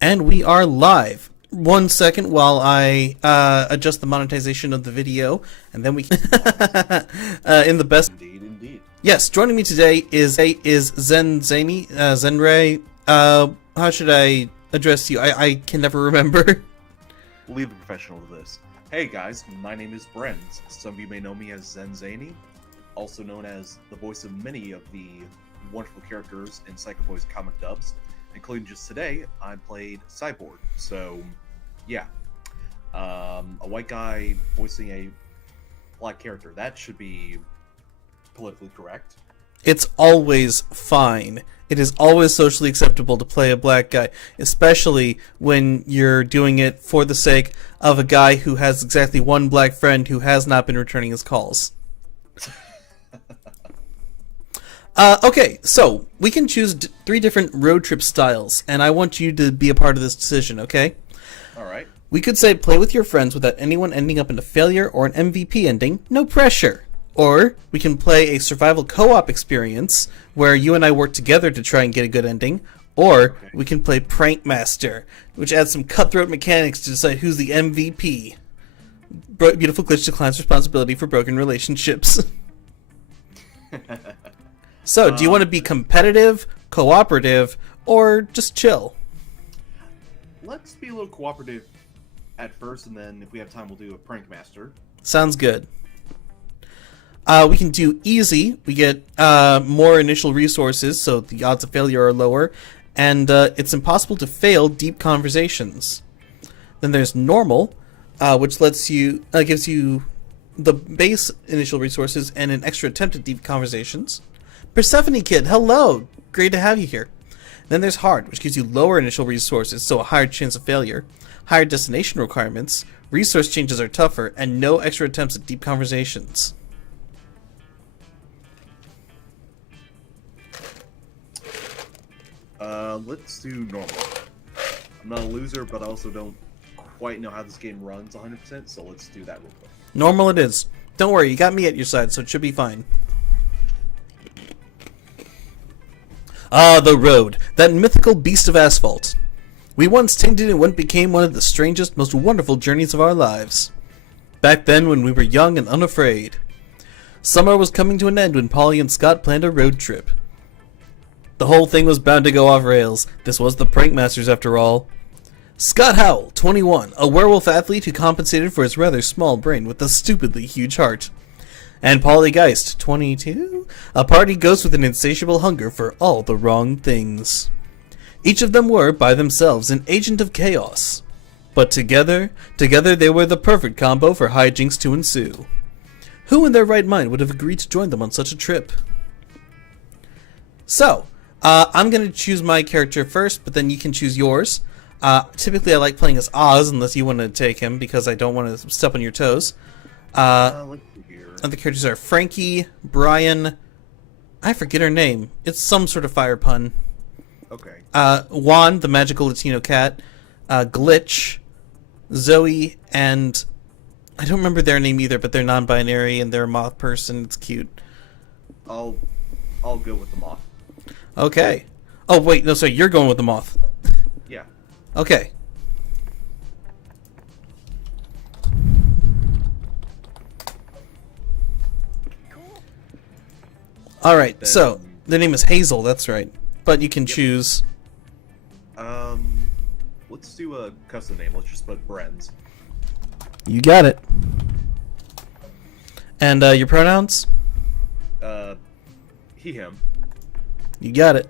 And we are live. 1 second while I adjust the monetization of the video, and then we can in the best. Indeed. Yes, joining me today is ZEN Zenray. How should I address you? I can never remember. Leave a professional to this. Hey guys, my name is Brenz. Some of you may know me as Zen Zany, also known as the voice of many of the wonderful characters in Psychoboy's comic dubs, including just today, I played Cyborg. So, yeah. A white guy voicing a black character. That should be politically correct. It's always fine. It is always socially acceptable to play a black guy, especially when you're doing it for the sake of a guy who has exactly one black friend who has not been returning his calls. Okay, so we can choose 3 different road trip styles, and I want you to be a part of this decision, okay? Alright. We could say play with your friends without anyone ending up in a failure or an MVP ending, no pressure. Or we can play a survival co-op experience where you and I work together to try and get a good ending. Or we can play Prank Master, which adds some cutthroat mechanics to decide who's the MVP. Beautiful glitch declines responsibility for broken relationships. So, do you want to be competitive, cooperative, or just chill? Let's be a little cooperative at first, and then if we have time, we'll do a Prank Master. Sounds good. We can do easy. We get more initial resources, so the odds of failure are lower, and it's impossible to fail deep conversations. Then there's normal, which lets you gives you the base initial resources and an extra attempt at deep conversations. Persephone Kid, hello! Great to have you here. Then there's hard, which gives you lower initial resources, so a higher chance of failure, higher destination requirements, resource changes are tougher, and no extra attempts at deep conversations. Let's do normal. I'm not a loser, but I also don't quite know how this game runs 100%, so let's do that real quick. Normal it is. Don't worry, you got me at your side, so it should be fine. Ah, the road, that mythical beast of asphalt. We once tainted in what became one of the strangest, most wonderful journeys of our lives. Back then, when we were young and unafraid. Summer was coming to an end when Polly and Scott planned a road trip. The whole thing was bound to go off rails. This was the Prank Masters after all. Scott Howell, 21, a werewolf athlete who compensated for his rather small brain with a stupidly huge heart. And Polly Geist, 22, a party ghost with an insatiable hunger for all the wrong things. Each of them were, by themselves, an agent of chaos. But together they were the perfect combo for hijinks to ensue. Who in their right mind would have agreed to join them on such a trip? So, I'm going to choose my character first, but then you can choose yours. Typically I like playing as Oz, unless you want to take him, because I don't want to step on your toes. Let's see here. Other characters are Frankie, Brian, I forget her name. It's some sort of fire pun. Okay. Juan, the magical Latino cat, Glitch, Zoe, and I don't remember their name either, but they're non-binary and they're a moth person. It's cute. I'll go with the moth. Okay. Oh, wait, no, sorry, you're going with the moth. Yeah. Okay. Alright, so, the name is Hazel, that's right. But you can choose... Let's do a custom name. Let's just put Brenz. You got it. And, your pronouns? He, him. You got it.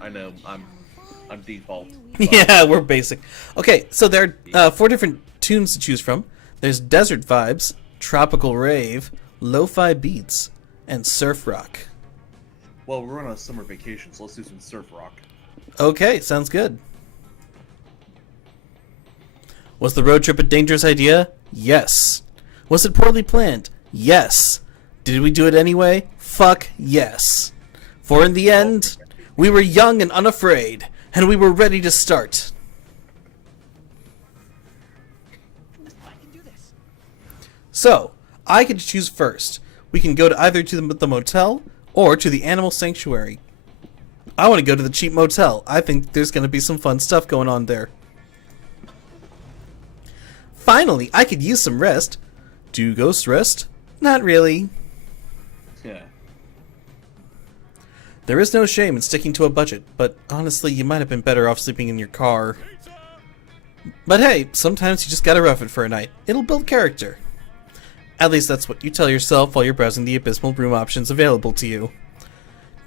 I know, I'm default. Yeah, we're basic. Okay, so there are 4 different tunes to choose from. There's Desert Vibes, Tropical Rave, Lo-Fi Beats, and Surf Rock. Well, we're on a summer vacation, so let's do some surf rock. Okay, sounds good. Was the road trip a dangerous idea? Yes. Was it poorly planned? Yes. Did we do it anyway? Fuck yes. For in the end, we were young and unafraid, and we were ready to start. So, I get to choose first. We can go to either to the motel or to the animal sanctuary. I want to go to the cheap motel. I think there's going to be some fun stuff going on there. Finally, I could use some rest. Do ghosts rest? Not really. Yeah. There is no shame in sticking to a budget, but honestly, you might have been better off sleeping in your car. But hey, sometimes you just gotta rough it for a night. It'll build character. At least that's what you tell yourself while you're browsing the abysmal room options available to you.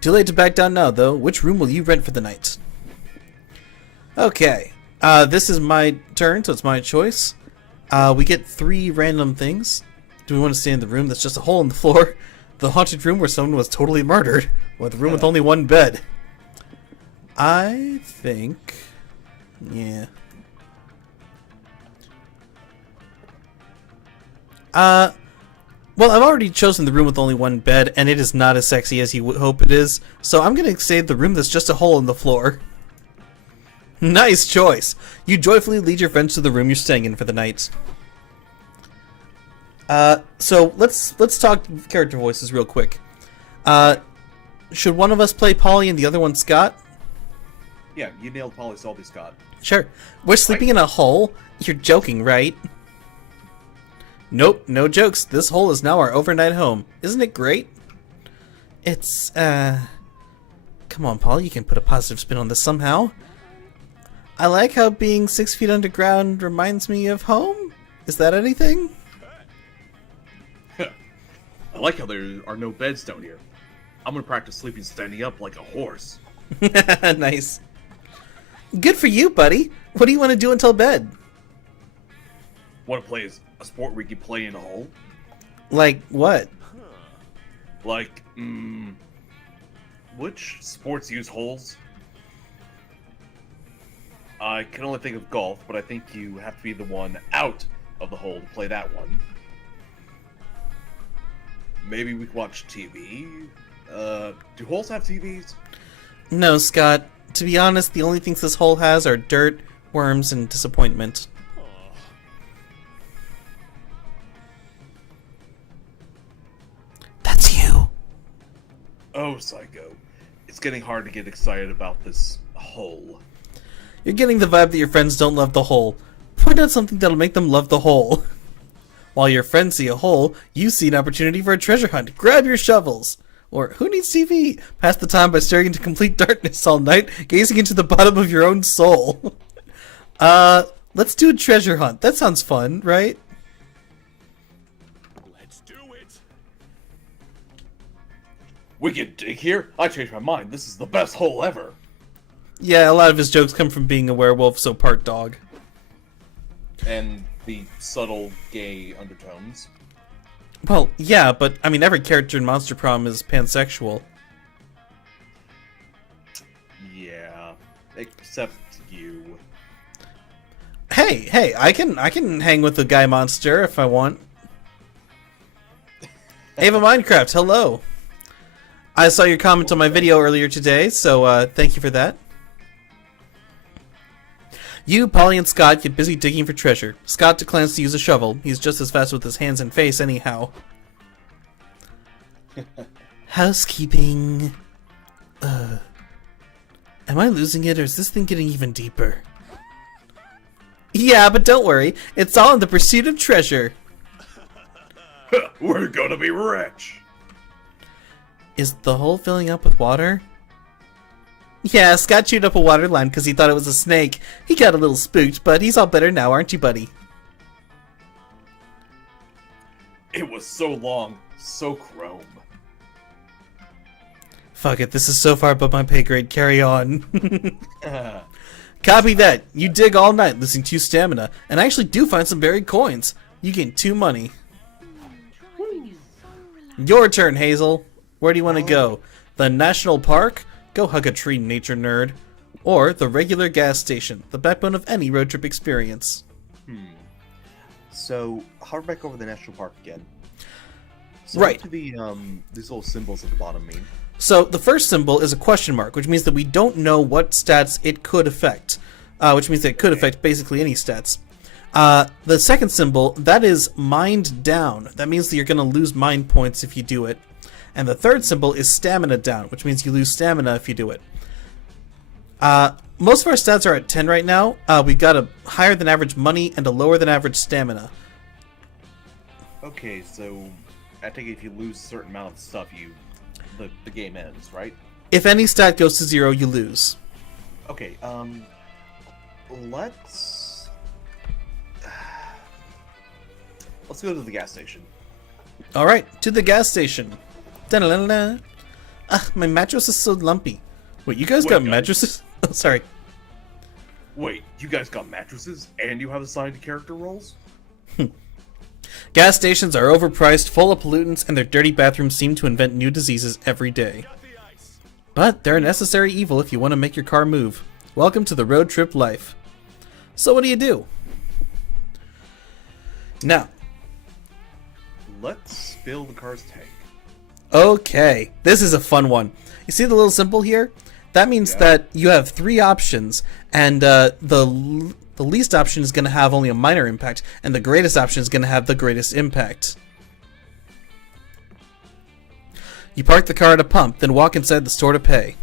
Too late to back down now, though. Which room will you rent for the night? Okay. This is my turn, so it's my choice. We get 3 random things. Do we want to stay in the room that's just a hole in the floor? The haunted room where someone was totally murdered? Or the room with only one bed? I think... yeah. Well, I've already chosen the room with only one bed, and it is not as sexy as you would hope it is, so I'm gonna say the room that's just a hole in the floor. Nice choice! You joyfully lead your friends to the room you're staying in for the night. So let's talk character voices real quick. Should one of us play Polly and the other one Scott? Yeah, you nailed Polly, so I'll be Scott. Sure. We're sleeping in a hole? You're joking, right? Nope, no jokes. This hole is now our overnight home. Isn't it great? It's, come on, Paul, you can put a positive spin on this somehow. I like how being 6 feet underground reminds me of home. Is that anything? I like how there are no beds down here. I'm gonna practice sleeping standing up like a horse. Nice. Good for you, buddy. What do you want to do until bed? Want to play a sport where you can play in a hole? Like what? Like, which sports use holes? I can only think of golf, but I think you have to be the one out of the hole to play that one. Maybe we can watch TV? Do holes have TVs? No, Scott. To be honest, the only things this hole has are dirt, worms, and disappointment. That's you. Oh, Psycho. It's getting hard to get excited about this hole. You're getting the vibe that your friends don't love the hole. Point out something that'll make them love the hole. While your friends see a hole, you see an opportunity for a treasure hunt. Grab your shovels. Or, who needs TV? Pass the time by staring into complete darkness all night, gazing into the bottom of your own soul. Let's do a treasure hunt. That sounds fun, right? Let's do it. We can dig here? I changed my mind. This is the best hole ever. Yeah, a lot of his jokes come from being a werewolf, so part dog. And the subtle gay undertones. Well, yeah, but, I mean, every character in Monster Prom is pansexual. Yeah, except you. Hey, I can hang with the guy monster if I want. Ava Minecraft, hello. I saw your comment on my video earlier today, so thank you for that. You, Polly, and Scott get busy digging for treasure. Scott declines to use a shovel. He's just as fast with his hands and face anyhow. Housekeeping. Am I losing it, or is this thing getting even deeper? Yeah, but don't worry. It's all in the pursuit of treasure. We're gonna be rich. Is the hole filling up with water? Yeah, Scott chewed up a water line because he thought it was a snake. He got a little spooked, but he's all better now, aren't you, buddy? It was so long, so chrome. Fuck it, this is so far above my pay grade. Carry on. Copy that. You dig all night, losing 2 stamina, and actually do find some buried coins. You gain 2 money. Your turn, Hazel. Where do you want to go? The National Park? Go hug a tree, nature nerd. Or the regular gas station, the backbone of any road trip experience. So, hover back over the national park again. So Right. what do these little symbols at the bottom mean? So the first symbol is a question mark, which means that we don't know what stats it could affect. Which means that it could affect basically any stats. The second symbol, that is mind down. That means that you're going to lose mind points if you do it. And the third symbol is stamina down, which means you lose stamina if you do it. most of our stats are at 10 right now. We've got a higher than average money and a lower than average stamina. Okay, so I think if you lose a certain amount of stuff, the game ends, right? If any stat goes to 0, you lose. Okay, let's go to the gas station. Alright, to the gas station. Da-da-da-da. My mattress is so lumpy. Wait, you guys got mattresses? Oh, sorry. Wait, you guys got mattresses and you have assigned character roles? Gas stations are overpriced, full of pollutants, and their dirty bathrooms seem to invent new diseases every day. But they're a necessary evil if you want to make your car move. Welcome to the road trip life. So what do? Now, let's fill the car's tank. Okay, this is a fun one. You see the little symbol here? That means that you have 3 options, and the least option is going to have only a minor impact, and the greatest option is going to have the greatest impact. You park the car at a pump, then walk inside the store to pay.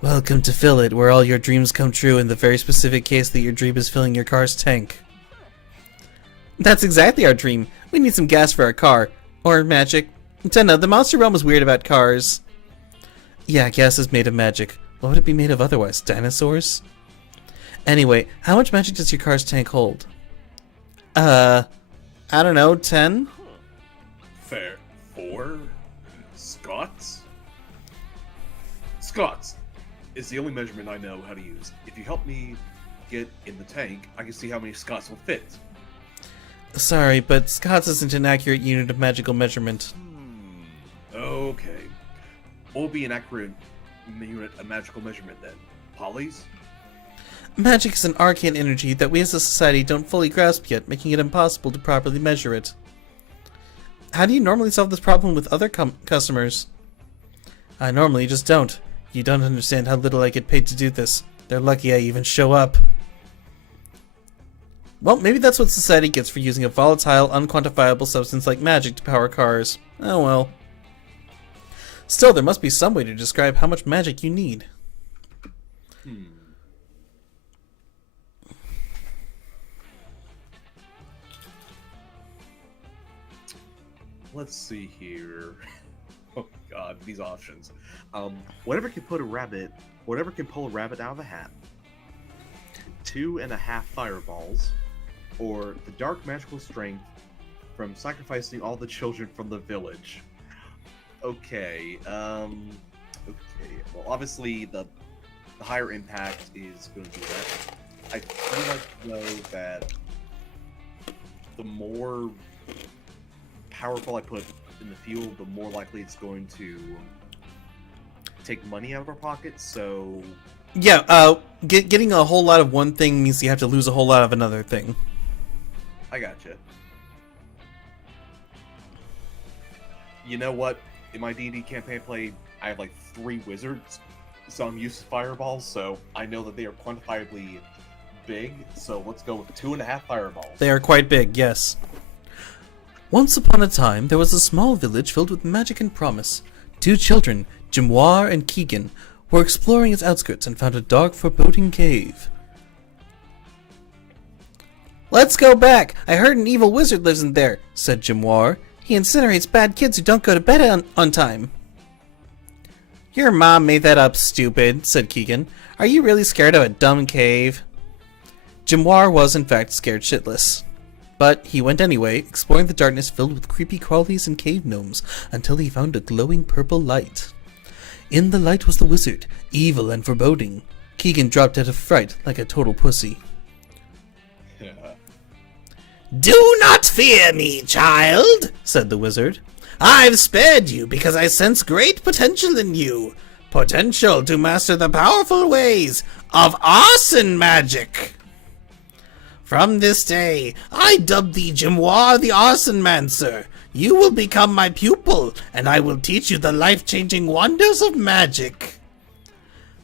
Welcome to Fill It, where all your dreams come true in the very specific case that your dream is filling your car's tank. That's exactly our dream. We need some gas for our car. Or magic. Tenna, the Monster Realm is weird about cars. Yeah, gas is made of magic. What would it be made of otherwise? Dinosaurs? Anyway, how much magic does your car's tank hold? I don't know, 10? Fair. 4? Scots? Scots is the only measurement I know how to use. If you help me get in the tank, I can see how many Scots will fit. Sorry, but Scots isn't an accurate unit of magical measurement. Okay. What would be an accurate unit of magical measurement then? Polys? Magic is an arcane energy that we as a society don't fully grasp yet, making it impossible to properly measure it. How do you normally solve this problem with other customers? I normally just don't. You don't understand how little I get paid to do this. They're lucky I even show up. Well, maybe that's what society gets for using a volatile, unquantifiable substance like magic to power cars. Oh well. Still, there must be some way to describe how much magic you need. Let's see here. Oh god, these options. Whatever can pull a rabbit out of a hat. 2.5 fireballs, or the dark magical strength from sacrificing all the children from the village. Okay, well obviously the higher impact is going to do that. I feel like though that the more powerful I put in the field, the more likely it's going to take money out of our pockets, so... Yeah, getting a whole lot of one thing means you have to lose a whole lot of another thing. I gotcha. You know what? In my D&D campaign play, I have like 3 wizards, so I'm used to fireballs, so I know that they are quantifiably big, so let's go with 2.5 fireballs. They are quite big, yes. Once upon a time, there was a small village filled with magic and promise. 2 children, Jimoir and Keegan, were exploring its outskirts and found a dark, foreboding cave. Let's go back! I heard an evil wizard lives in there, said Jimoir. He incinerates bad kids who don't go to bed on time. Your mom made that up, stupid, said Keegan. Are you really scared of a dumb cave? Jimoir was, in fact, scared shitless. But he went anyway, exploring the darkness filled with creepy crawlies and cave gnomes, until he found a glowing purple light. In the light was the wizard, evil and foreboding. Keegan dropped out of fright like a total pussy. Do not fear me, child, said the wizard. I've spared you because I sense great potential in you. Potential to master the powerful ways of arson magic. From this day, I dub thee Jimoir the Arson Mancer. You will become my pupil, and I will teach you the life-changing wonders of magic.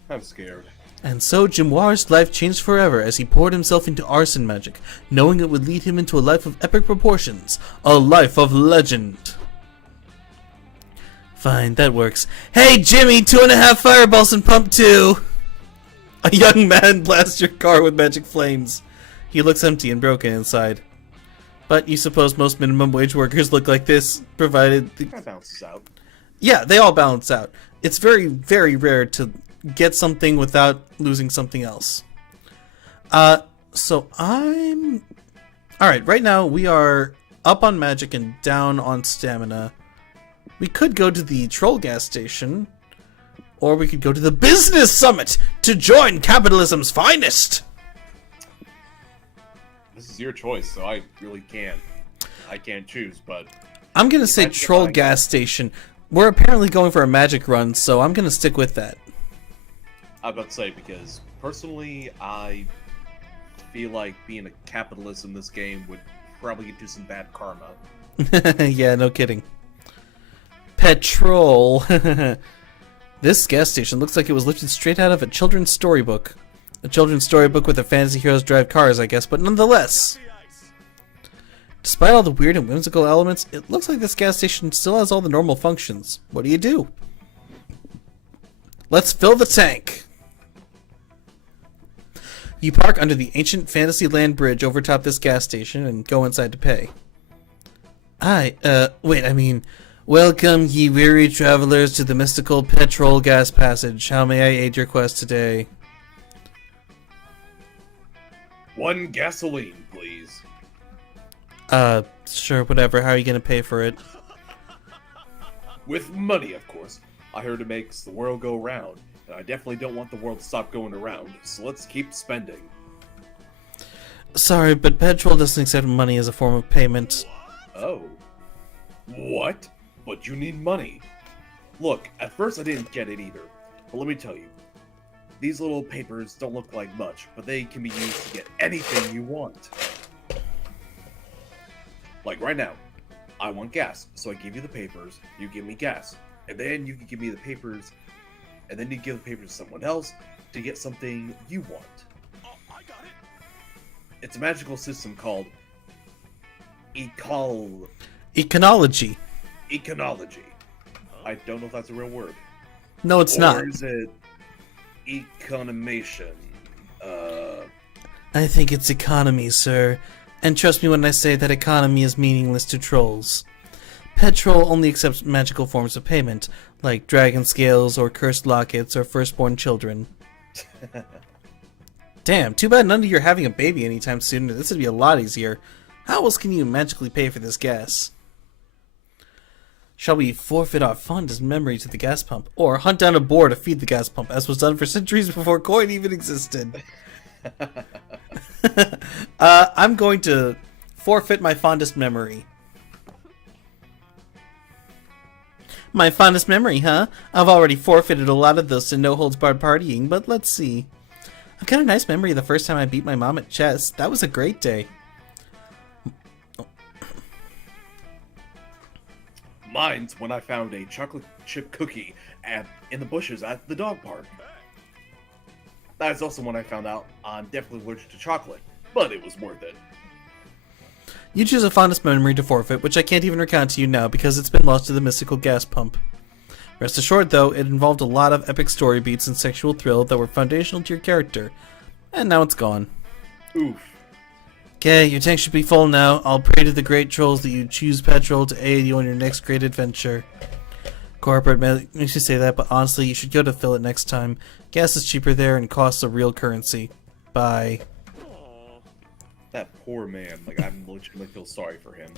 I'm scared. And so Jimoir's life changed forever as he poured himself into arson magic, knowing it would lead him into a life of epic proportions, a life of legend. Fine, that works. Hey Jimmy, 2.5 fireballs in pump 2! A young man blasts your car with magic flames. He looks empty and broken inside. But you suppose most minimum wage workers look like this, provided... That balances out. Yeah, they all balance out. It's very, very rare to get something without losing something else. So I'm... Alright, right now we are up on magic and down on stamina. We could go to the troll gas station, or we could go to the business summit to join capitalism's finest. This is your choice, so I really can't. I can't choose, but... I'm gonna say troll gas station. We're apparently going for a magic run, so I'm gonna stick with that. I was about to say, because personally, I feel like being a capitalist in this game would probably get you some bad karma. Yeah, no kidding. Petrol. This gas station looks like it was lifted straight out of a children's storybook. A children's storybook with the fantasy heroes drive cars, I guess, but nonetheless. Despite all the weird and whimsical elements, it looks like this gas station still has all the normal functions. What do? Let's fill the tank! You park under the ancient Fantasyland bridge over top this gas station and go inside to pay. Welcome ye weary travelers to the mystical petrol gas passage. How may I aid your quest today? 1 gasoline, please. Sure, whatever. How are you gonna pay for it? With money, of course. I heard it makes the world go round, and I definitely don't want the world to stop going around, so let's keep spending. Sorry, but petrol doesn't accept money as a form of payment. Oh. What? But you need money. Look, at first I didn't get it either, but let me tell you. These little papers don't look like much, but they can be used to get anything you want. Like right now, I want gas, so I give you the papers, you give me gas. And then you can give me the papers, and then you give the papers to someone else to get something you want. Oh, I got it. It's a magical system called Econology. Econology. I don't know if that's a real word. No, it's not. Or is it economation? I think it's economy, sir. And trust me when I say that economy is meaningless to trolls. Petrol only accepts magical forms of payment, like dragon scales or cursed lockets or firstborn children. Damn, too bad none of you are having a baby anytime soon. This would be a lot easier. How else can you magically pay for this gas? Shall we forfeit our fondest memory to the gas pump, or hunt down a boar to feed the gas pump, as was done for centuries before coin even existed? I'm going to forfeit my fondest memory. My fondest memory, huh? I've already forfeited a lot of those in no-holds-barred partying, but let's see. I've got a nice memory of the first time I beat my mom at chess. That was a great day. Mine's when I found a chocolate chip cookie in the bushes at the dog park. That is also when I found out I'm definitely allergic to chocolate, but it was worth it. You choose a fondest memory to forfeit, which I can't even recount to you now because it's been lost to the mystical gas pump. Rest assured, though, it involved a lot of epic story beats and sexual thrill that were foundational to your character, and now it's gone. Oof. Okay, your tank should be full now. I'll pray to the great trolls that you choose petrol to aid you on your next great adventure. Corporate makes you say that, but honestly, you should go to fill it next time. Gas is cheaper there and costs a real currency. Bye. That poor man. Like, I legitimately feel sorry for him.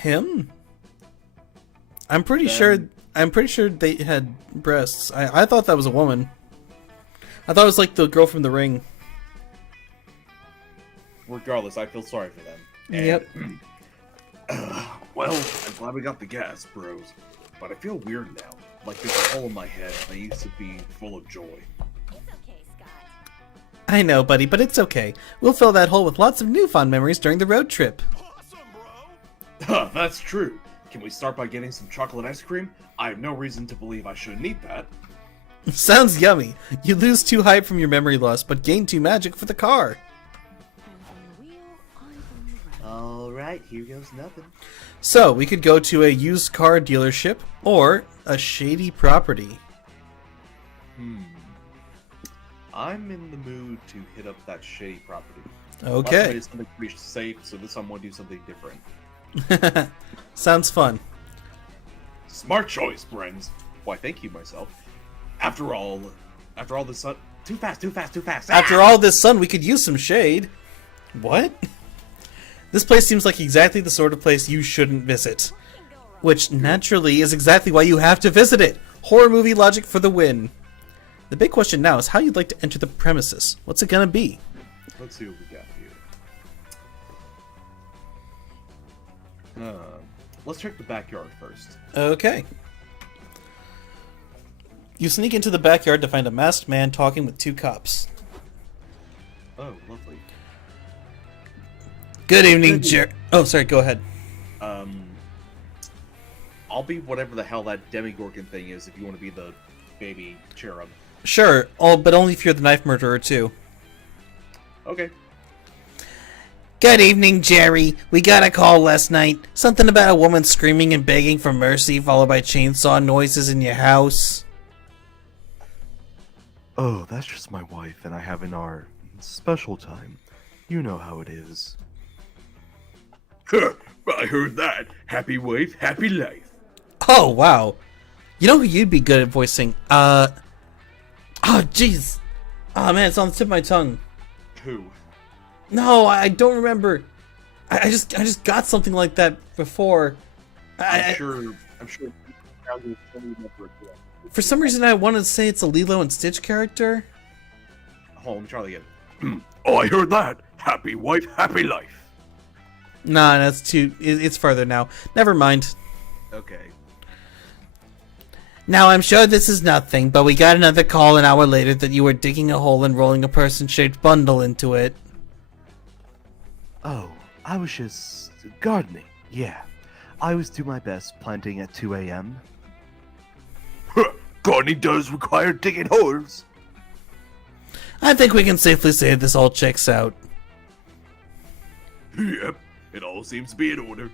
Him? I'm pretty sure they had breasts. I thought that was a woman. I thought it was like the girl from The Ring. Regardless, I feel sorry for them. And, Yep. Well, I'm glad we got the gas, bros. But I feel weird now. Like there's a hole in my head and I used to be full of joy. It's okay, Scott. I know, buddy, but it's okay. We'll fill that hole with lots of new fond memories during the road trip. Awesome, bro. Huh, that's true. Can we start by getting some chocolate ice cream? I have no reason to believe I shouldn't eat that. Sounds yummy. You lose 2 hype from your memory loss, but gain 2 magic for the car. Hands on the wheel, eyes on the road. Alright, here goes nothing. So, we could go to a used car dealership, or a shady property. I'm in the mood to hit up that shady property. Last time I Okay. did something pretty safe, so this time I want to do something different. Sounds fun. Smart choice, friends. Why, thank you, myself. After all this sun... Too fast, too fast, too fast! After all this sun, we could use some shade. What? This place seems like exactly the sort of place you shouldn't visit. Which, naturally, is exactly why you have to visit it. Horror movie logic for the win. The big question now is how you'd like to enter the premises. What's it gonna be? Let's see what we got here. Let's check the backyard first. Okay. You sneak into the backyard to find a masked man talking with two cops. Oh, lovely. Good evening, Oh, sorry, go ahead. I'll be whatever the hell that Demigorgon thing is if you want to be the baby cherub. Sure, but only if you're the knife murderer, too. Okay. Good evening, Jerry. We got a call last night. Something about a woman screaming and begging for mercy, followed by chainsaw noises in your house. Oh, that's just my wife and I having our special time. You know how it is. I heard that. Happy wife, happy life. Oh, wow. You know who you'd be good at voicing? Oh, jeez. Oh, man, it's on the tip of my tongue. Who? No, I don't remember. I just got something like that before. I'm sure. For some reason, I wanted to say it's a Lilo and Stitch character. Hold on, let me try that again. Oh, I heard that. Happy wife, happy life. Nah, that's too... It's farther now. Never mind. Okay. Now, I'm sure this is nothing, but we got another call an hour later that you were digging a hole and rolling a person-shaped bundle into it. Oh, I was just gardening. Yeah. I was doing my best planting at 2 a.m. Gardening does require digging holes. I think we can safely say this all checks out. Yep, it all seems to be in order.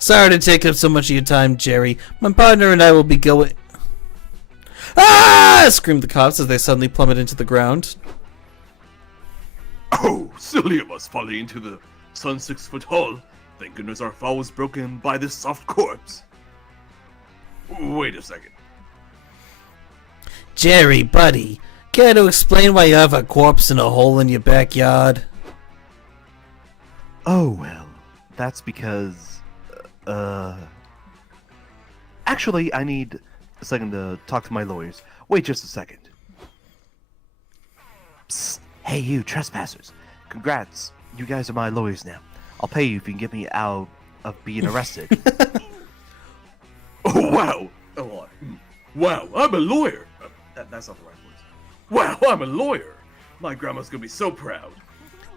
Sorry to take up so much of your time, Jerry. My partner and I will be going... Ah! Screamed the cops as they suddenly plummet into the ground. Oh, silly of us falling into the sun 6 foot hole. Thank goodness our fall was broken by this soft corpse. Wait a second. Jerry, buddy, care to explain why you have a corpse in a hole in your backyard? Oh, well, that's because... Actually, I need a second to talk to my lawyers. Wait just a second. Psst. Hey, you trespassers. Congrats. You guys are my lawyers now. I'll pay you if you can get me out of being arrested. Oh, wow. Oh, wow, I'm a lawyer. That's not the right words. Wow, I'm a lawyer. My grandma's gonna be so proud.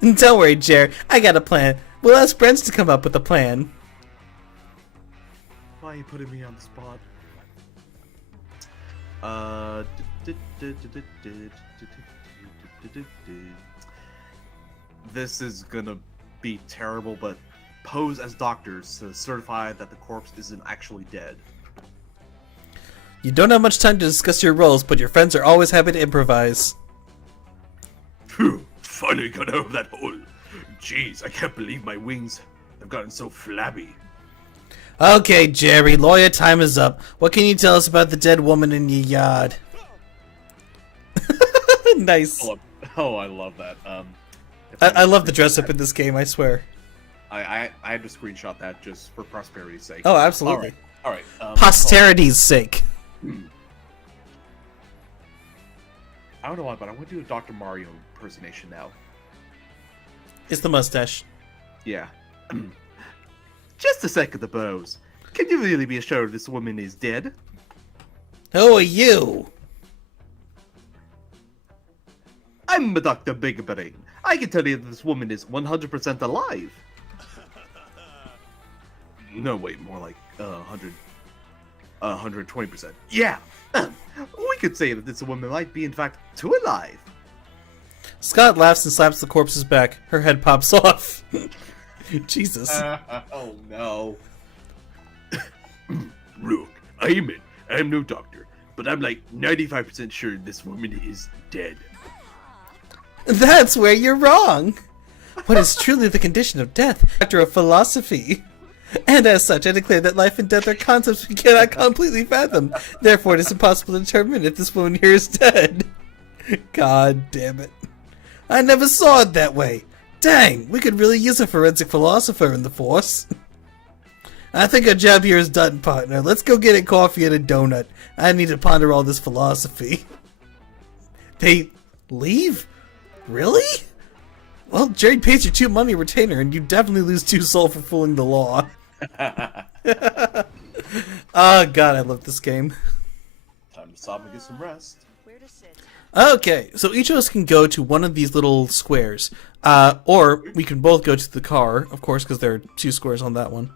Don't worry, Jerry. I got a plan. We'll ask Brents to come up with a plan. Why are you putting me on the spot? This is gonna be terrible, but pose as doctors to certify that the corpse isn't actually dead. You don't have much time to discuss your roles, but your friends are always happy to improvise. Phew, finally got out of that hole. Jeez, I can't believe my wings have gotten so flabby. Okay, Jerry, lawyer time is up. What can you tell us about the dead woman in your yard? Nice. Oh, I love that. I love the dress up in this game, I swear. I had to screenshot that just for prosperity's sake. Oh, absolutely. All right. Posterity's sake. I don't know why, but I want to do a Dr. Mario impersonation now. It's the mustache. Yeah. Just a second, the bows. Can you really be assured this woman is dead? Who are you? I'm a Dr. Big Brain. I can tell you that this woman is 100% alive. No, wait, more like 120%. Yeah. We could say that this woman might be, in fact, too alive. Scott laughs and slaps the corpse's back. Her head pops off. Jesus. Oh, no. Look, I'm no doctor, but I'm like 95% sure this woman is dead. That's where you're wrong. What is truly the condition of death? Factor of philosophy. And as such, I declare that life and death are concepts we cannot completely fathom. Therefore, it is impossible to determine if this woman here is dead. God damn it. I never saw it that way. Dang, we could really use a forensic philosopher in the force. I think our job here is done, partner. Let's go get a coffee and a donut. I need to ponder all this philosophy. They leave? Really? Well, Jerry pays you 2 money retainer, and you definitely lose 2 soul for fooling the law. Oh god, I love this game. Time to stop and get some rest. Where to sit? Okay, so each of us can go to one of these little squares. Or we can both go to the car, of course, because there are 2 squares on that one.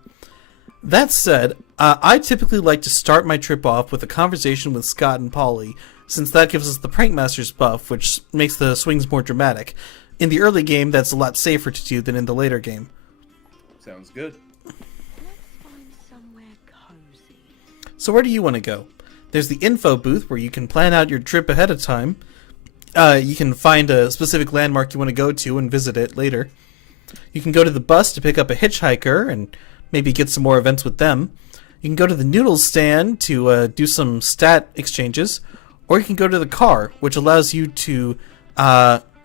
That said, I typically like to start my trip off with a conversation with Scott and Polly, since that gives us the Prankmaster's buff, which makes the swings more dramatic. In the early game, that's a lot safer to do than in the later game. Sounds good. Let's find somewhere cozy. So where do you want to go? There's the info booth where you can plan out your trip ahead of time. You can find a specific landmark you want to go to and visit it later. You can go to the bus to pick up a hitchhiker and maybe get some more events with them. You can go to the noodles stand to do some stat exchanges. Or you can go to the car, which allows you to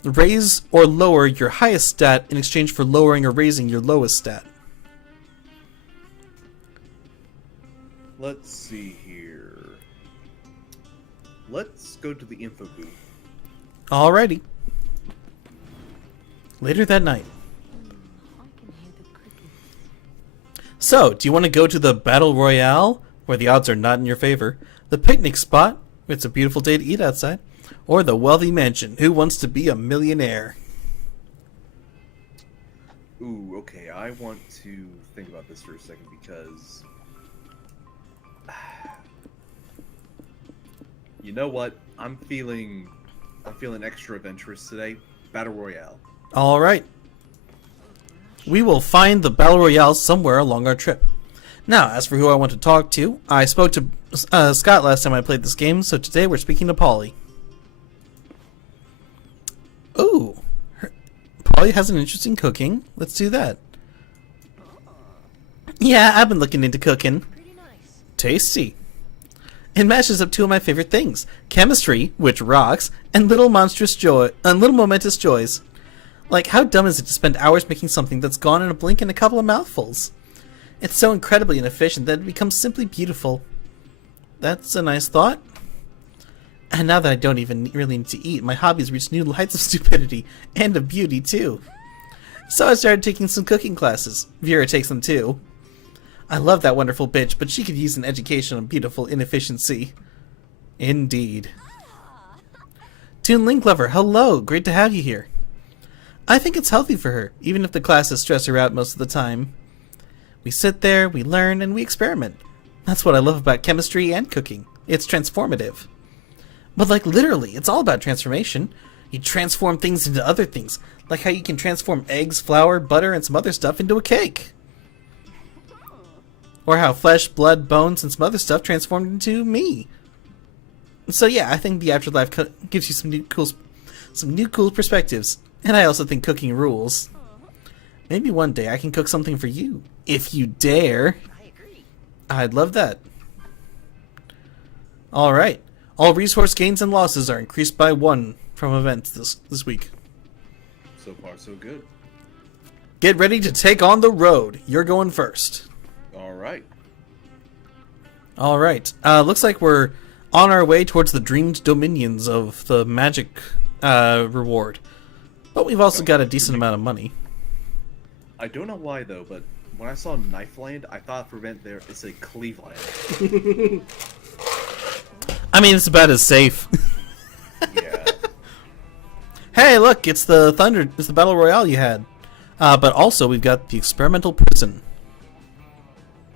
raise or lower your highest stat in exchange for lowering or raising your lowest stat. Let's see here. Let's go to the info booth. Alrighty. Later that night. I can hear the crickets. So, do you want to go to the Battle Royale, where the odds are not in your favor, the picnic spot, it's a beautiful day to eat outside, or the wealthy mansion, who wants to be a millionaire? Ooh, okay, I want to think about this for a second because... You know what? I'm feeling extra adventurous today. Battle Royale. Alright. We will find the Battle Royale somewhere along our trip. Now, as for who I want to talk to, I spoke to Scott last time I played this game, so today we're speaking to Polly. Ooh. Polly has an interest in cooking. Let's do that. Yeah, I've been looking into cooking. Pretty nice. Tasty. It matches up 2 of my favorite things: chemistry, which rocks, and little momentous joys. Like, how dumb is it to spend hours making something that's gone in a blink and a couple of mouthfuls? It's so incredibly inefficient that it becomes simply beautiful. That's a nice thought. And now that I don't even really need to eat, my hobbies reach new heights of stupidity, and of beauty too. So I started taking some cooking classes. Vera takes them too. I love that wonderful bitch, but she could use an education on beautiful inefficiency. Indeed. Toon Link Lover, hello! Great to have you here. I think it's healthy for her, even if the classes stress her out most of the time. We sit there, we learn, and we experiment. That's what I love about chemistry and cooking. It's transformative. But like literally, it's all about transformation. You transform things into other things, like how you can transform eggs, flour, butter, and some other stuff into a cake. Or how flesh, blood, bones, and some other stuff transformed into me. So yeah, I think the afterlife gives you some new cool perspectives. And I also think cooking rules. Maybe one day I can cook something for you, if you dare. I agree. I'd love that. Alright. All resource gains and losses are increased by 1 from events this week. So far, so good. Get ready to take on the road. You're going first. Alright. Alright. Looks like we're on our way towards the dreamed dominions of the magic reward. But we've also got a decent amount of money. I don't know why though, but when I saw Knifeland, I thought for event there it's a Cleveland. I mean, it's about as safe. Yeah. Hey, look, it's the Battle Royale you had. But also, we've got the experimental prison.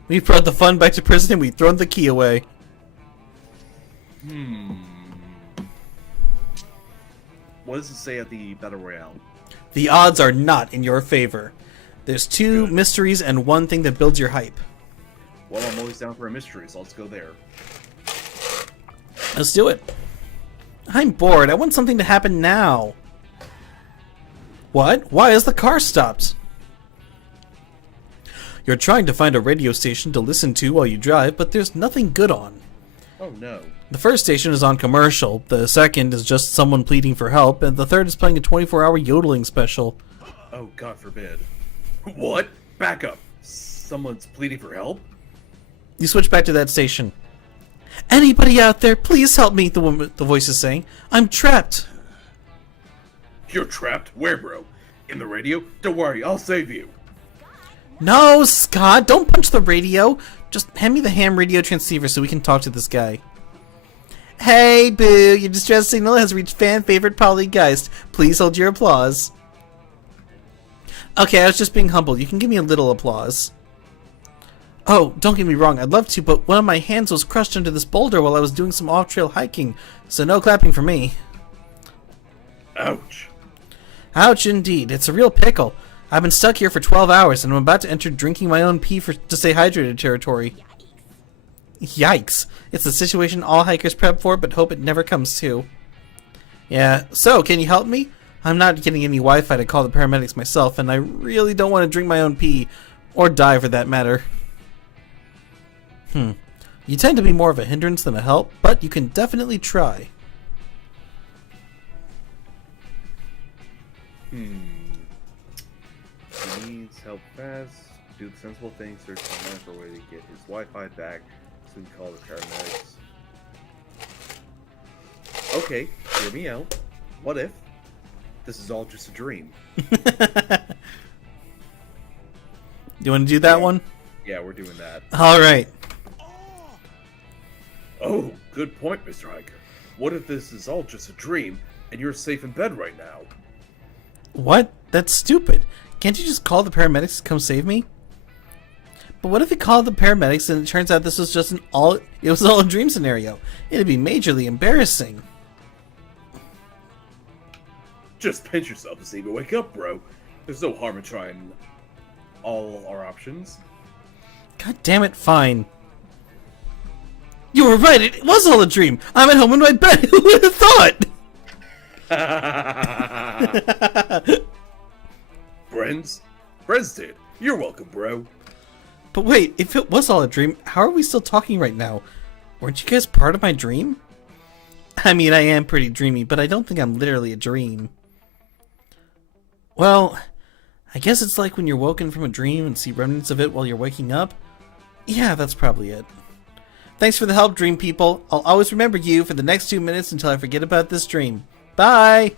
We've brought the fun back to prison and we've thrown the key away. What does it say at the Battle Royale? The odds are not in your favor. There's 2 mysteries and 1 thing that builds your hype. Well, I'm always down for a mystery, so let's go there. Let's do it. I'm bored. I want something to happen now. What? Why is the car stopped? You're trying to find a radio station to listen to while you drive, but there's nothing good on. Oh no. The first station is on commercial, the second is just someone pleading for help, and the third is playing a 24-hour yodeling special. Oh, God forbid. What? Back up. Someone's pleading for help? You switch back to that station. Anybody out there, please help me, the voice is saying. I'm trapped. You're trapped? Where, bro? In the radio? Don't worry, I'll save you. No, Scott, don't punch the radio. Just hand me the ham radio transceiver so we can talk to this guy. Hey, boo, your distress signal has reached fan favorite Polygeist. Please hold your applause. Okay, I was just being humble. You can give me a little applause. Oh, don't get me wrong, I'd love to, but one of my hands was crushed under this boulder while I was doing some off-trail hiking, so no clapping for me. Ouch. Ouch indeed, it's a real pickle. I've been stuck here for 12 hours, and I'm about to enter drinking my own pee to stay hydrated territory. Yikes. It's a situation all hikers prep for, but hope it never comes to. Yeah, so, can you help me? I'm not getting any Wi-Fi to call the paramedics myself, and I really don't want to drink my own pee, or die for that matter. You tend to be more of a hindrance than a help, but you can definitely try. He needs help fast. Do the sensible thing. Search online for a way to get his Wi-Fi back so we can call the paramedics. Okay, hear me out. What if this is all just a dream? You want to do that one? Yeah, we're doing that. Alright. Oh, good point, Mr. Hiker. What if this is all just a dream and you're safe in bed right now? What? That's stupid. Can't you just call the paramedics to come save me? But what if we called the paramedics and it turns out this was just it was all a dream scenario? It'd be majorly embarrassing. Just pinch yourself to see me wake up, bro. There's no harm in trying all our options. God damn it, fine. You were right, it was all a dream. I'm at home in my bed. Who would have thought? Brens did. You're welcome, bro. But wait, if it was all a dream, how are we still talking right now? Weren't you guys part of my dream? I mean, I am pretty dreamy, but I don't think I'm literally a dream. Well, I guess it's like when you're woken from a dream and see remnants of it while you're waking up. Yeah, that's probably it. Thanks for the help, dream people. I'll always remember you for the next 2 minutes until I forget about this dream. Bye!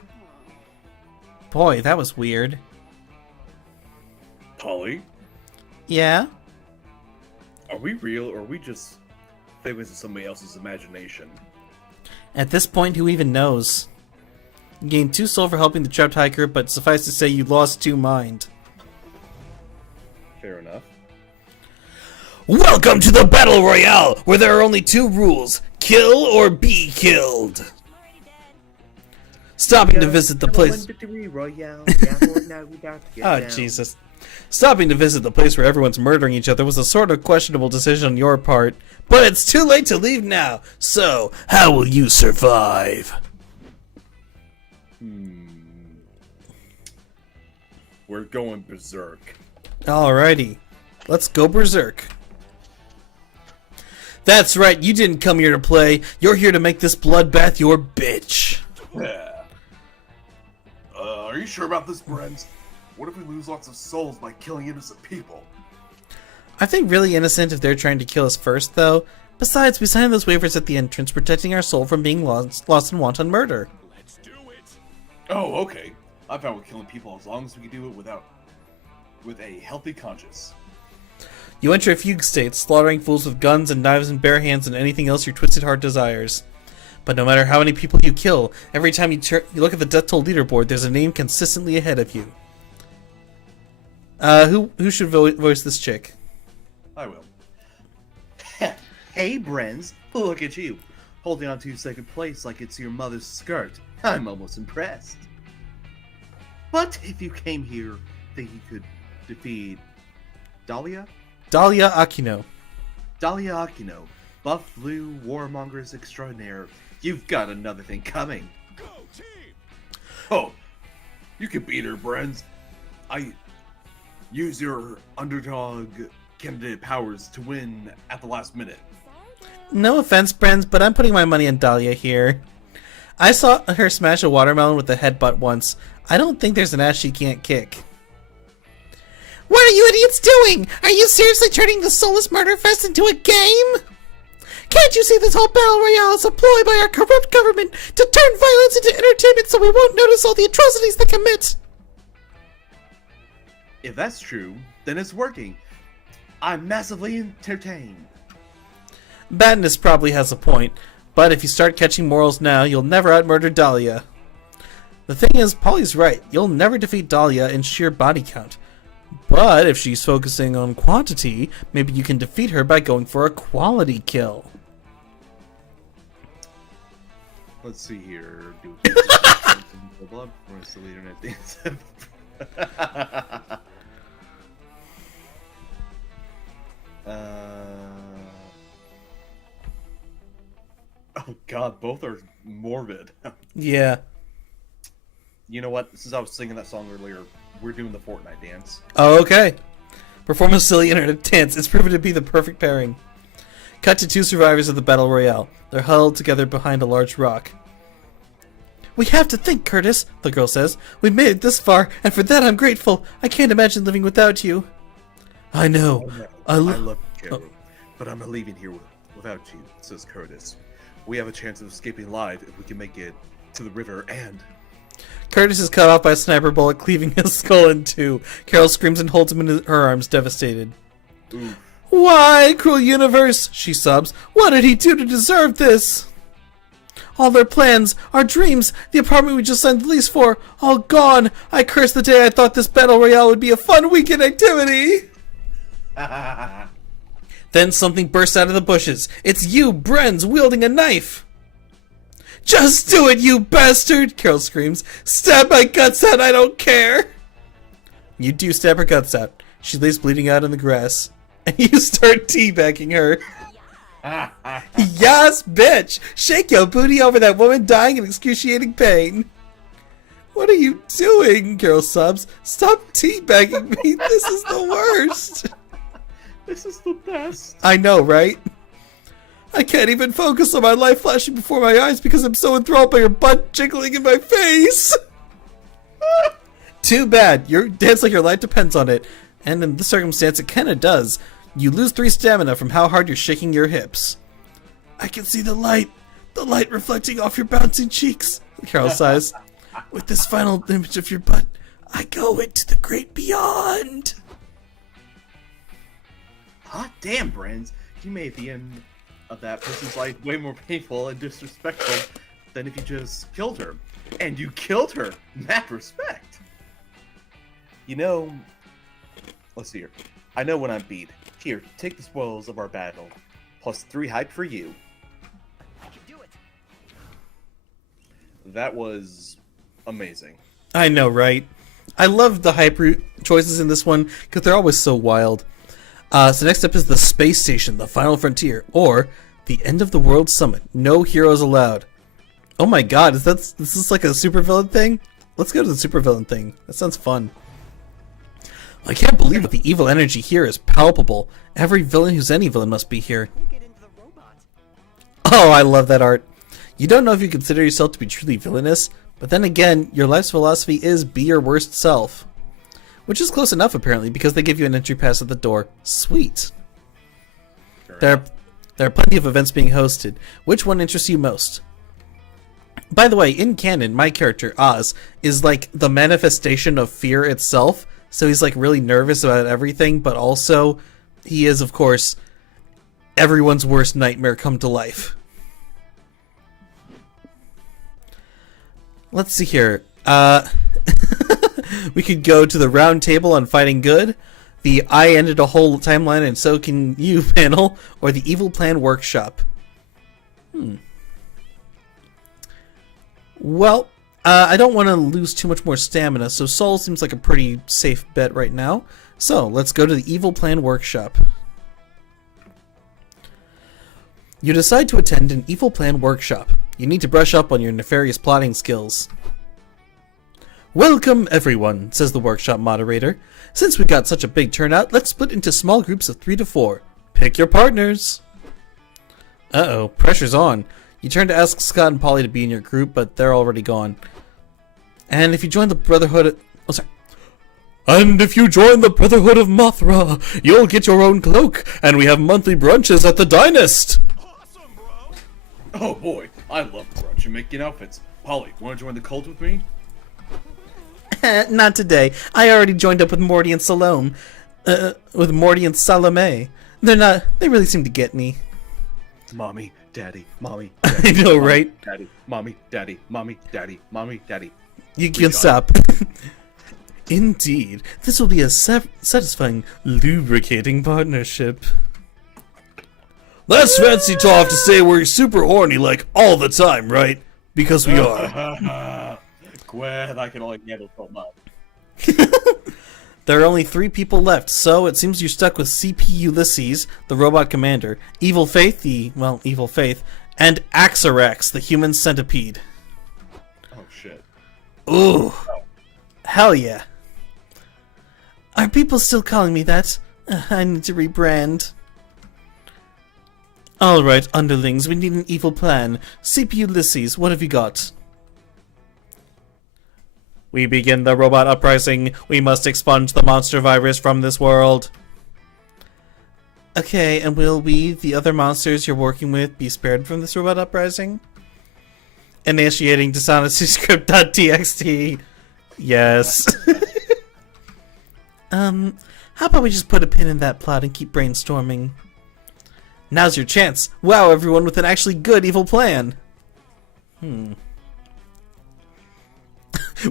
Boy, that was weird. Polly, Yeah? are we real or are we just figments of somebody else's imagination? At this point, who even knows? You gained 2 soul for helping the trapped hiker, but suffice to say you lost 2 mind. Fair enough. Welcome to the Battle Royale, where there are only 2 rules. Kill or be killed. Stopping to visit the place... Oh, Jesus. Stopping to visit the place where everyone's murdering each other was a sort of questionable decision on your part. But it's too late to leave now, so how will you survive? We're going berserk. Alrighty, let's go berserk. That's right, you didn't come here to play. You're here to make this bloodbath your bitch. Yeah. Are you sure about this, Brent? What if we lose lots of souls by killing innocent people? I think really innocent if they're trying to kill us first, though. Besides, we signed those waivers at the entrance protecting our soul from being lost in wanton murder. Let's do it. Oh, okay. I'm fine with killing people as long as we can do it with a healthy conscience. You enter a fugue state, slaughtering fools with guns and knives and bare hands and anything else your twisted heart desires. But no matter how many people you kill, every time you look at the death toll leaderboard, there's a name consistently ahead of you. Who should voice this chick? I will. Hey, Brens, look at you, holding on to second place like it's your mother's skirt. I'm almost impressed. But if you came here thinking you could defeat Dahlia? Dahlia Aquino. Dahlia Aquino, buff blue warmongers extraordinaire, You've got another thing coming. Go team! Oh, you can beat her, Brenz. I use your underdog candidate powers to win at the last minute. No offense, friends, but I'm putting my money on Dahlia here. I saw her smash a watermelon with a headbutt once. I don't think there's an ass she can't kick. What are you idiots doing? Are you seriously turning the Soulless Murder Fest into a game? Can't you see this whole battle royale is a ploy by our corrupt government to turn violence into entertainment so we won't notice all the atrocities they commit? If that's true, then it's working. I'm massively entertained. Badness probably has a point, but if you start catching morals now, you'll never outmurder Dahlia. The thing is, Polly's right. You'll never defeat Dahlia in sheer body count. But if she's focusing on quantity, maybe you can defeat her by going for a quality kill. Let's see here. Blood for us to the internet things. Oh god, both are morbid. Yeah. You know what? Since I was singing that song earlier, we're doing the Fortnite dance. Oh, okay. Perform a silly internet dance. It's proven to be the perfect pairing. Cut to two survivors of the Battle Royale. They're huddled together behind a large rock. We have to think, Curtis, the girl says. We made it this far, and for that I'm grateful. I can't imagine living without you. I know. I love you, Carol, but I'm not leaving here without you, says Curtis. We have a chance of escaping alive if we can make it to the river and... Curtis is cut off by a sniper bullet, cleaving his skull in two. Carol screams and holds him in her arms, devastated. Oof. Why, cruel universe, she sobs. What did he do to deserve this? All their plans, our dreams, the apartment we just signed the lease for, all gone. I curse the day I thought this battle royale would be a fun weekend activity. Then something bursts out of the bushes. It's you, Brenz, wielding a knife. Just do it, you bastard! Carol screams. Stab my guts out, I don't care! You do stab her guts out. She lays bleeding out in the grass. And you start teabagging her. Yes, bitch! Shake your booty over that woman dying in excruciating pain. What are you doing? Carol sobs. Stop teabagging me. This is the worst. This is the best. I know, right? I can't even focus on my life flashing before my eyes because I'm so enthralled by your butt jiggling in my face. Too bad. Your dance like your life depends on it. And in this circumstance, it kinda does. You lose 3 stamina from how hard you're shaking your hips. I can see the light reflecting off your bouncing cheeks, Carol sighs. With this final image of your butt, I go into the great beyond. Hot damn, Brands. You made the end of that person's life way more painful and disrespectful than if you just killed her. And you killed her! Mad respect! You know... Let's see here. I know when I'm beat. Here, take the spoils of our battle. Plus 3 hype for you. I can do it. That was... amazing. I know, right? I love the hype choices in this one because they're always so wild. So next up is the space station, the final frontier, or the end of the world summit. No heroes allowed. Oh my god, this is like a supervillain thing? Let's go to the supervillain thing. That sounds fun. I can't believe that the evil energy here is palpable. Every villain who's any villain must be here. Get into the robot. Oh, I love that art. You don't know if you consider yourself to be truly villainous, but then again, your life's philosophy is be your worst self. Which is close enough, apparently, because they give you an entry pass at the door. Sweet. Sure. There are plenty of events being hosted. Which one interests you most? By the way, in canon, my character, Oz, is like the manifestation of fear itself. So he's like really nervous about everything, but also he is, of course, everyone's worst nightmare come to life. Let's see here. We could go to the round table on fighting good, the I ended a whole timeline and so can you panel, or the evil plan workshop. Well, I don't want to lose too much more stamina, so Soul seems like a pretty safe bet right now. So, let's go to the evil plan workshop. You decide to attend an evil plan workshop. You need to brush up on your nefarious plotting skills. Welcome, everyone, says the workshop moderator. Since we got such a big turnout, let's split into small groups of 3 to 4. Pick your partners. Uh-oh, pressure's on. You turn to ask Scott and Polly to be in your group, but they're already gone. And if you join the Brotherhood... Oh, sorry. And if you join the Brotherhood of Mothra, you'll get your own cloak, and we have monthly brunches at the Dynast. Awesome, bro. Oh boy, I love brunch and making outfits. Polly, want to join the cult with me? Not today. I already joined up with Morty and Salome. With Morty and Salome. They really seem to get me. Mommy, daddy, mommy. I know, mommy, right? Daddy, mommy, daddy, mommy, daddy, mommy, daddy. You can stop. Indeed, this will be a satisfying, lubricating partnership. That's fancy talk to say we're super horny like all the time, right? Because we are. Quit, I can only handle so much. There are only 3 people left, so it seems you're stuck with CP Ulysses, the robot commander, Evil Faith, Evil Faith, and Axorax, the human centipede. Oh shit. Ooh. Hell yeah. Are people still calling me that? I need to rebrand. Alright, underlings, we need an evil plan. CP Ulysses, what have you got? We begin the robot uprising. We must expunge the monster virus from this world. Okay, and will we, the other monsters you're working with, be spared from this robot uprising? Initiating dishonesty script.txt. Yes. How about we just put a pin in that plot and keep brainstorming? Now's your chance. Wow, everyone with an actually good evil plan.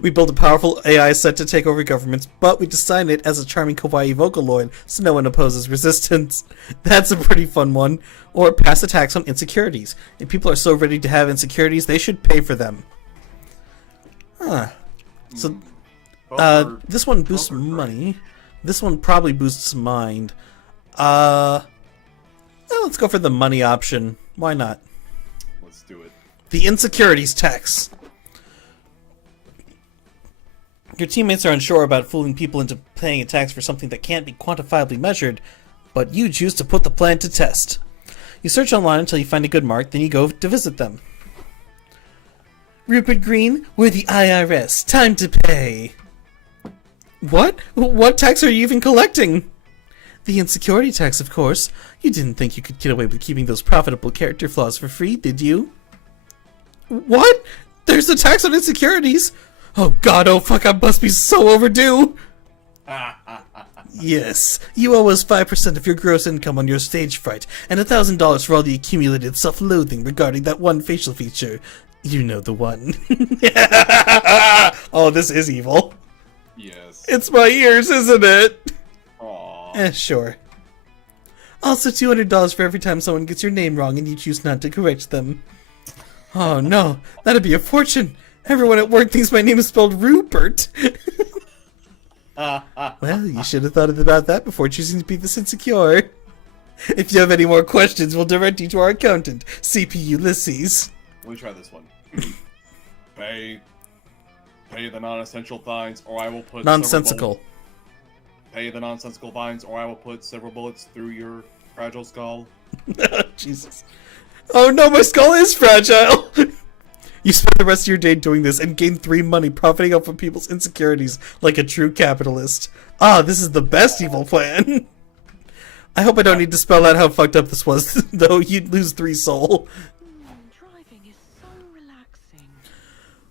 We built a powerful AI set to take over governments, but we designed it as a charming kawaii Vocaloid, so no one opposes resistance. That's a pretty fun one. Or pass attacks on insecurities. If people are so ready to have insecurities, they should pay for them. Huh. So, this one boosts money. This one probably boosts mind. Well, let's go for the money option. Why not? Let's do it. The insecurities tax. Your teammates are unsure about fooling people into paying a tax for something that can't be quantifiably measured, but you choose to put the plan to test. You search online until you find a good mark, then you go to visit them. Rupert Green, we're the IRS. Time to pay. What? What tax are you even collecting? The insecurity tax, of course. You didn't think you could get away with keeping those profitable character flaws for free, did you? What? There's a tax on insecurities? Oh god, oh fuck, I must be so overdue! Yes, you owe us 5% of your gross income on your stage fright, and $1,000 for all the accumulated self-loathing regarding that one facial feature. You know the one. Oh, this is evil. Yes. It's my ears, isn't it? Aww. Sure. Also $200 for every time someone gets your name wrong and you choose not to correct them. Oh no, that'd be a fortune. Everyone at work thinks my name is spelled Rupert. Well, you should have thought about that before choosing to be this insecure. If you have any more questions, we'll direct you to our accountant, CP Ulysses. Let me try this one. Pay the non-essential fines, or I will put Nonsensical. Pay the nonsensical fines, or I will put several bullets through your fragile skull. Jesus. Oh no, my skull is fragile! You spend the rest of your day doing this and gain 3 money profiting off of people's insecurities like a true capitalist. Ah, this is the best evil plan. I hope I don't need to spell out how fucked up this was, though you'd lose 3 soul. Driving is so relaxing.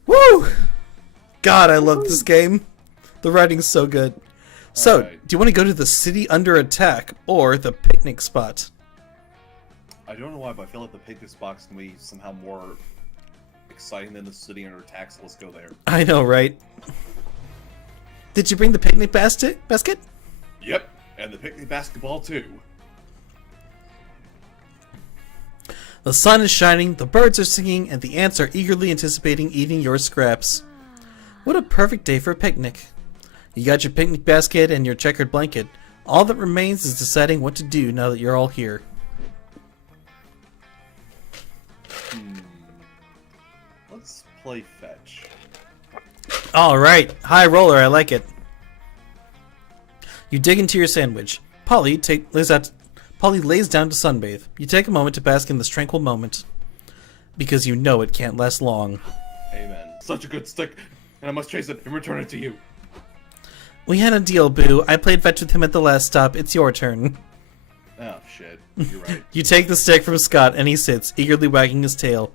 Woo! God, I love this game. The writing's so good. So, Alright. do you want to go to the city under attack or the picnic spot? I don't know why, but I feel like the picnic spot's gonna be somehow more exciting than the city under attack, so let's go there. I know, right? Did you bring the picnic basket? Yep, and the picnic basketball too. The sun is shining, the birds are singing, and the ants are eagerly anticipating eating your scraps. What a perfect day for a picnic. You got your picnic basket and your checkered blanket. All that remains is deciding what to do now that you're all here. play fetch. Alright, high roller, I like it. You dig into your sandwich. Polly lays down to sunbathe. You take a moment to bask in this tranquil moment. Because you know it can't last long. Amen. Such a good stick, and I must chase it and return it to you. We had a deal, Boo. I played fetch with him at the last stop. It's your turn. Oh, shit. You're right. You take the stick from Scott, and he sits, eagerly wagging his tail.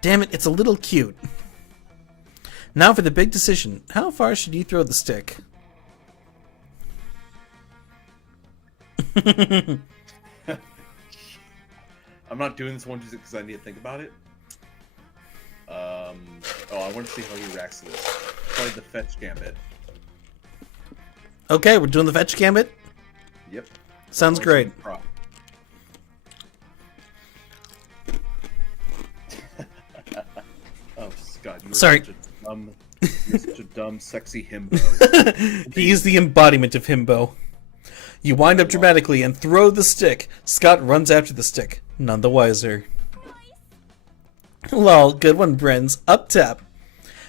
Damn it, it's a little cute. Now for the big decision. How far should you throw the stick? I'm not doing this one just because I need to think about it. Oh, I want to see how he reacts to this. Play the fetch gambit. Okay, we're doing the fetch gambit? Yep. Sounds great. Prop. Oh, Scott, you're Sorry. such a dumb, sexy himbo. He's the embodiment of himbo. You wind up dramatically and throw the stick. Scott runs after the stick, none the wiser. Lol, good one, Brenz. Up tap.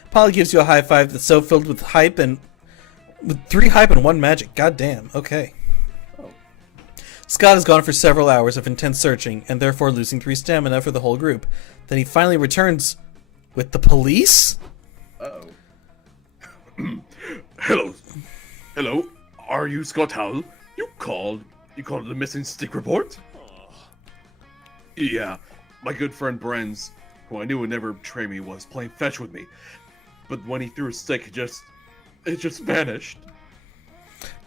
Polly gives you a high five that's so filled with hype and... with 3 hype and 1 magic. Goddamn. Okay. Oh. Scott has gone for several hours of intense searching, and therefore losing 3 stamina for the whole group. Then he finally returns with the police? Uh-oh. Hello. Hello. Are you Scott Howell? You called the missing stick report? Yeah. My good friend Brenz, who I knew would never betray me, was playing fetch with me. But when he threw a stick, it just vanished.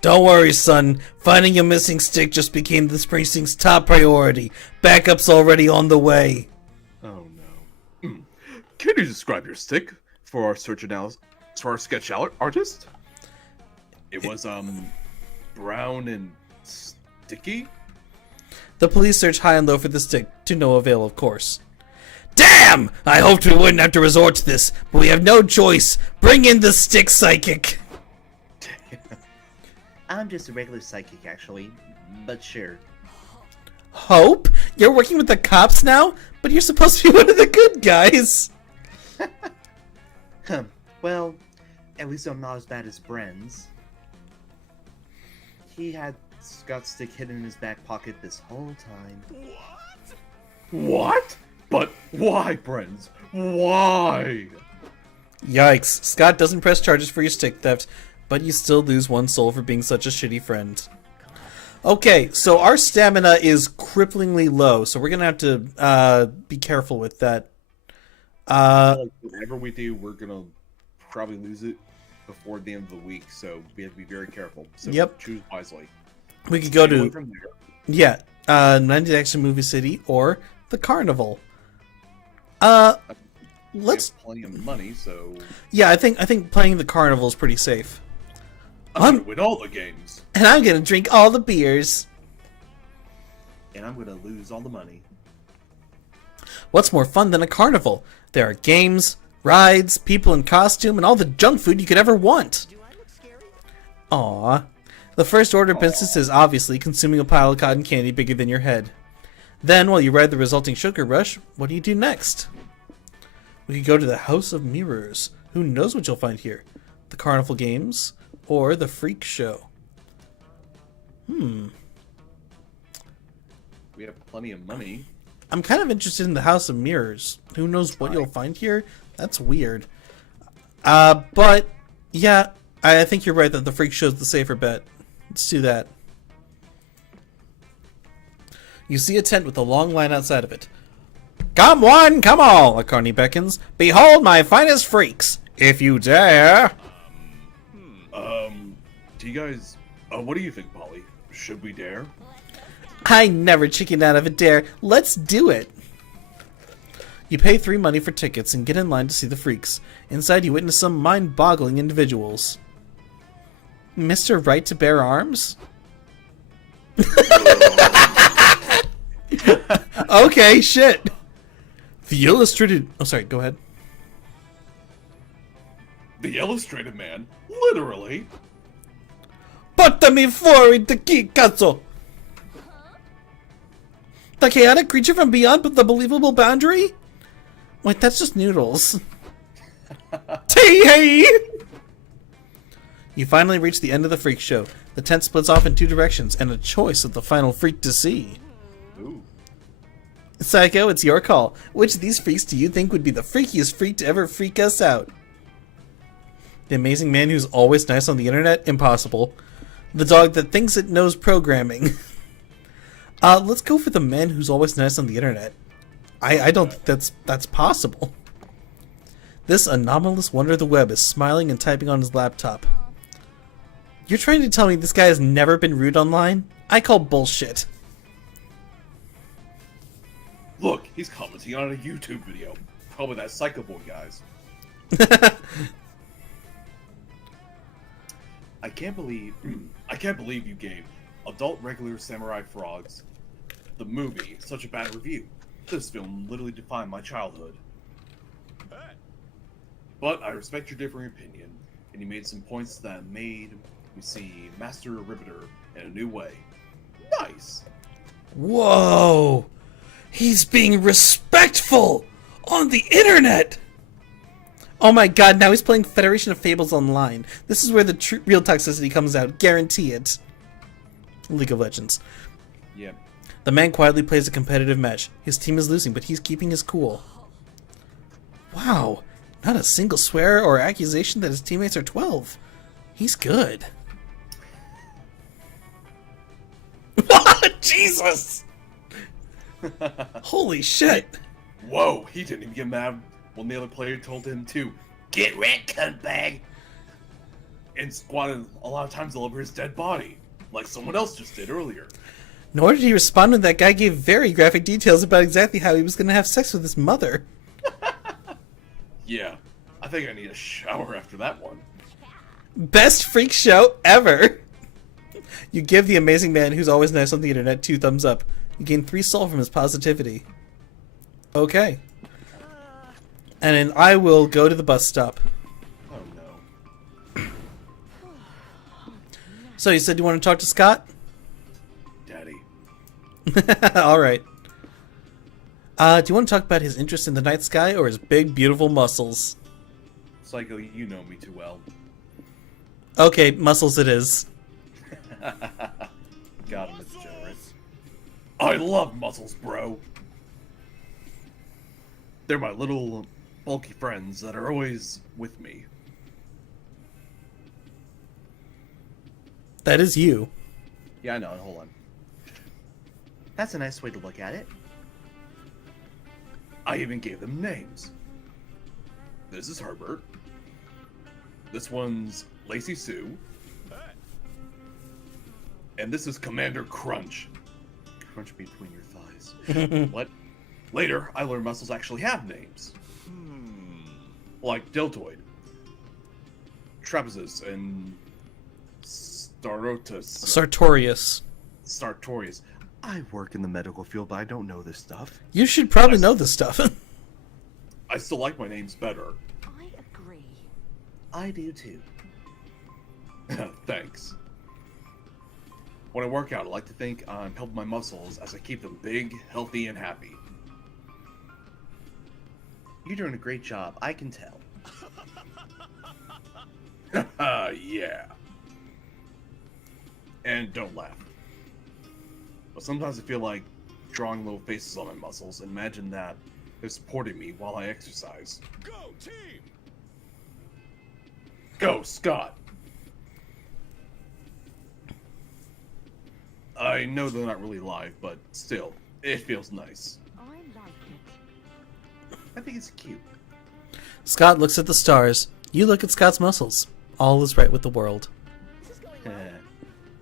Don't worry, son. Finding a missing stick just became this precinct's top priority. Backup's already on the way. Oh, no. Can you describe your stick for our search analysis, for our sketch artist? It was, brown and sticky? The police search high and low for the stick, to no avail, of course. Damn! I hoped we wouldn't have to resort to this, but we have no choice. Bring in the stick psychic! I'm just a regular psychic, actually, but sure. Hope? You're working with the cops now? But you're supposed to be one of the good guys! Well, at least I'm not as bad as Brenz. He had Scott's stick hidden in his back pocket this whole time. What? But why, Brenz? Why? Yikes. Scott doesn't press charges for your stick theft, but you still lose 1 soul for being such a shitty friend. Okay, so our stamina is cripplingly low, so we're gonna have to be careful with that. Whatever we do, we're gonna probably lose it before the end of the week, so we have to be very careful. So Yep. choose wisely. We could go Stay away to, from there. yeah, 90 Action Movie City or the Carnival. We Let's, have plenty of money, so yeah, I think playing the Carnival is pretty safe. I'm gonna win all the games. And I'm gonna drink all the beers. and I'm gonna lose all the money. What's more fun than a carnival? There are games, rides, people in costume, and all the junk food you could ever want. Aww. The first order of business is obviously consuming a pile of cotton candy bigger than your head. Then, while you ride the resulting sugar rush, what do you do next? We could go to the House of Mirrors. Who knows what you'll find here? The carnival games or the freak show? We have plenty of money. I'm kind of interested in the House of Mirrors. Who knows what you'll find here? That's weird. But yeah, I think you're right that the freak show's the safer bet. Let's do that. You see a tent with a long line outside of it. Come one, come all, a carny beckons. Behold my finest freaks, if you dare. Do you guys, what do you think, Polly? Should we dare? I never chicken out of a dare. Let's do it. You pay 3 money for tickets and get in line to see the freaks. Inside you witness some mind-boggling individuals. Mr. Right to Bear Arms? Okay, shit. The illustrated... Oh, sorry, go ahead. The illustrated man? Literally? Portami fuori the key cazzo! The chaotic creature from beyond the believable boundary? Wait, that's just noodles. Tee-hee! You finally reach the end of the freak show. The tent splits off in two directions, and a choice of the final freak to see. Ooh. Psycho, it's your call. Which of these freaks do you think would be the freakiest freak to ever freak us out? The amazing man who's always nice on the internet? Impossible. The dog that thinks it knows programming. Let's go for the man who's always nice on the internet. I don't think that's possible. This anomalous wonder of the web is smiling and typing on his laptop. You're trying to tell me this guy has never been rude online? I call bullshit. Look, he's commenting on a YouTube video. Probably that Psychoboy guys. I can't believe you gave Adult Regular Samurai Frogs, the movie, such a bad review. This film literally defined my childhood. But I respect your differing opinion, and you made some points that made me see Master Riveter in a new way. Nice! Whoa! He's being respectful on the internet! Oh my god, now he's playing Federation of Fables online. This is where the real toxicity comes out. Guarantee it. League of Legends. Yep. The man quietly plays a competitive match. His team is losing, but he's keeping his cool. Wow. Not a single swear or accusation that his teammates are 12. He's good. What? Jesus! Holy shit! Whoa, he didn't even get mad when the other player told him to get red, cuntbag, and squatted a lot of times all over his dead body, like someone else just did earlier. Nor did he respond when that guy gave very graphic details about exactly how he was going to have sex with his mother. Yeah, I think I need a shower after that one. Best freak show ever! You give the amazing man who's always nice on the internet 2 thumbs up. You gain 3 soul from his positivity. Okay. And then I will go to the bus stop. Oh no. So you said you want to talk to Scott? Daddy. Alright. Do you want to talk about his interest in the night sky or his big, beautiful muscles? Psycho, you know me too well. Okay, muscles it is. God, I'm a degenerate. I love muscles, bro. They're my little bulky friends that are always with me. That is you. Yeah, I know. Hold on. That's a nice way to look at it. I even gave them names. This is Herbert. This one's Lacey Sue. And this is Commander Crunch. Crunch between your thighs. What? Later, I learned muscles actually have names. Like Deltoid, Trapezus, and Sartorius. Sartorius. I work in the medical field, but I don't know this stuff. You should probably know this stuff. I still like my names better. I agree. I do too. Thanks. When I work out, I like to think I'm helping my muscles as I keep them big, healthy, and happy. You're doing a great job, I can tell. Yeah. And don't laugh. But sometimes I feel like drawing little faces on my muscles and imagine that they're supporting me while I exercise. Go team! Go, Scott! I know they're not really live, but still, it feels nice. I like it. I think it's cute. Scott looks at the stars. You look at Scott's muscles. All is right with the world. This is going well.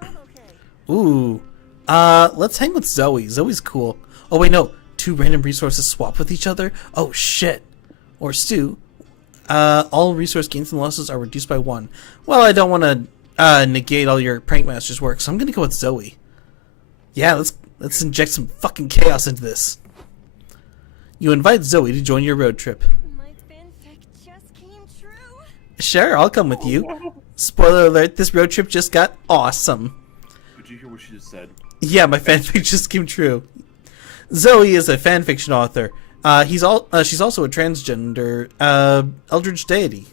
I'm okay. Ooh. Let's hang with Zoe. Zoe's cool. Oh wait, no. 2 random resources swap with each other? Oh shit. Or Stu. All resource gains and losses are reduced by 1. Well, I don't want to negate all your prank master's work, so I'm gonna go with Zoe. Yeah, let's inject some fucking chaos into this. You invite Zoe to join your road trip. My fanfic just came true. Sure, I'll come with you. Spoiler alert, this road trip just got awesome. Did you hear what she just said? Yeah, my fanfic just came true. Zoe is a fanfiction author. She's also a transgender eldritch deity.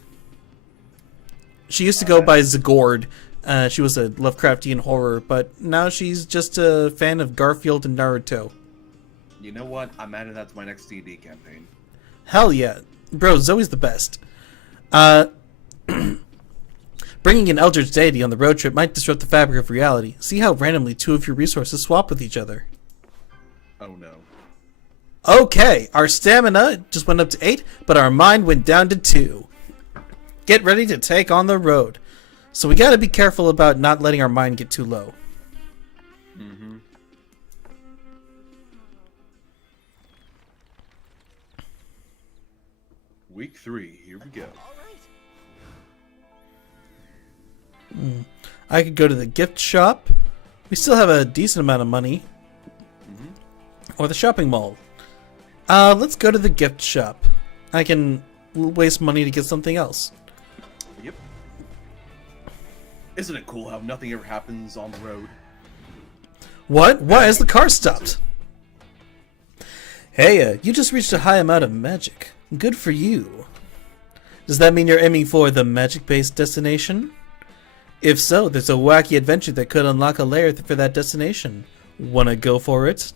She used to go by Zagord. She was a Lovecraftian horror, but now she's just a fan of Garfield and Naruto. You know what? I'm adding that to my next D&D campaign. Hell yeah. Bro, Zoe's the best. Bringing an eldritch deity on the road trip might disrupt the fabric of reality. See how randomly two of your resources swap with each other. Oh no. Okay, our stamina just went up to 8, but our mind went down to 2. Get ready to take on the road. So we gotta be careful about not letting our mind get too low. Mm-hmm. Week 3, here we go. I could go to the gift shop. We still have a decent amount of money. Or the shopping mall. Let's go to the gift shop. I can waste money to get something else. Yep. Isn't it cool how nothing ever happens on the road? What? Why is the car stopped? Hey, you just reached a high amount of magic. Good for you. Does that mean you're aiming for the magic-based destination? If so, there's a wacky adventure that could unlock a layer for that destination. Wanna go for it?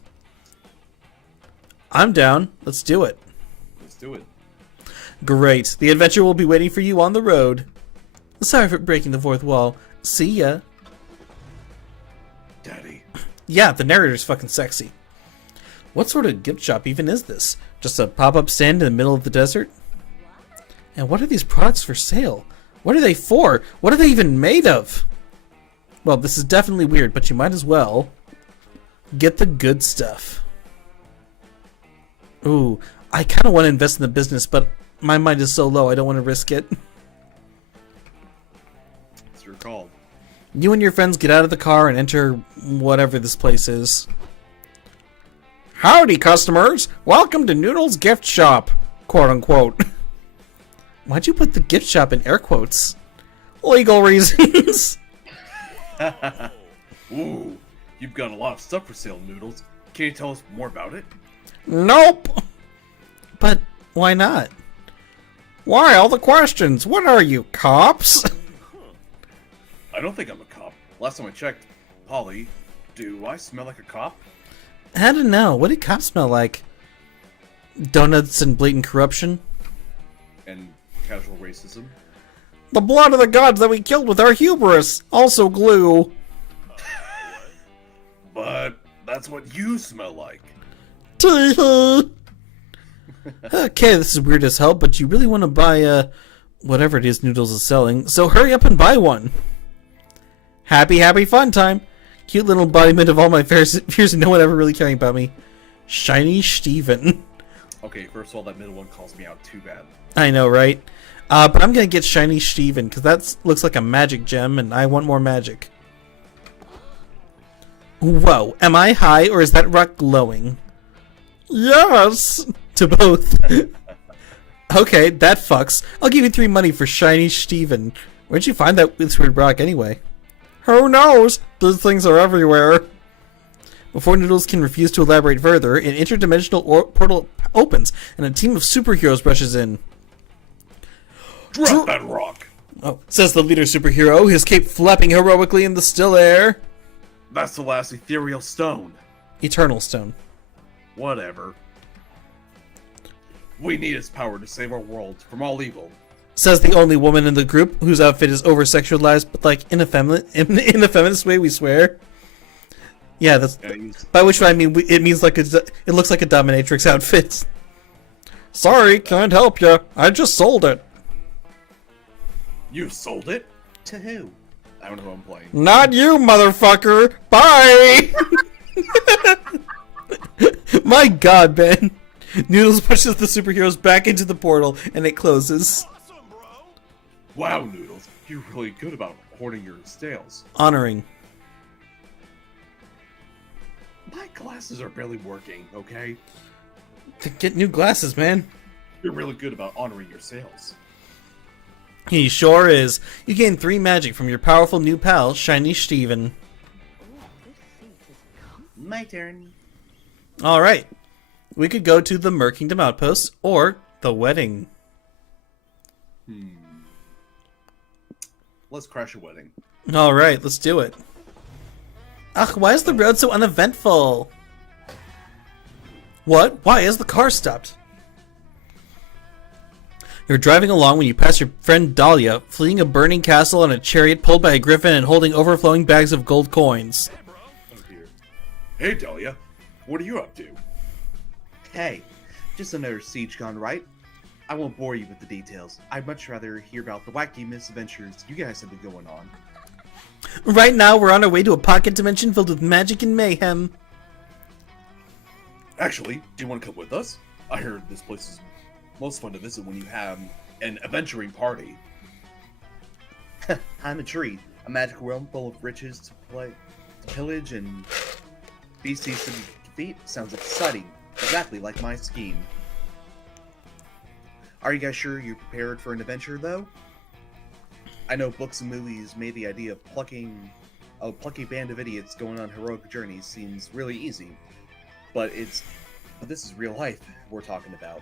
I'm down. Let's do it. Let's do it. Great. The adventure will be waiting for you on the road. Sorry for breaking the fourth wall. See ya. Daddy. Yeah, the narrator's fucking sexy. What sort of gift shop even is this? Just a pop-up stand in the middle of the desert? And what are these products for sale? What are they for? What are they even made of? Well, this is definitely weird, but you might as well get the good stuff. Ooh, I kind of want to invest in the business, but my mind is so low I don't want to risk it. It's your call. You and your friends get out of the car and enter whatever this place is. Howdy, customers! Welcome to Noodle's Gift Shop, quote unquote. Why'd you put the gift shop in air quotes? Legal reasons. Ooh, you've got a lot of stuff for sale, Noodles. Can you tell us more about it? Nope. But why not? Why all the questions? What are you, cops? I don't think I'm a cop. Last time I checked, Polly, do I smell like a cop? I don't know. What did cops smell like? Donuts and blatant corruption? And casual racism? The blood of the gods that we killed with our hubris! Also glue! But that's what you smell like. Okay, this is weird as hell, but you really want to buy, whatever it is Noodles is selling, so hurry up and buy one! Happy fun time! Cute little embodiment of all my fears and no one ever really caring about me. Shiny Steven. Okay, first of all, that middle one calls me out too bad. I know, right? But I'm gonna get Shiny Steven, because that looks like a magic gem, and I want more magic. Whoa, am I high, or is that rock glowing? Yes! To both. Okay, that fucks. I'll give you 3 money for Shiny Steven. Where'd you find this weird rock, anyway? Who knows? These things are everywhere. Before Noodles can refuse to elaborate further, an interdimensional portal opens, and a team of superheroes rushes in. Drop that rock! Oh, says the leader superhero, his cape flapping heroically in the still air. That's the last ethereal stone. Eternal stone. Whatever. We need its power to save our world from all evil. Says the only woman in the group whose outfit is over-sexualized, but like in a feminist way, we swear. Yeah, that's by which I mean it means like it looks like a dominatrix outfit. Sorry, can't help you. I just sold it. You sold it? To who? I don't know who I'm playing. Not you, motherfucker. Bye. My God, Ben. Noodles pushes the superheroes back into the portal, and it closes. Awesome, bro. Wow, Noodles, you're really good about hoarding your sales. Honoring. My glasses are barely working, okay? To get new glasses, man. You're really good about honoring your sales. He sure is. You gain 3 magic from your powerful new pal, Shiny Steven. My turn. Alright. We could go to the Mer Kingdom Outpost or the wedding. Let's crash a wedding. Alright, let's do it. Ugh, why is the road so uneventful? What? Why is the car stopped? You're driving along when you pass your friend Dahlia, fleeing a burning castle on a chariot pulled by a griffin and holding overflowing bags of gold coins. Oh dear. Hey Dahlia, what are you up to? Hey, just another siege gone right. I won't bore you with the details. I'd much rather hear about the wacky misadventures you guys have been going on. Right now, we're on our way to a pocket dimension filled with magic and mayhem. Actually, do you want to come with us? I heard this place is most fun to visit when you have an adventuring party. I'm intrigued. A magical realm full of riches to pillage and beasties to defeat sounds exciting. Exactly like my scheme. Are you guys sure you're prepared for an adventure, though? I know books and movies made the idea of plucking a plucky band of idiots going on heroic journeys seems really easy, but this is real life we're talking about.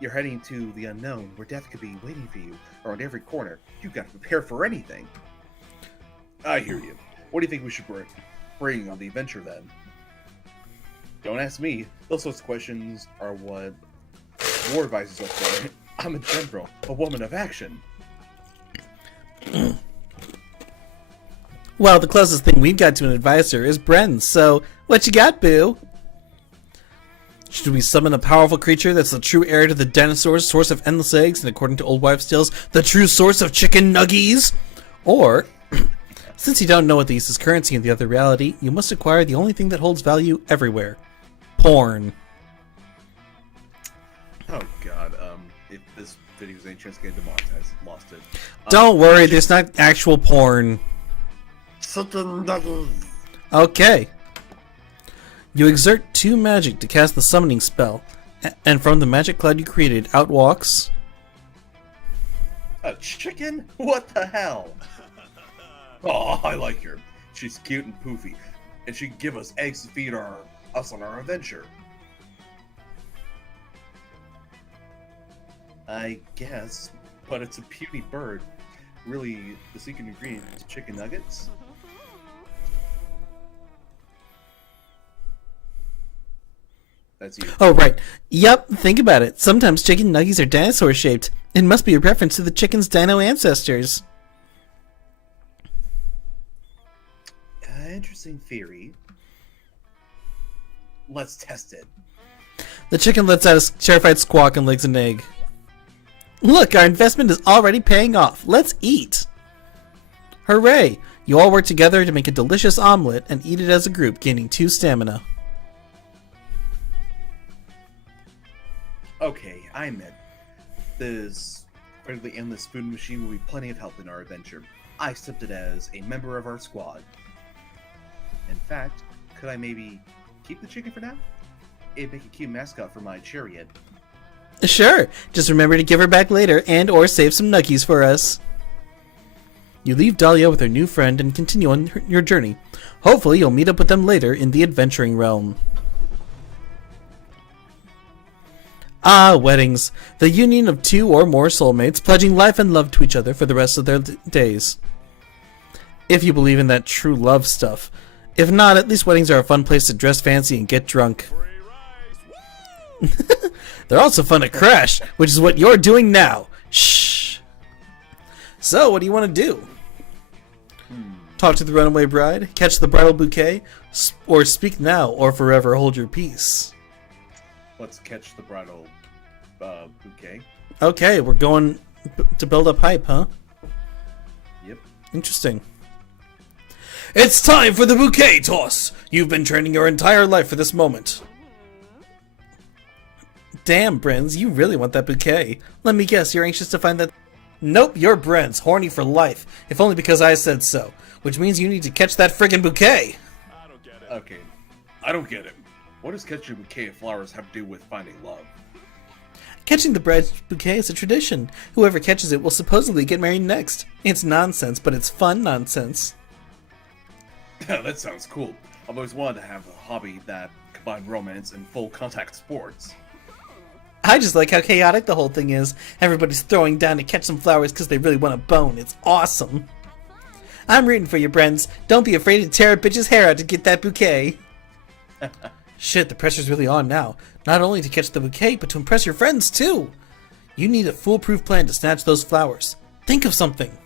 You're heading to the unknown, where death could be waiting for you around every corner. You gotta prepare for anything. I hear you. What do you think we should bring on the adventure then? Don't ask me. Those sorts of questions are what war advisors are for. I'm a general, a woman of action. Well, the closest thing we've got to an advisor is Bren, so what you got, boo? Should we summon a powerful creature that's the true heir to the dinosaurs, source of endless eggs, and according to old wives' tales, the true source of chicken nuggies? Or, since you don't know what the use is currency in the other reality, you must acquire the only thing that holds value everywhere. Porn. Oh god, if this video's any chance to get demonetized, lost it. Don't worry, there's not actual porn. Okay. You exert 2 magic to cast the summoning spell, and from the magic cloud you created out walks... A chicken? What the hell? Oh, I like her. She's cute and poofy, and she can give us eggs to feed us on our adventure. I guess. But it's a puny bird. Really, the secret ingredient is chicken nuggets? That's you. Oh, right. Yup, think about it. Sometimes chicken nuggies are dinosaur-shaped. It must be a reference to the chicken's dino ancestors. Interesting theory. Let's test it. The chicken lets out a terrified squawk and lays an egg. Look, our investment is already paying off. Let's eat. Hooray! You all work together to make a delicious omelet and eat it as a group, gaining 2 stamina. Okay, I admit, this fairly endless food machine will be plenty of help in our adventure. I accept it as a member of our squad. In fact, could I maybe keep the chicken for now? It'd make a cute mascot for my chariot. Sure, just remember to give her back later and or save some nuggies for us. You leave Dahlia with her new friend and continue on your journey. Hopefully you'll meet up with them later in the adventuring realm. Ah, weddings. The union of 2 or more soulmates pledging life and love to each other for the rest of their days. If you believe in that true love stuff. If not, at least weddings are a fun place to dress fancy and get drunk. They're also fun to crash, which is what you're doing now. Shh. So, what do you want to do? Talk to the runaway bride, catch the bridal bouquet, or speak now or forever hold your peace. Let's catch the bridal bouquet. Okay, we're going to build up hype, huh? Yep. Interesting. It's time for the bouquet toss! You've been training your entire life for this moment. Damn, Brenz, you really want that bouquet. Let me guess, you're anxious to find that... Nope, you're Brenz, horny for life. If only because I said so. Which means you need to catch that friggin' bouquet. I don't get it. Okay, I don't get it. What does catching a bouquet of flowers have to do with finding love? Catching the bride's bouquet is a tradition. Whoever catches it will supposedly get married next. It's nonsense, but it's fun nonsense. That sounds cool. I've always wanted to have a hobby that combine romance and full contact sports. I just like how chaotic the whole thing is. Everybody's throwing down to catch some flowers because they really want a bone. It's awesome. I'm rooting for you, Brens. Don't be afraid to tear a bitch's hair out to get that bouquet. Shit, the pressure's really on now. Not only to catch the bouquet, but to impress your friends, too. You need a foolproof plan to snatch those flowers. Think of something.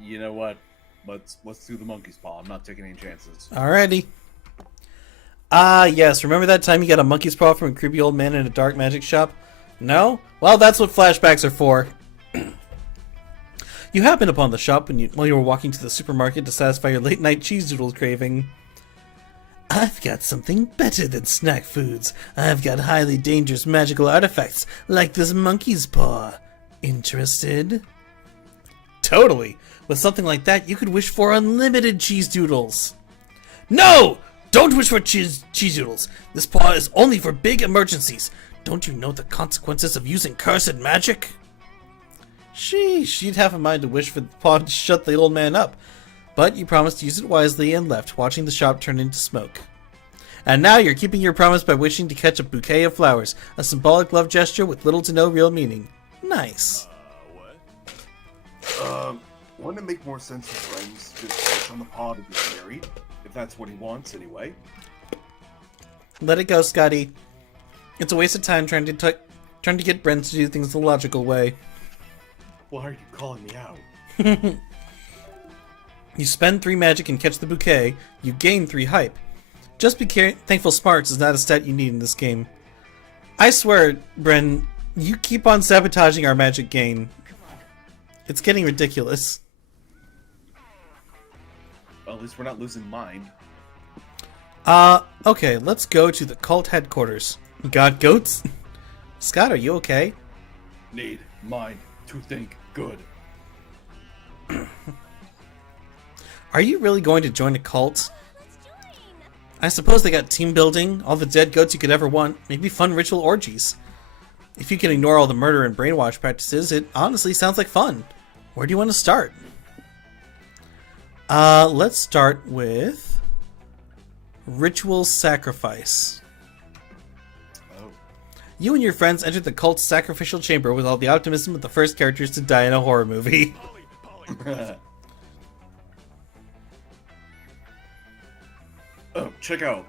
You know what? Let's do the monkey's paw. I'm not taking any chances. Alrighty. Ah, yes. Remember that time you got a monkey's paw from a creepy old man in a dark magic shop? No? Well, that's what flashbacks are for. You happened upon the shop while you were walking to the supermarket to satisfy your late-night cheese doodle craving. I've got something better than snack foods. I've got highly dangerous magical artifacts like this monkey's paw. Interested? Totally. With something like that, you could wish for unlimited cheese doodles. No! Don't wish for cheese doodles. This paw is only for big emergencies. Don't you know the consequences of using cursed magic? Sheesh, you'd have a mind to wish for the paw to shut the old man up. But you promised to use it wisely and left, watching the shop turn into smoke. And now you're keeping your promise by wishing to catch a bouquet of flowers, a symbolic love gesture with little to no real meaning. Nice. Wouldn't it make more sense for friends just wish on the paw to get married? If that's what he wants, anyway. Let it go, Scotty. It's a waste of time trying to get Brent to do things the logical way. Why are you calling me out? You spend 3 magic and catch the bouquet, you gain 3 hype. Just be thankful smarts is not a stat you need in this game. I swear, Bren, you keep on sabotaging our magic gain. It's getting ridiculous. Well, at least we're not losing mine. Okay, let's go to the cult headquarters. Got goats? Scott, are you okay? Need mind to think good. Are you really going to join a cult? I suppose they got team building, all the dead goats you could ever want, maybe fun ritual orgies. If you can ignore all the murder and brainwash practices, it honestly sounds like fun. Where do you want to start? Let's start with ritual sacrifice. Oh. You and your friends entered the cult's sacrificial chamber with all the optimism of the first characters to die in a horror movie. Oh, check out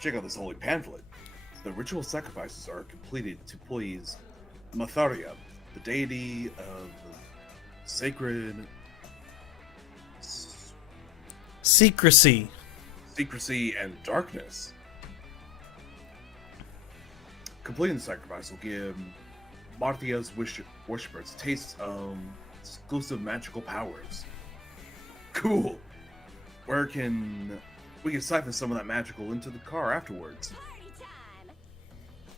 this holy pamphlet. The ritual sacrifices are completed to please Matharia, the deity of sacred Secrecy. secrecy and darkness. Completing the sacrifice will give Marthia's worshippers taste of exclusive magical powers. Cool. We can siphon some of that magical into the car afterwards.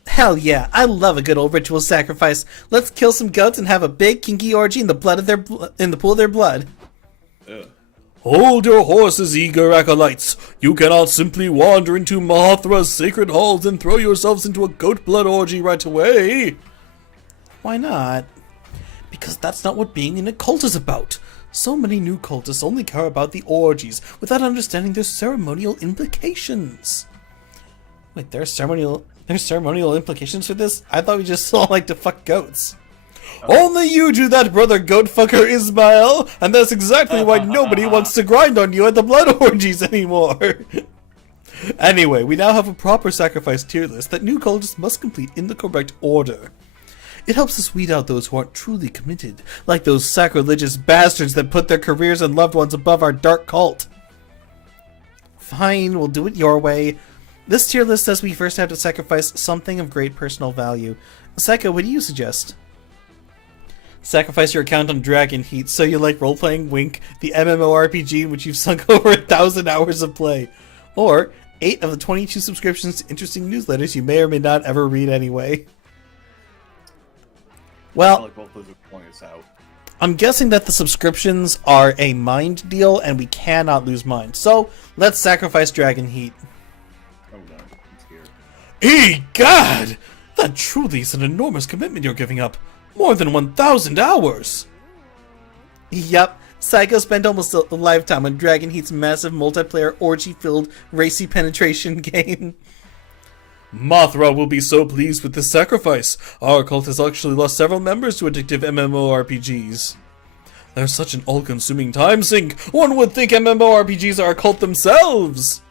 Hell yeah, I love a good old ritual sacrifice. Let's kill some goats and have a big kinky orgy in the pool of their blood. Ugh. Hold your horses, eager acolytes. You cannot simply wander into Mahathra's sacred halls and throw yourselves into a goat blood orgy right away. Why not? Because that's not what being in a cult is about. So many new cultists only care about the orgies without understanding their ceremonial implications. Wait, there's ceremonial implications for this? I thought we just all like to fuck goats. Only you do that, brother goat fucker Ismail, and that's exactly why nobody wants to grind on you at the blood orgies anymore. Anyway, we now have a proper sacrifice tier list that new cultists must complete in the correct order. It helps us weed out those who aren't truly committed, like those sacrilegious bastards that put their careers and loved ones above our dark cult. Fine, we'll do it your way. This tier list says we first have to sacrifice something of great personal value. Psycho, what do you suggest? Sacrifice your account on Dragon Heat so you like role-playing Wink, the MMORPG in which you've sunk over 1,000 hours of play. Or 8 of the 22 subscriptions to interesting newsletters you may or may not ever read anyway. I Well, like both those are pointing us out. I'm guessing that the subscriptions are a mind deal and we cannot lose mind. So, let's sacrifice Dragon Heat. Oh no, I'm scared. Egad! That truly is an enormous commitment you're giving up. More than 1,000 hours! Yup, Psycho spent almost a lifetime on Dragon Heat's massive multiplayer orgy-filled racy penetration game. Mothra will be so pleased with this sacrifice. Our cult has actually lost several members to addictive MMORPGs. They're such an all-consuming time sink. One would think MMORPGs are a cult themselves.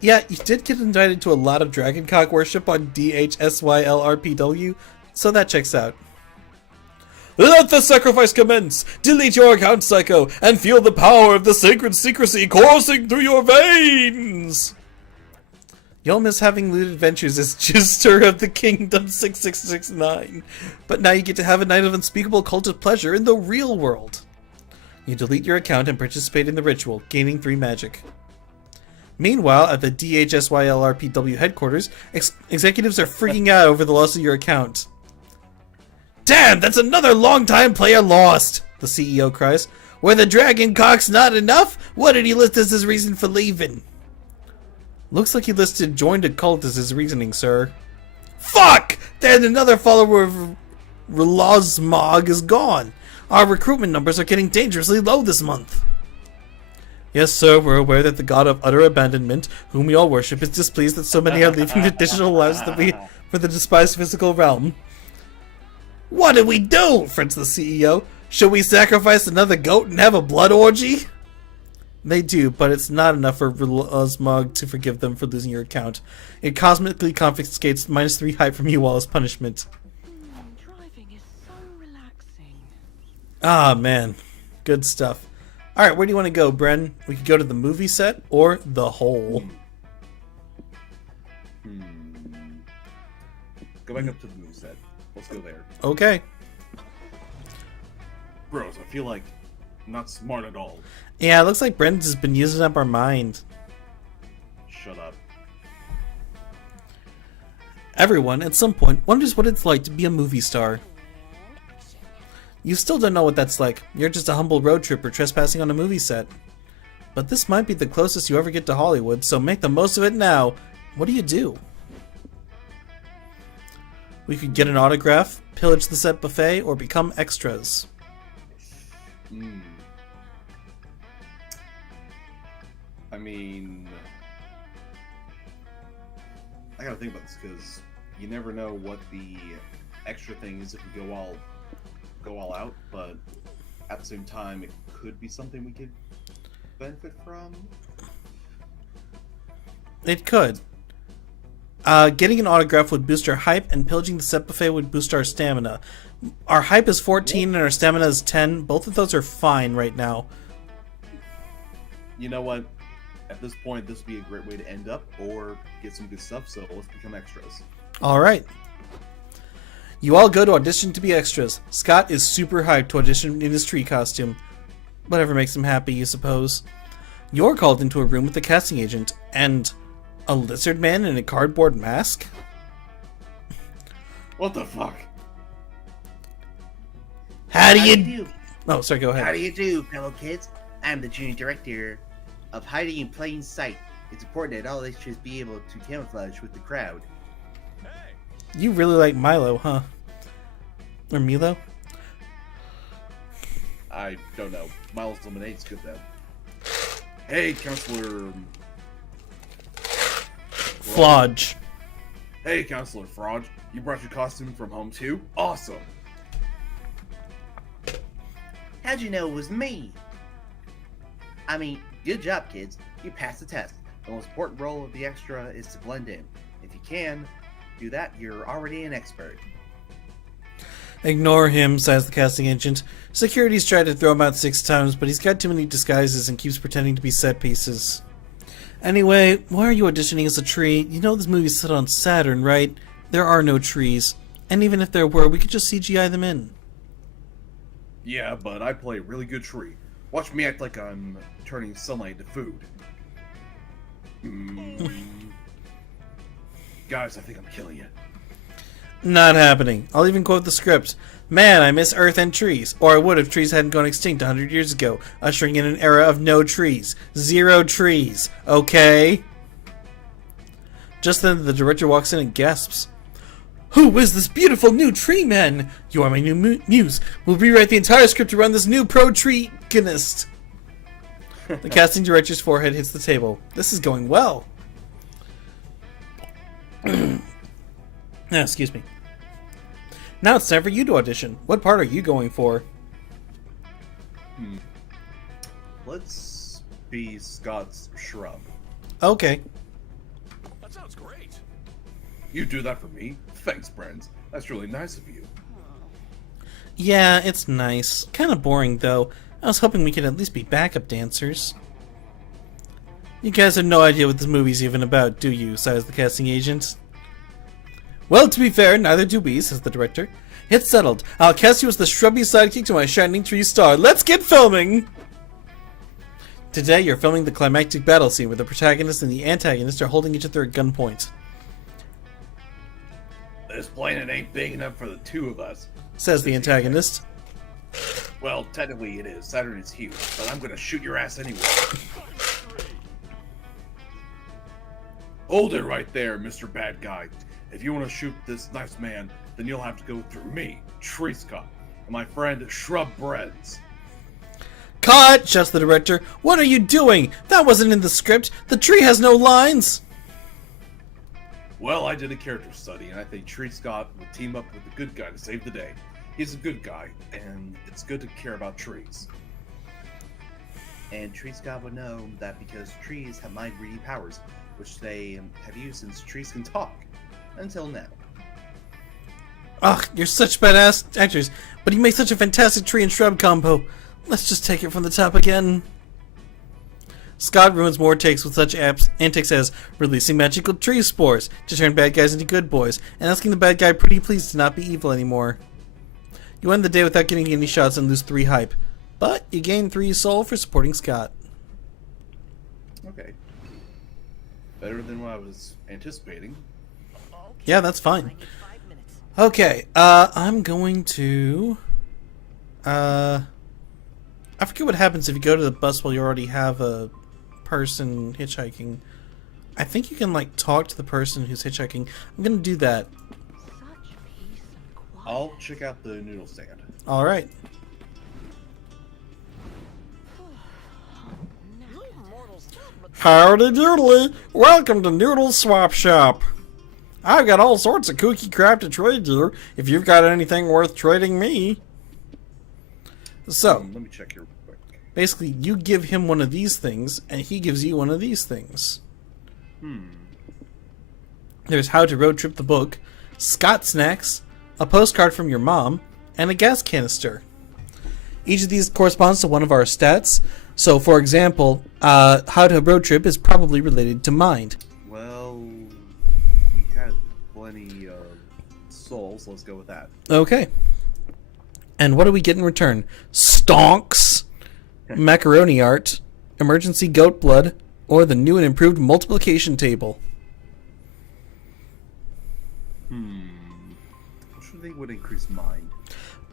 Yeah, you did get invited to a lot of dragon cock worship on DHSYLRPW, so that checks out. Let the sacrifice commence! Delete your account, Psycho, and feel the power of the sacred secrecy coursing through your veins! You'll miss having loot adventures as Gister of the Kingdom 6669, but now you get to have a night of unspeakable cultic pleasure in the real world. You delete your account and participate in the ritual, gaining 3 magic. Meanwhile, at the DHSYLRPW headquarters, executives are freaking out over the loss of your account. Damn, that's another long-time player lost, the CEO cries. Were the dragon cocks not enough? What did he list as his reason for leaving? Looks like he listed joined a cult as his reasoning, sir. Fuck! Then another follower of Relazmog is gone. Our recruitment numbers are getting dangerously low this month. Yes, sir, we're aware that the god of utter abandonment, whom we all worship, is displeased that so many are leaving the digital lives for the despised physical realm. What do we do? Frets the CEO. Should we sacrifice another goat and have a blood orgy? They do, but it's not enough for Relazmog to forgive them for losing your account. It cosmically confiscates -3 hype from you all as punishment. Driving is so relaxing. Ah, man. Good stuff. Alright, where do you want to go, Bren? We could go to the movie set or the hole. Go back up to the movie set. Let's go there. Okay. Bros, I feel like not smart at all. Yeah, it looks like Bren's has been using up our mind. Shut up. Everyone, at some point, wonders what it's like to be a movie star. You still don't know what that's like. You're just a humble road tripper trespassing on a movie set. But this might be the closest you ever get to Hollywood, so make the most of it now. What do you do? We could get an autograph, pillage the set buffet, or become extras. I mean, I gotta think about this because you never know what the extra thing is if we go all out, but at the same time, it could be something we could benefit from. It could. Getting an autograph would boost our hype, and pillaging the set buffet would boost our stamina. Our hype is 14 and our stamina is 10. Both of those are fine right now. You know what? At this point, this would be a great way to end up or get some good stuff, so let's become extras. Alright. You all go to audition to be extras. Scott is super hyped to audition in his tree costume. Whatever makes him happy, you suppose. You're called into a room with the casting agent, and a lizard man in a cardboard mask? What the fuck? How do How you... do you do? Oh, sorry, go How ahead. do you do, fellow kids? I'm the junior director of Hiding in Plain Sight. It's important that all extras be able to camouflage with the crowd. You really like Milo, huh? Or Milo? I don't know. Miles Lemonade's good though. Hey, Counselor. Flodge. Hey, Counselor Frog. You brought your costume from home too? Awesome. How'd you know it was me? I mean, good job, kids. You passed the test. The most important role of the extra is to blend in. If you can do that, you're already an expert. Ignore him, says the casting agent. Security's tried to throw him out 6 times, but he's got too many disguises and keeps pretending to be set pieces. Anyway, why are you auditioning as a tree? You know this movie's set on Saturn, right? There are no trees. And even if there were, we could just CGI them in. Yeah, but I play a really good tree. Watch me act like I'm turning sunlight into food. Guys, I think I'm killing you. Not happening. I'll even quote the script. Man, I miss Earth and trees. Or I would if trees hadn't gone extinct 100 years ago, ushering in an era of no trees. 0 trees. Okay? Just then, the director walks in and gasps. Who is this beautiful new tree man? You are my new muse. We'll rewrite the entire script around this new pro-tree-gonist. The casting director's forehead hits the table. This is going well. Excuse me. Now it's time for you to audition. What part are you going for? Let's be Scott's shrub. Okay. That sounds great. You do that for me? Thanks, Brent. That's really nice of you. Yeah, it's nice. Kind of boring, though. I was hoping we could at least be backup dancers. You guys have no idea what this movie's even about, do you? Sighs the casting agent. Well, to be fair, neither do we, says the director. It's settled. I'll cast you as the shrubby sidekick to my shining tree star. Let's get filming! Today, you're filming the climactic battle scene where the protagonist and the antagonist are holding each other at gunpoint. This planet ain't big enough for the two of us, Says the antagonist. Well, technically it is. Saturn is huge, but I'm gonna shoot your ass anyway. Hold it right there, Mr. Bad Guy. If you want to shoot this nice man, then you'll have to go through me, Tree Scott, and my friend Shrub Breads. Cut! Shouts the director. What are you doing? That wasn't in the script. The tree has no lines. Well, I did a character study, and I think Tree Scott would team up with the good guy to save the day. He's a good guy, and it's good to care about trees. And Tree Scott would know that because trees have mind-reading powers, which they have used since trees can talk. Until now. Ugh, you're such badass actors, but you make such a fantastic tree and shrub combo. Let's just take it from the top again. Scott ruins more takes with such antics as releasing magical tree spores to turn bad guys into good boys, and asking the bad guy pretty please to not be evil anymore. You end the day without getting any shots and lose 3 hype, but you gain 3 soul for supporting Scott. Okay. Better than what I was anticipating. Yeah, that's fine. Okay, I'm going to... I forget what happens if you go to the bus while you already have a person hitchhiking. I think you can, like, talk to the person who's hitchhiking. I'm gonna do that. Such peace and quiet. I'll check out the noodle stand. Alright. Howdy doodly! Welcome to Noodle Swap Shop. I've got all sorts of kooky crap to trade you, if you've got anything worth trading me. So, Let me check here real quick. basically, you give him one of these things, and he gives you one of these things. There's How to Road Trip the Book, Scott Snacks, a postcard from your mom, and a gas canister. Each of these corresponds to one of our stats. So, for example, How to Road Trip is probably related to Mind. Well, we had plenty of souls. Let's go with that. Okay. And what do we get in return? Stonks, macaroni art, emergency goat blood, or the new and improved multiplication table. Which one they would increase mine?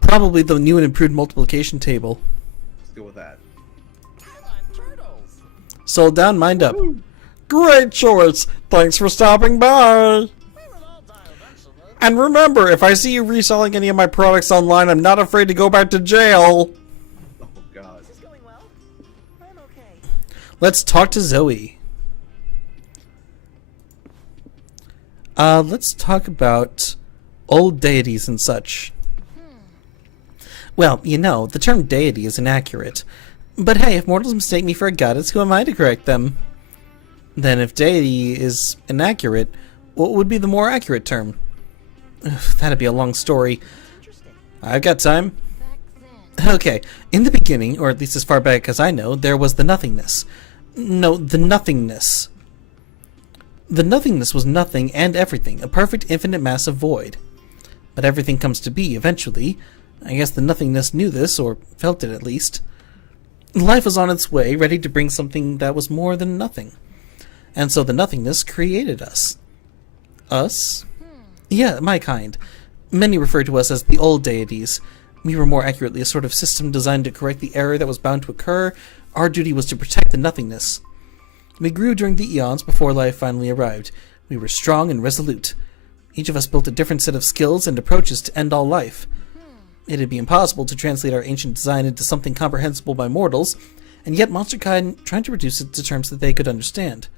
Probably the new and improved multiplication table. Let's go with that. Sold down, mind up. Great choice. Thanks for stopping by. And remember, if I see you reselling any of my products online, I'm not afraid to go back to jail. Oh god. Let's talk to Zoe. Let's talk about old deities and such. Well, you know, the term deity is inaccurate. But hey, if mortals mistake me for a goddess, who am I to correct them? Then if deity is inaccurate, what would be the more accurate term? Ugh, that'd be a long story. I've got time. Okay, in the beginning, or at least as far back as I know, there was the nothingness. No, the nothingness. The nothingness was nothing and everything, a perfect infinite mass of void. But everything comes to be, eventually. I guess the nothingness knew this, or felt it at least. Life was on its way, ready to bring something that was more than nothing. And so the nothingness created us. Us? Yeah, my kind. Many refer to us as the old deities. We were more accurately a sort of system designed to correct the error that was bound to occur. Our duty was to protect the nothingness. We grew during the eons before life finally arrived. We were strong and resolute. Each of us built a different set of skills and approaches to end all life. It'd be impossible to translate our ancient design into something comprehensible by mortals, and yet monsterkind tried to reduce it to terms that they could understand.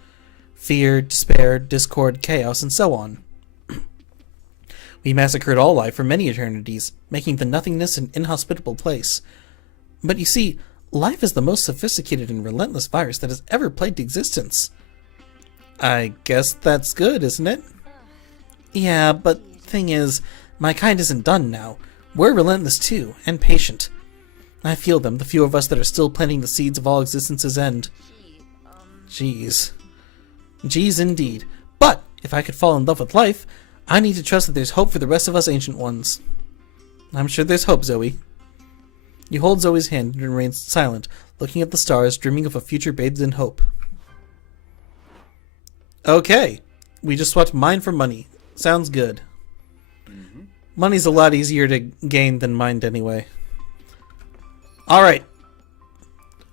Fear, despair, discord, chaos, and so on. We massacred all life for many eternities, making the nothingness an inhospitable place. But you see, life is the most sophisticated and relentless virus that has ever plagued existence. I guess that's good, isn't it? Yeah, but thing is, my kind isn't done now. We're relentless too, and patient. I feel them, the few of us that are still planting the seeds of all existence's end. Jeez. Jeez indeed. But, if I could fall in love with life, I need to trust that there's hope for the rest of us ancient ones. I'm sure there's hope, Zoe. You hold Zoe's hand and remain silent, looking at the stars, dreaming of a future bathed in hope. Okay. We just swapped mind for money. Sounds good. Money's a lot easier to gain than mind anyway. Alright.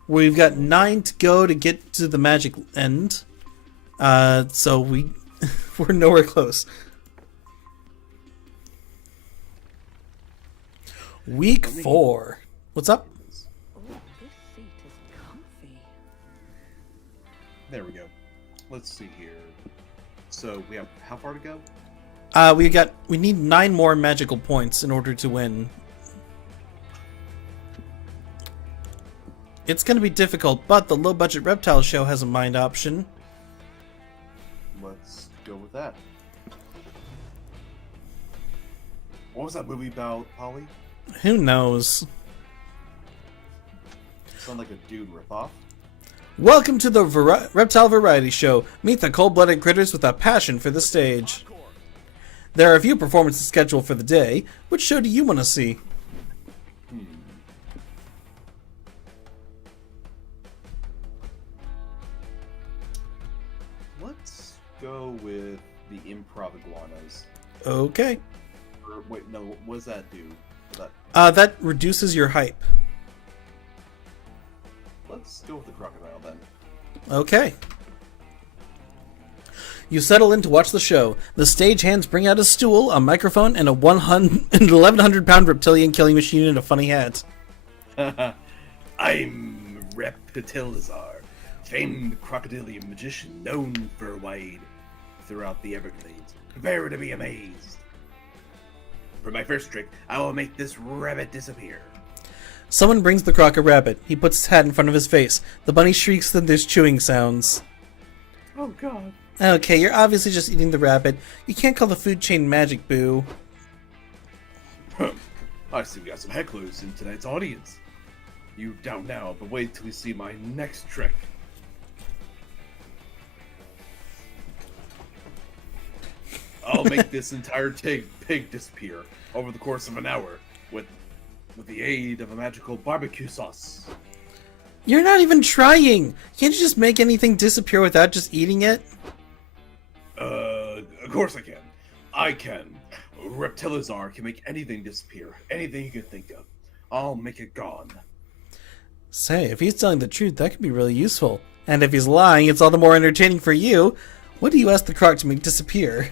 We've got 9 to go to get to the magic end. So we're nowhere close. Week 4. What's up? Oh, this seat is comfy. There we go. Let's see here. So we have how far to go? We need 9 more magical points in order to win. It's gonna be difficult, but the low-budget reptile show has a mind option. Let's go with that. What was that movie about, Polly? Who knows? Sound like a dude ripoff. Welcome to the Reptile Variety Show. Meet the cold-blooded critters with a passion for the stage. There are a few performances scheduled for the day. Which show do you want to see? Let's go with the improv iguanas. Okay. Or, wait, no, what does that do? That... That reduces your hype. Let's go with the crocodile then. Okay. You settle in to watch the show. The stagehands bring out a stool, a microphone, and a 1,100-pound reptilian killing machine and a funny hat. I'm Reptilizar, famed crocodilian magician known for wide throughout the Everglades. Prepare to be amazed. For my first trick, I will make this rabbit disappear. Someone brings the croc a rabbit. He puts his hat in front of his face. The bunny shrieks, then there's chewing sounds. Oh god. Okay, you're obviously just eating the rabbit. You can't call the food chain magic, boo. I see we got some hecklers in tonight's audience. You doubt now, but wait till you see my next trick. I'll make this entire pig disappear over the course of an hour with the aid of a magical barbecue sauce. You're not even trying! Can't you just make anything disappear without just eating it? Of course I can. I can. Reptilizar can make anything disappear. Anything you can think of. I'll make it gone. Say, if he's telling the truth, that could be really useful. And if he's lying, it's all the more entertaining for you. What do you ask the croc to make disappear?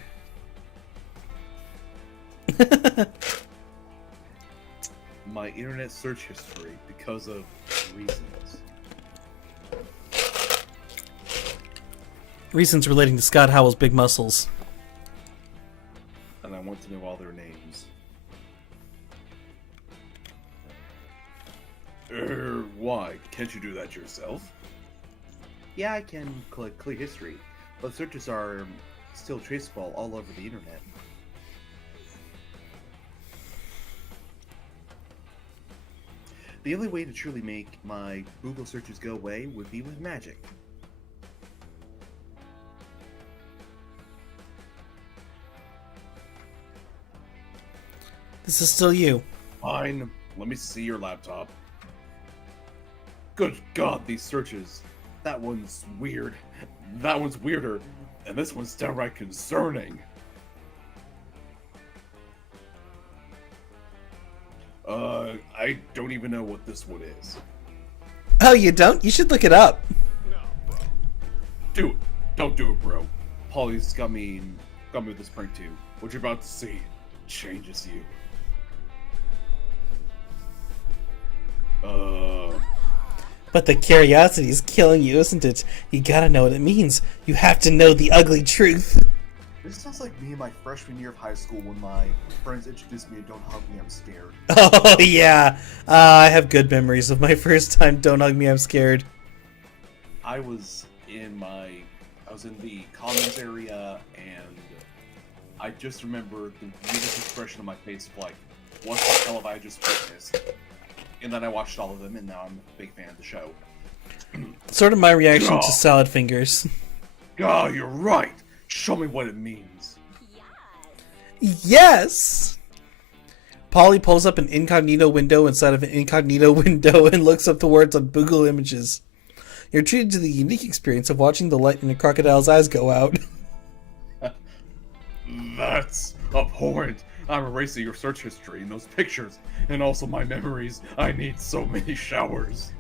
My internet search history because of reasons. Reasons relating to Scott Howell's big muscles. And I want to know all their names. Why? Can't you do that yourself? Yeah, I can collect clear history, but searches are still traceable all over the internet. The only way to truly make my Google searches go away would be with magic. This is still you. Fine. Let me see your laptop. Good God, these searches. That one's weird. That one's weirder. And this one's downright concerning. I don't even know what this one is. Oh, you don't? You should look it up. Do it. Don't do it, bro. Polly's got me got me with this prank too. What you're about to see changes you. But the curiosity is killing you, isn't it? You gotta know what it means. You have to know the ugly truth. This sounds like me in my freshman year of high school when my friends introduced me to Don't Hug Me, I'm Scared. Oh, yeah. I have good memories of my first time Don't Hug Me, I'm Scared. I was in the commons area, and I just remember the weirdest expression on my face of like, what the hell have I just witnessed? And then I watched all of them, and now I'm a big fan of the show. Sort of my reaction to Salad Fingers. God, you're right! Show me what it means. Yes! Polly pulls up an incognito window inside of an incognito window and looks up the words on Google Images. You're treated to the unique experience of watching the light in a crocodile's eyes go out. That's abhorrent. I'm erasing your search history and those pictures, and also my memories. I need so many showers.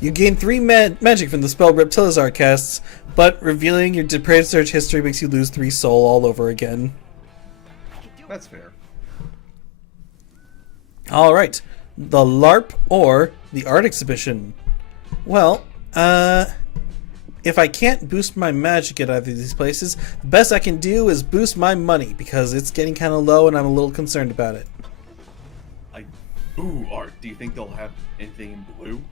You gain 3 magic from the spell Reptilizar casts, but revealing your depraved search history makes you lose 3 soul all over again. That's fair. Alright, the LARP or the art exhibition. Well, if I can't boost my magic at either of these places, the best I can do is boost my money, because it's getting kind of low and I'm a little concerned about it. Ooh, art. Do you think they'll have anything in blue?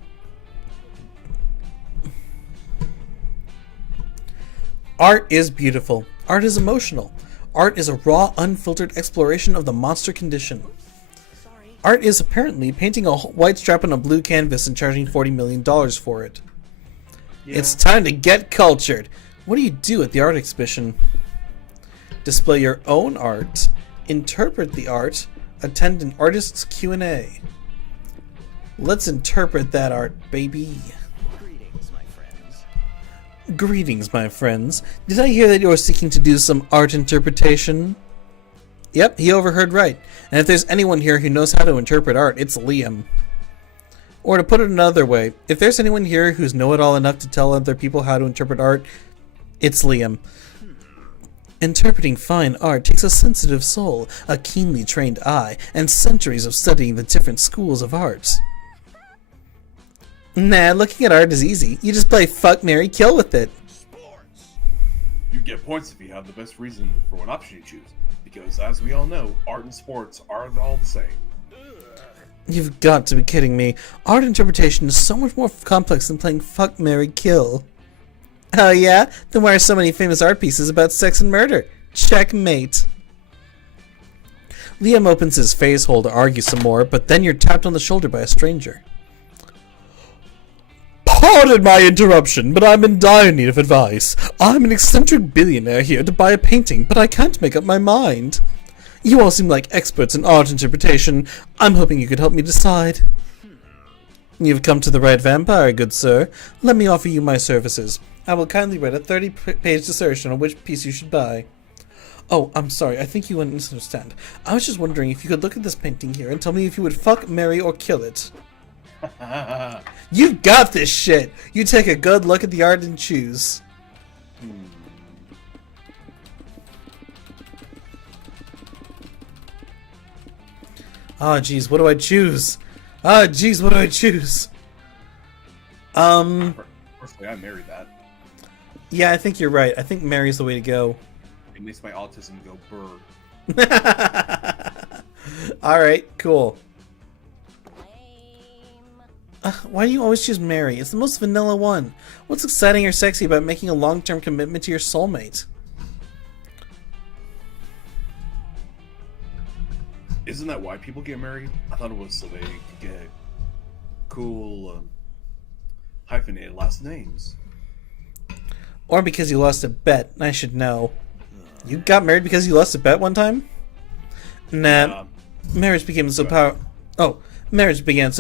Art is beautiful. Art is emotional. Art is a raw, unfiltered exploration of the monster condition. Art is apparently painting a white strap on a blue canvas and charging $40 million for it. Yeah. It's time to get cultured. What do you do at the art exhibition? Display your own art, interpret the art, attend an artist's Q&A. Let's interpret that art, baby. Greetings, my friends. Did I hear that you're seeking to do some art interpretation? Yep, he overheard right. And if there's anyone here who knows how to interpret art, it's Liam. Or to put it another way, if there's anyone here who's know-it-all enough to tell other people how to interpret art, it's Liam. Interpreting fine art takes a sensitive soul, a keenly trained eye, and centuries of studying the different schools of art. Nah, looking at art is easy. You just play fuck, marry, kill with it. You get points if you have the best reason for what option you choose. Because, as we all know, art and sports are all the same. You've got to be kidding me. Art interpretation is so much more complex than playing fuck, marry, kill. Oh yeah? Then why are so many famous art pieces about sex and murder? Checkmate. Liam opens his face hole to argue some more, but then you're tapped on the shoulder by a stranger. Pardon my interruption, but I'm in dire need of advice. I'm an eccentric billionaire here to buy a painting, but I can't make up my mind. You all seem like experts in art interpretation. I'm hoping you could help me decide. You've come to the right vampire, good sir. Let me offer you my services. I will kindly write a 30-page dissertation on which piece you should buy. Oh, I'm sorry, I think you misunderstand. I was just wondering if you could look at this painting here and tell me if you would fuck, marry, or kill it. You got this shit! You take a good look at the art and choose. Ah, geez, what do I choose? Ah, geez, what do I choose? Personally, I married that. Yeah, I think you're right. I think marry's the way to go. It makes my autism go burr. Alright, cool. Why do you always choose Mary? It's the most vanilla one. What's exciting or sexy about making a long-term commitment to your soulmate? Isn't that why people get married? I thought it was so they could get cool hyphenated last names. Or because you lost a bet. I should know. You got married because you lost a bet one time? Nah. Marriage began so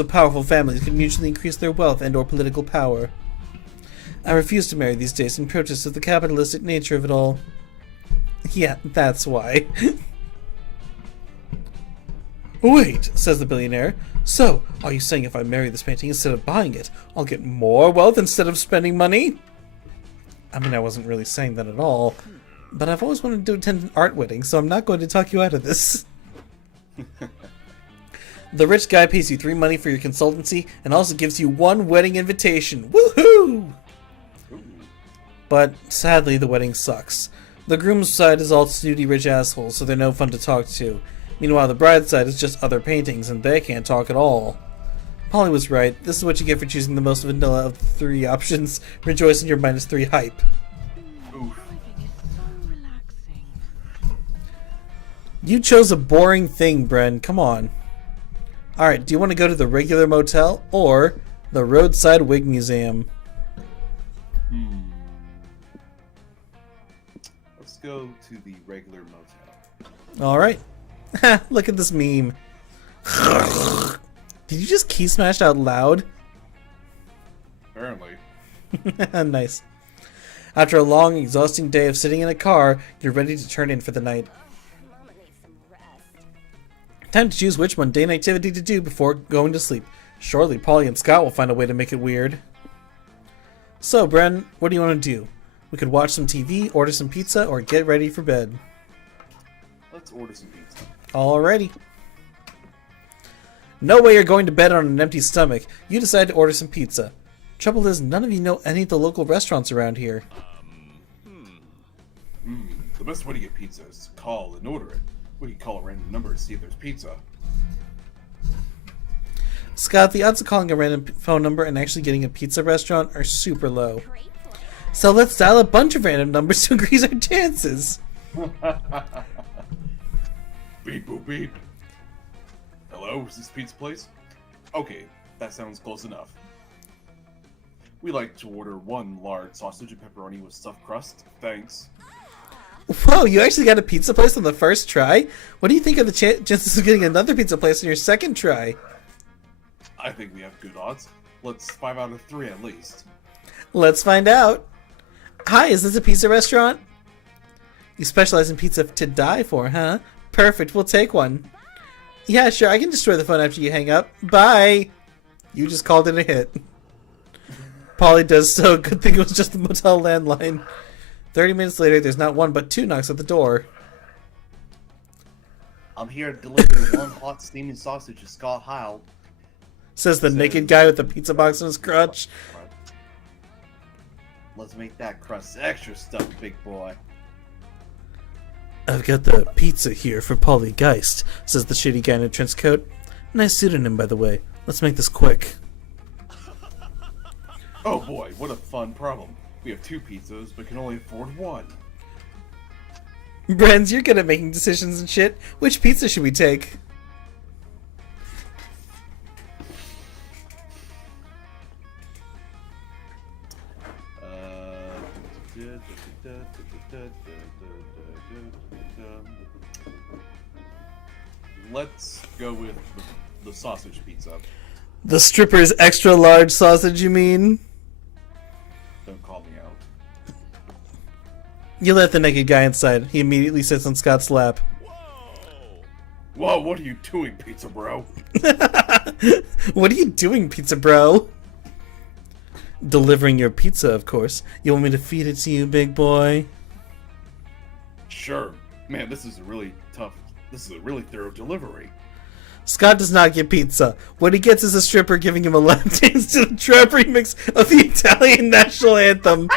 powerful families could mutually increase their wealth and or political power. I refuse to marry these days in protest of the capitalistic nature of it all. Yeah, that's why. Wait, says the billionaire. So, are you saying if I marry this painting instead of buying it, I'll get more wealth instead of spending money? I mean, I wasn't really saying that at all. But I've always wanted to attend an art wedding, so I'm not going to talk you out of this. The rich guy pays you 3 money for your consultancy and also gives you 1 wedding invitation. Woohoo! But sadly, the wedding sucks. The groom's side is all snooty rich assholes, so they're no fun to talk to. Meanwhile, the bride's side is just other paintings, and they can't talk at all. Polly was right. This is what you get for choosing the most vanilla of the 3 options. Rejoice in your -3 hype. Oof. Driving is so relaxing. You chose a boring thing, Bren. Come on. Alright, do you want to go to the regular motel or the roadside wig museum? Let's go to the regular motel. Alright. Look at this meme. Did you just key smash out loud? Apparently. Nice. After a long, exhausting day of sitting in a car, you're ready to turn in for the night. Time to choose which mundane activity to do before going to sleep. Surely Polly and Scott will find a way to make it weird. So, Bren, what do you want to do? We could watch some TV, order some pizza, or get ready for bed. Let's order some pizza. Alrighty. No way you're going to bed on an empty stomach. You decide to order some pizza. Trouble is, none of you know any of the local restaurants around here. The best way to get pizza is to call and order it. We can call a random number to see if there's pizza. Scott, the odds of calling a random phone number and actually getting a pizza restaurant are super low. So let's dial a bunch of random numbers to increase our chances. Beep boop beep. Hello, is this pizza place? Okay, that sounds close enough. We like to order 1 large sausage and pepperoni with stuffed crust. Thanks. Whoa, you actually got a pizza place on the first try? What do you think of the chances of getting another pizza place on your second try? I think we have good odds. Let's 5 out of 3 at least. Let's find out. Hi, is this a pizza restaurant? You specialize in pizza to die for, huh? Perfect, we'll take one. Yeah, sure, I can destroy the phone after you hang up. Bye! You just called it a hit. Polly does so. Good thing it was just the motel landline. 30 minutes later, there's not 1 but 2 knocks at the door. I'm here to deliver 1 hot steaming sausage to Scott Heil. Says the naked guy with the pizza box in his crotch. Let's make that crust extra stuffed, big boy. I've got the pizza here for Polly Geist, says the shitty guy in a trench coat. Nice pseudonym, by the way. Let's make this quick. Oh boy, what a fun problem. We have 2 pizzas, but can only afford 1. Brenz, you're good at making decisions and shit. Which pizza should we take? Let's go with the sausage pizza. The stripper's extra large sausage, you mean? Don't call me out. You let the naked guy inside. He immediately sits on Scott's lap. Whoa, what are you doing, pizza bro? What are you doing, pizza bro? Delivering your pizza, of course. You want me to feed it to you, big boy? Sure. Man, this is a really thorough delivery. Scott does not get pizza. What he gets is a stripper giving him a lap dance to the trap remix of the Italian national anthem.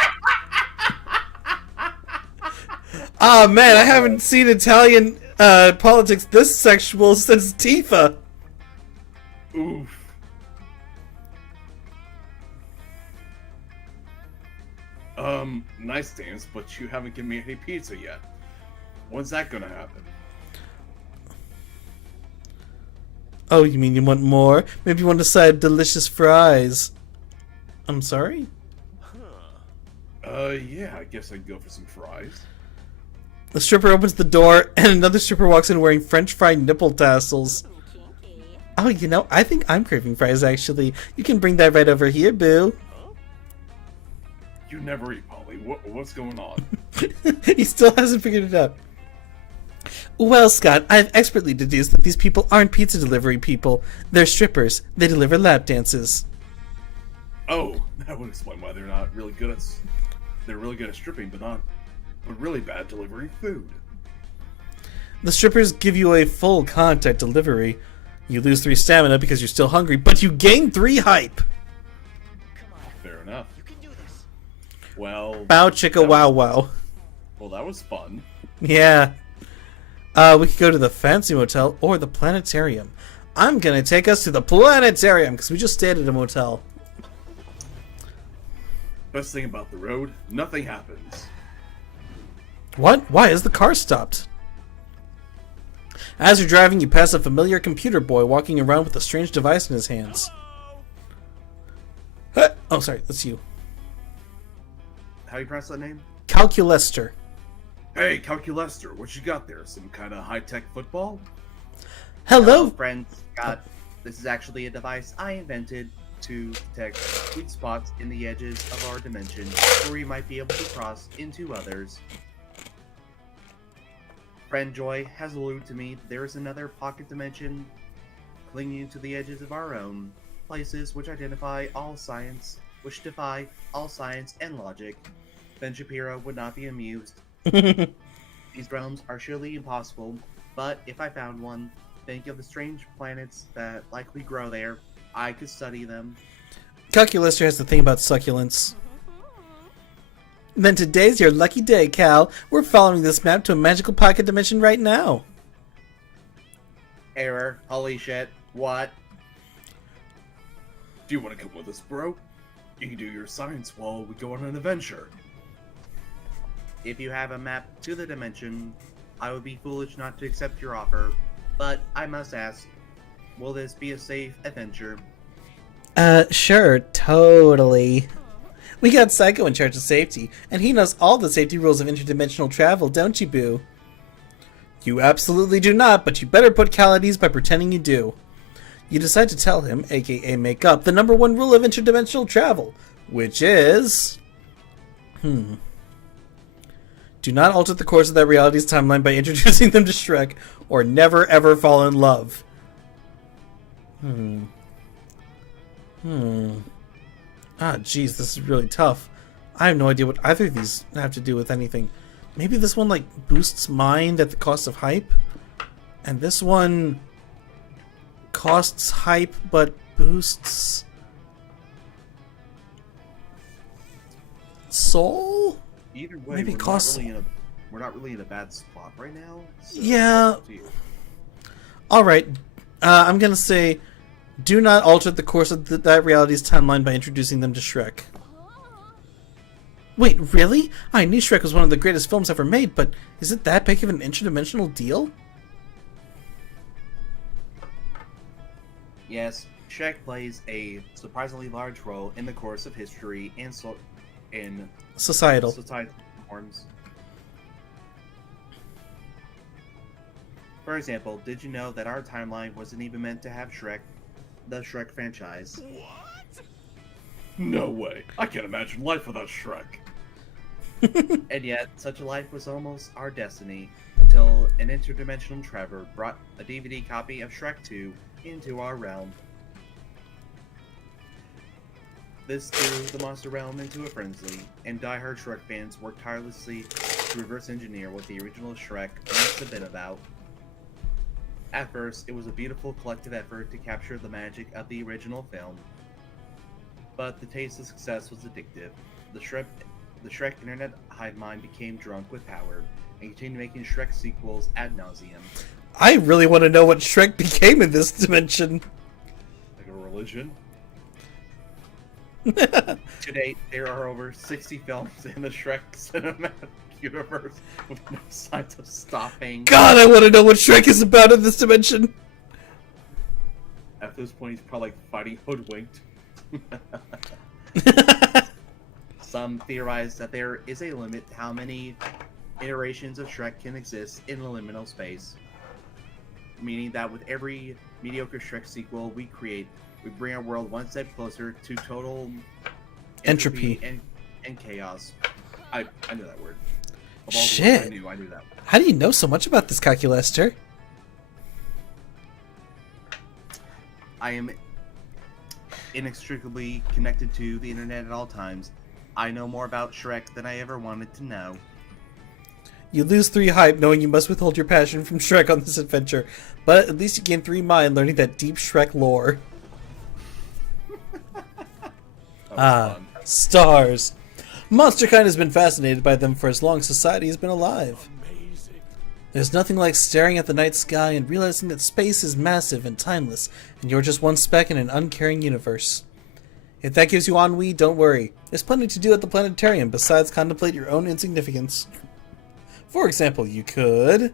Ah, man, I haven't seen Italian politics this sexual since Tifa. Oof. Nice dance, but you haven't given me any pizza yet. When's that gonna happen? Oh, you mean you want more? Maybe you want a side of delicious fries. I'm sorry? Yeah, I guess I'd go for some fries. The stripper opens the door, and another stripper walks in wearing French fry nipple tassels. Oh, you know, I think I'm craving fries, actually. You can bring that right over here, boo. You never eat, Polly. What's going on? He still hasn't figured it out. Well, Scott, I've expertly deduced that these people aren't pizza delivery people. They're strippers. They deliver lap dances. Oh, that would explain why they're really good at stripping, but not but really bad delivering food. The strippers give you a full contact delivery. You lose 3 stamina because you're still hungry, but you gain 3 hype. Fair enough. Well, Bow chicka wow wow. well, that was fun. Yeah. We could go to the fancy motel or the planetarium. I'm gonna take us to the planetarium because we just stayed at a motel. Best thing about the road, nothing happens. What? Why is the car stopped? As you're driving, you pass a familiar computer boy walking around with a strange device in his hands. Oh, sorry, that's you. How do you pronounce that name? Calculester. Hey, Calculester, what you got there? Some kind of high-tech football? Hello. friends. Scott. This is actually a device I invented to detect weak spots in the edges of our dimension where we might be able to cross into others. Friend Joy has alluded to me there is another pocket dimension clinging to the edges of our own, places which defy all science and logic. Ben Shapiro would not be amused. These realms are surely impossible, but if I found one, think of the strange planets that likely grow there. I could study them. Calculester has the thing about succulents. Then today's your lucky day, Cal. We're following this map to a magical pocket dimension right now. Error. Holy shit. What? Do you want to come with us, bro? You can do your science while we go on an adventure. If you have a map to the dimension, I would be foolish not to accept your offer, but I must ask, will this be a safe adventure? Sure, totally. We got Psycho in charge of safety, and he knows all the safety rules of interdimensional travel, don't you, Boo? You absolutely do not, but you better put Cal at ease by pretending you do. You decide to tell him, aka make up, the #1 rule of interdimensional travel, which is... Do not alter the course of that reality's timeline by introducing them to Shrek, or never ever fall in love. Ah, jeez, this is really tough. I have no idea what either of these have to do with anything. Maybe this one, like, boosts mind at the cost of hype? And this one costs hype, but boosts... soul? Either way, Maybe we're costs... not really in a bad spot right now. So Yeah. it's up to you. Alright, I'm gonna say... do not alter the course of that reality's timeline by introducing them to Shrek. Wait, really? I knew Shrek was one of the greatest films ever made, but is it that big of an interdimensional deal? Yes, Shrek plays a surprisingly large role in the course of history and Societal. societal norms. For example, did you know that our timeline wasn't even meant to have Shrek, the Shrek franchise? No way. I can't imagine life without Shrek. And yet, such a life was almost our destiny, until an interdimensional traveler brought a DVD copy of Shrek 2 into our realm. This threw the monster realm into a frenzy, and diehard Shrek fans worked tirelessly to reverse engineer what the original Shrek must have been about. At first, it was a beautiful collective effort to capture the magic of the original film, but the taste of success was addictive. The Shrek internet hive mind became drunk with power, and continued making Shrek sequels ad nauseum. I really want to know what Shrek became in this dimension. Like a religion? To date, there are over 60 films in the Shrek cinematic universe with no signs of stopping. God, I want to know what Shrek is about in this dimension. At this point, he's probably fighting hoodwinked. Some theorize that there is a limit to how many iterations of Shrek can exist in liminal space, meaning that with every mediocre Shrek sequel we create, we bring our world one step closer to total Entropy. and chaos. I knew that word. Of all the words Shit. I knew that. How do you know so much about this, Calculester? I am inextricably connected to the internet at all times. I know more about Shrek than I ever wanted to know. You lose 3 hype knowing you must withhold your passion from Shrek on this adventure, but at least you gain 3 mind learning that deep Shrek lore. Fun. Stars. Monsterkind has been fascinated by them for as long as society has been alive. There's nothing like staring at the night sky and realizing that space is massive and timeless, and you're just one speck in an uncaring universe. If that gives you ennui, don't worry. There's plenty to do at the planetarium besides contemplate your own insignificance. For example, you could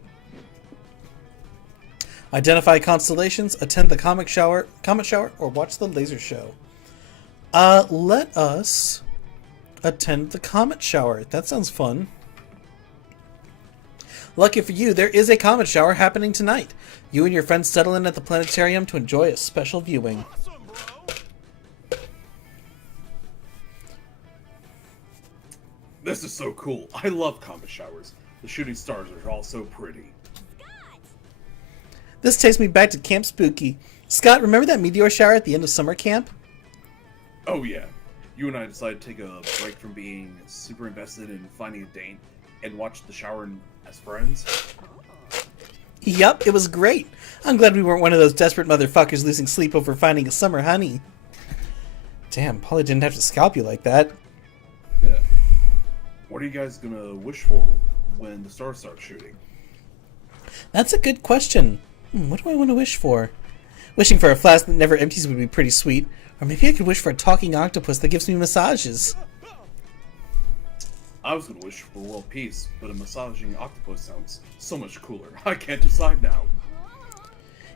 identify constellations, attend the comet shower, or watch the laser show. Let us attend the comet shower. That sounds fun. Lucky for you, there is a comet shower happening tonight. You and your friends settle in at the planetarium to enjoy a special viewing. Awesome, bro. This is so cool. I love comet showers. The shooting stars are all so pretty. This takes me back to Camp Spooky. Scott, remember that meteor shower at the end of summer camp? Oh yeah. You and I decided to take a break from being super invested in finding a date and watch the shower as friends. Yup, it was great. I'm glad we weren't one of those desperate motherfuckers losing sleep over finding a summer honey. Damn, Polly didn't have to scalp you like that. Yeah. What are you guys gonna wish for when the stars start shooting? That's a good question. What do I want to wish for? Wishing for a flask that never empties would be pretty sweet. Or maybe I could wish for a talking octopus that gives me massages. I was gonna wish for world peace, but a massaging octopus sounds so much cooler. I can't decide now.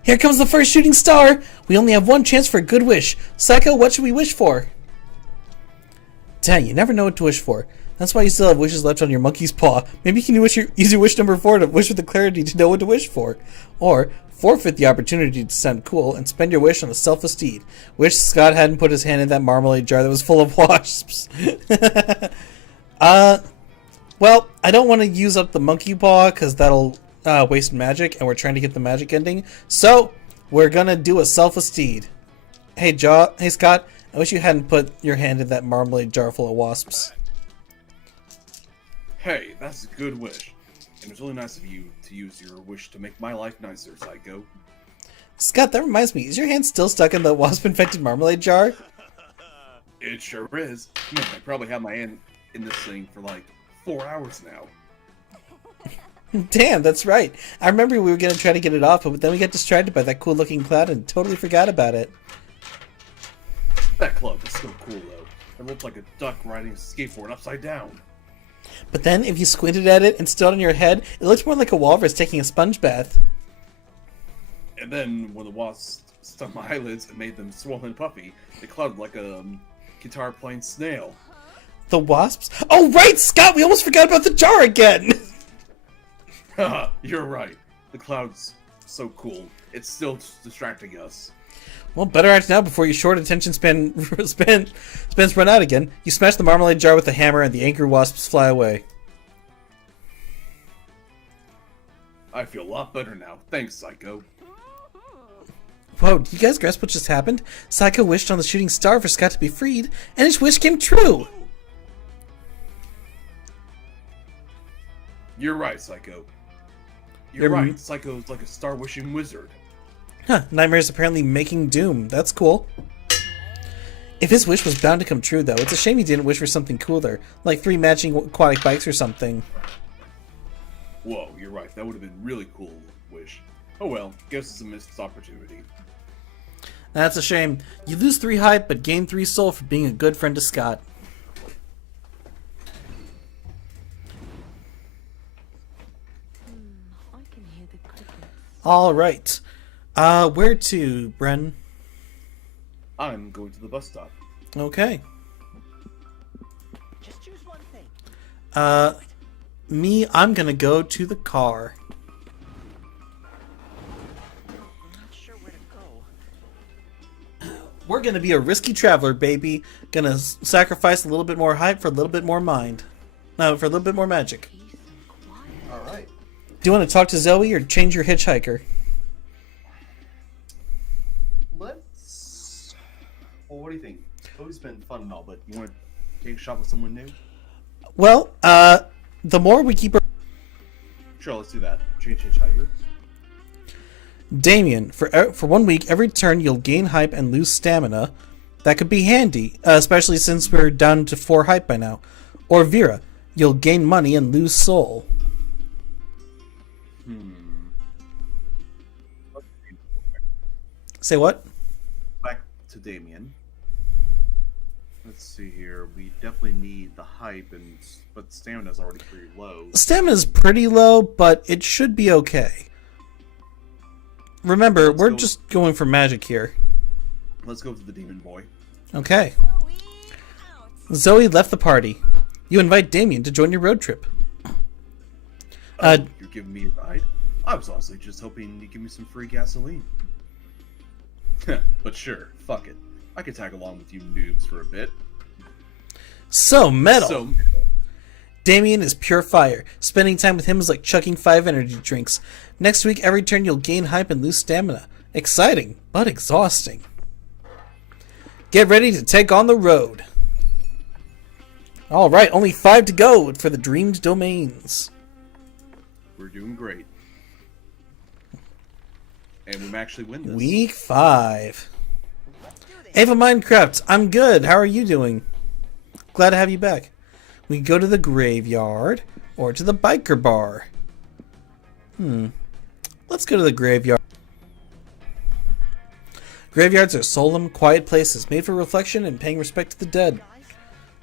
Here comes the first shooting star! We only have one chance for a good wish. Psycho, what should we wish for? Dang, you never know what to wish for. That's why you still have wishes left on your monkey's paw. Maybe you can use your wish number 4 to wish with the clarity to know what to wish for. Or forfeit the opportunity to sound cool and spend your wish on a selfless deed. Wish Scott hadn't put his hand in that marmalade jar that was full of wasps. Well, I don't want to use up the monkey paw because that'll waste magic, and we're trying to get the magic ending. So, we're gonna do a selfless deed. Hey, Scott, I wish you hadn't put your hand in that marmalade jar full of wasps. Hey, that's a good wish. And it's really nice of you to use your wish to make my life nicer, Psycho. Scott, that reminds me, is your hand still stuck in the wasp-infected marmalade jar? It sure is. Man, I probably have my hand in this thing for like 4 hours now. Damn, that's right. I remember we were gonna try to get it off, but then we got distracted by that cool-looking cloud and totally forgot about it. That club is so cool, though. It looked like a duck riding a skateboard upside down. But then, if you squinted at it and stood on your head, it looked more like a walrus taking a sponge bath. And then, when the wasp stung my eyelids and made them swollen and puffy, they clouded like a guitar-playing snail. The wasps? Oh, right, Scott! We almost forgot about the jar again! Haha, you're right. The cloud's so cool. It's still distracting us. Well, better act now before your short attention spans run out again. You smash the marmalade jar with a hammer and the angry wasps fly away. I feel a lot better now. Thanks, Psycho. Whoa, do you guys grasp what just happened? Psycho wished on the shooting star for Scott to be freed, and his wish came true! You're right, Psycho. You're right. Psycho's like a star-wishing wizard. Huh, Nightmare's apparently making doom. That's cool. If his wish was bound to come true, though, it's a shame he didn't wish for something cooler, like 3 matching aquatic bikes or something. Whoa, you're right. That would have been really cool wish. Oh well, guess it's a missed opportunity. That's a shame. You lose 3 hype, but gain 3 soul for being a good friend to Scott. I can hear the crickets. Alright. Where to, Bren? I'm going to the bus stop. Okay. Just choose one thing. I'm gonna go to the car. Not sure where to go. We're gonna be a risky traveler, baby. Gonna sacrifice a little bit more hype for a little bit more mind. No, for a little bit more magic. Peace and quiet. All right. Do you want to talk to Zoe or change your hitchhiker? Let's. Well, what do you think? It's always been fun and all, but you want to take a shot with someone new? Well, the more we keep her... Sure, let's do that. Change tiger. Damien, for 1 week, every turn you'll gain hype and lose stamina. That could be handy, especially since we're down to 4 hype by now. Or Vera, you'll gain money and lose soul. Say what? Back to Damien. Let's see here. We definitely need the hype, but stamina's already pretty low. Stamina's pretty low, but it should be okay. Remember, we're just going for magic here. Let's go to the demon boy. Okay. Zoe left the party. You invite Damien to join your road trip. You're giving me a ride? I was honestly just hoping you'd give me some free gasoline. But sure, fuck it. I could tag along with you noobs for a bit. So metal. Damien is pure fire. Spending time with him is like chugging 5 energy drinks. Next week, every turn you'll gain hype and lose stamina. Exciting, but exhausting. Get ready to take on the road. Alright, only 5 to go for the dreamed domains. We're doing great. And we may actually win this. Week 5. Ava Minecraft, I'm good. How are you doing? Glad to have you back. We can go to the graveyard or to the biker bar. Let's go to the graveyard. Graveyards are solemn, quiet places made for reflection and paying respect to the dead.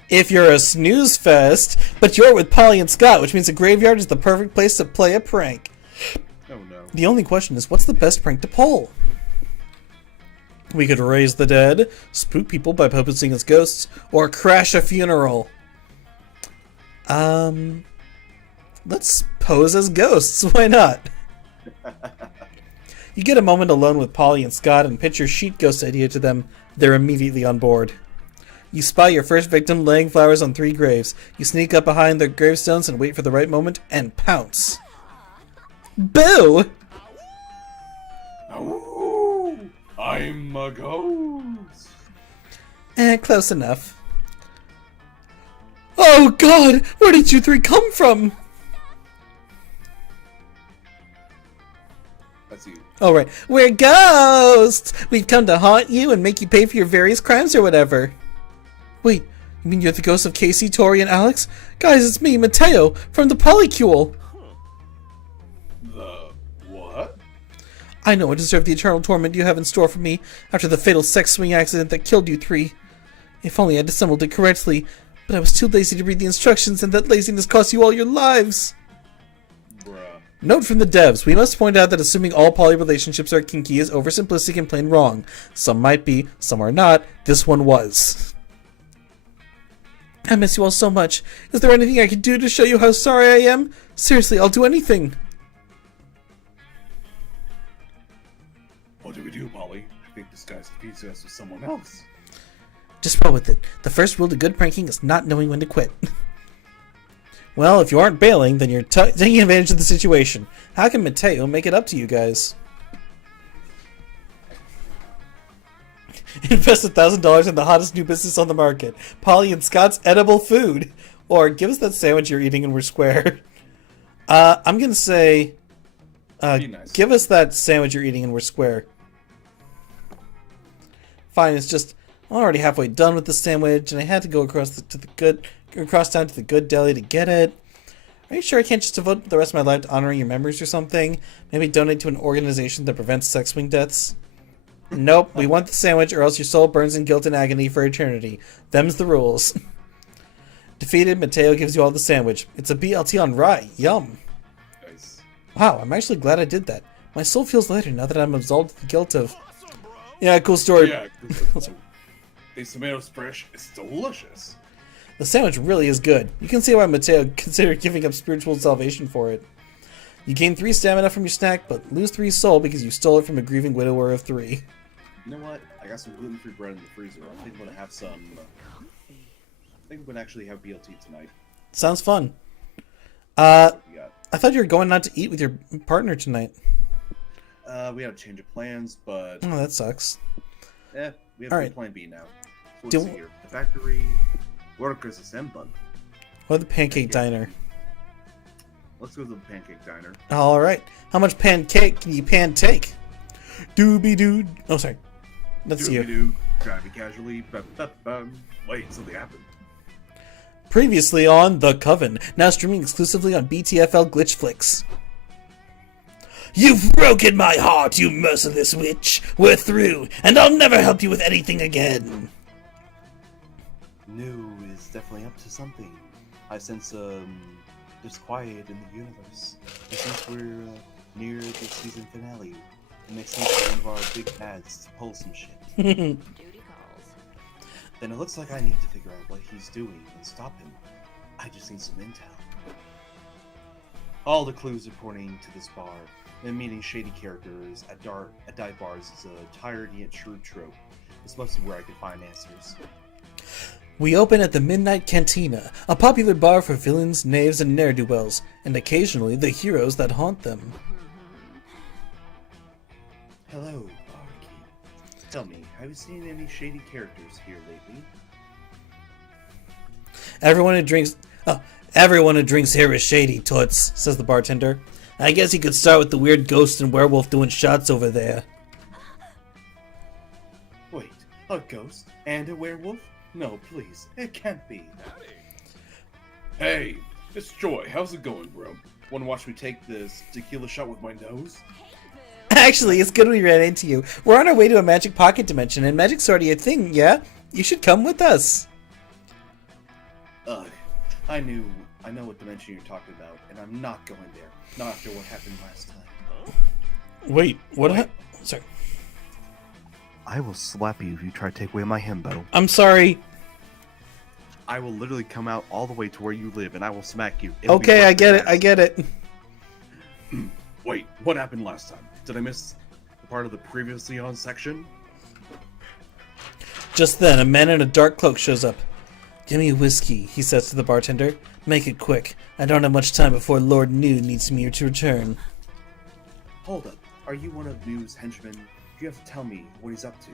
If you're a snooze fest, but you're with Polly and Scott, which means the graveyard is the perfect place to play a prank. Oh no. The only question is, what's the best prank to pull? We could raise the dead, spook people by posing as ghosts, or crash a funeral. Let's pose as ghosts. Why not? You get a moment alone with Polly and Scott and pitch your sheet ghost idea to them. They're immediately on board. You spy your first victim laying flowers on 3 graves. You sneak up behind their gravestones and wait for the right moment and pounce. Boo! Oh, I'm a ghost. Close enough. Oh god! Where did you 3 come from? That's you. Oh right. We're ghosts! We've come to haunt you and make you pay for your various crimes or whatever. Wait, you mean you're the ghosts of Casey, Tori, and Alex? Guys, it's me, Mateo, from the Polycule. The what? I know I deserve the eternal torment you have in store for me after the fatal sex swing accident that killed you 3. If only I'd assembled it correctly, but I was too lazy to read the instructions, and that laziness cost you all your lives. Bruh. Note from the devs, we must point out that assuming all poly relationships are kinky is oversimplistic and plain wrong. Some might be, some are not. This one was. I miss you all so much. Is there anything I can do to show you how sorry I am? Seriously, I'll do anything. What do we do, Polly? I think this guy's confusing us with someone else. Just roll with it. The first rule to good pranking is not knowing when to quit. Well, if you aren't bailing, then you're taking advantage of the situation. How can Mateo make it up to you guys? Invest $1,000 in the hottest new business on the market. Polly and Scott's edible food. Or give us that sandwich you're eating and we're square. I'm going to say... Be nice. Give us that sandwich you're eating and we're square. Fine, it's just... I'm already halfway done with the sandwich, and I had to go across town to the good deli to get it. Are you sure I can't just devote the rest of my life to honoring your memories or something? Maybe donate to an organization that prevents sex swing deaths? Nope, we want the sandwich or else your soul burns in guilt and agony for eternity. Them's the rules. Defeated, Mateo gives you all the sandwich. It's a BLT on rye. Yum. Nice. Wow, I'm actually glad I did that. My soul feels lighter now that I'm absolved of the guilt of... Yeah, cool story. Yeah. These tomatoes fresh. It's delicious. The sandwich really is good. You can see why Mateo considered giving up spiritual salvation for it. You gain 3 stamina from your snack, but lose 3 soul because you stole it from a grieving widower of 3. You know what? I got some gluten-free bread in the freezer. I think I'm gonna have some. I think I'm gonna actually have BLT tonight. Sounds fun. What we got? I thought you were going out to eat with your partner tonight. We had a change of plans, but Oh, that sucks. we have All a right. plan B now. So Do- let's see here. The factory workers assemble. Or the Pancake Diner. Let's go to the pancake diner. Alright. How much pancake can you pan-take? Doobie-doo. Oh, sorry. That's you. Doobie-doo, driving casually. Wait, something happened. Previously on The Coven, now streaming exclusively on BTFL Glitch Flicks. You've broken my heart, you merciless witch! We're through, and I'll never help you with anything again! New is definitely up to something. I sense disquiet in the universe. And since we're near the season finale, it makes sense for one of our big ads to pull some shit. Duty calls. Then it looks like I need to figure out what he's doing and stop him. I just need some intel. All the clues are pointing to this bar, and meeting shady characters at dive bars is a tired yet true trope. It's mostly where I can find answers. We open at the Midnight Cantina, a popular bar for villains, knaves, and ne'er-do-wells, and occasionally the heroes that haunt them. Hello, barkeep. Tell me, have you seen any shady characters here lately? Everyone who drinks here is shady, toots, says the bartender. I guess you could start with the weird ghost and werewolf doing shots over there. Wait, a ghost and a werewolf? No, please, it can't be. Hey, it's Joy. How's it going, bro? Want to watch me take this tequila shot with my nose? Actually, it's good we ran into you. We're on our way to a magic pocket dimension, and magic's already a thing, yeah? You should come with us. Ugh, I know what dimension you're talking about, and I'm not going there. Not after what happened last time. Wait, what? Sorry. I will slap you if you try to take away my himbo. I'm sorry. I will literally come out all the way to where you live and I will smack you. It'll be Okay, I worth get the it, I chance. get it. Wait, what happened last time? Did I miss the part of the previously on section? Just then, a man in a dark cloak shows up. Give me whiskey, he says to the bartender. Make it quick. I don't have much time before Lord New needs me to return. Hold up, are you one of New's henchmen? You have to tell me what he's up to.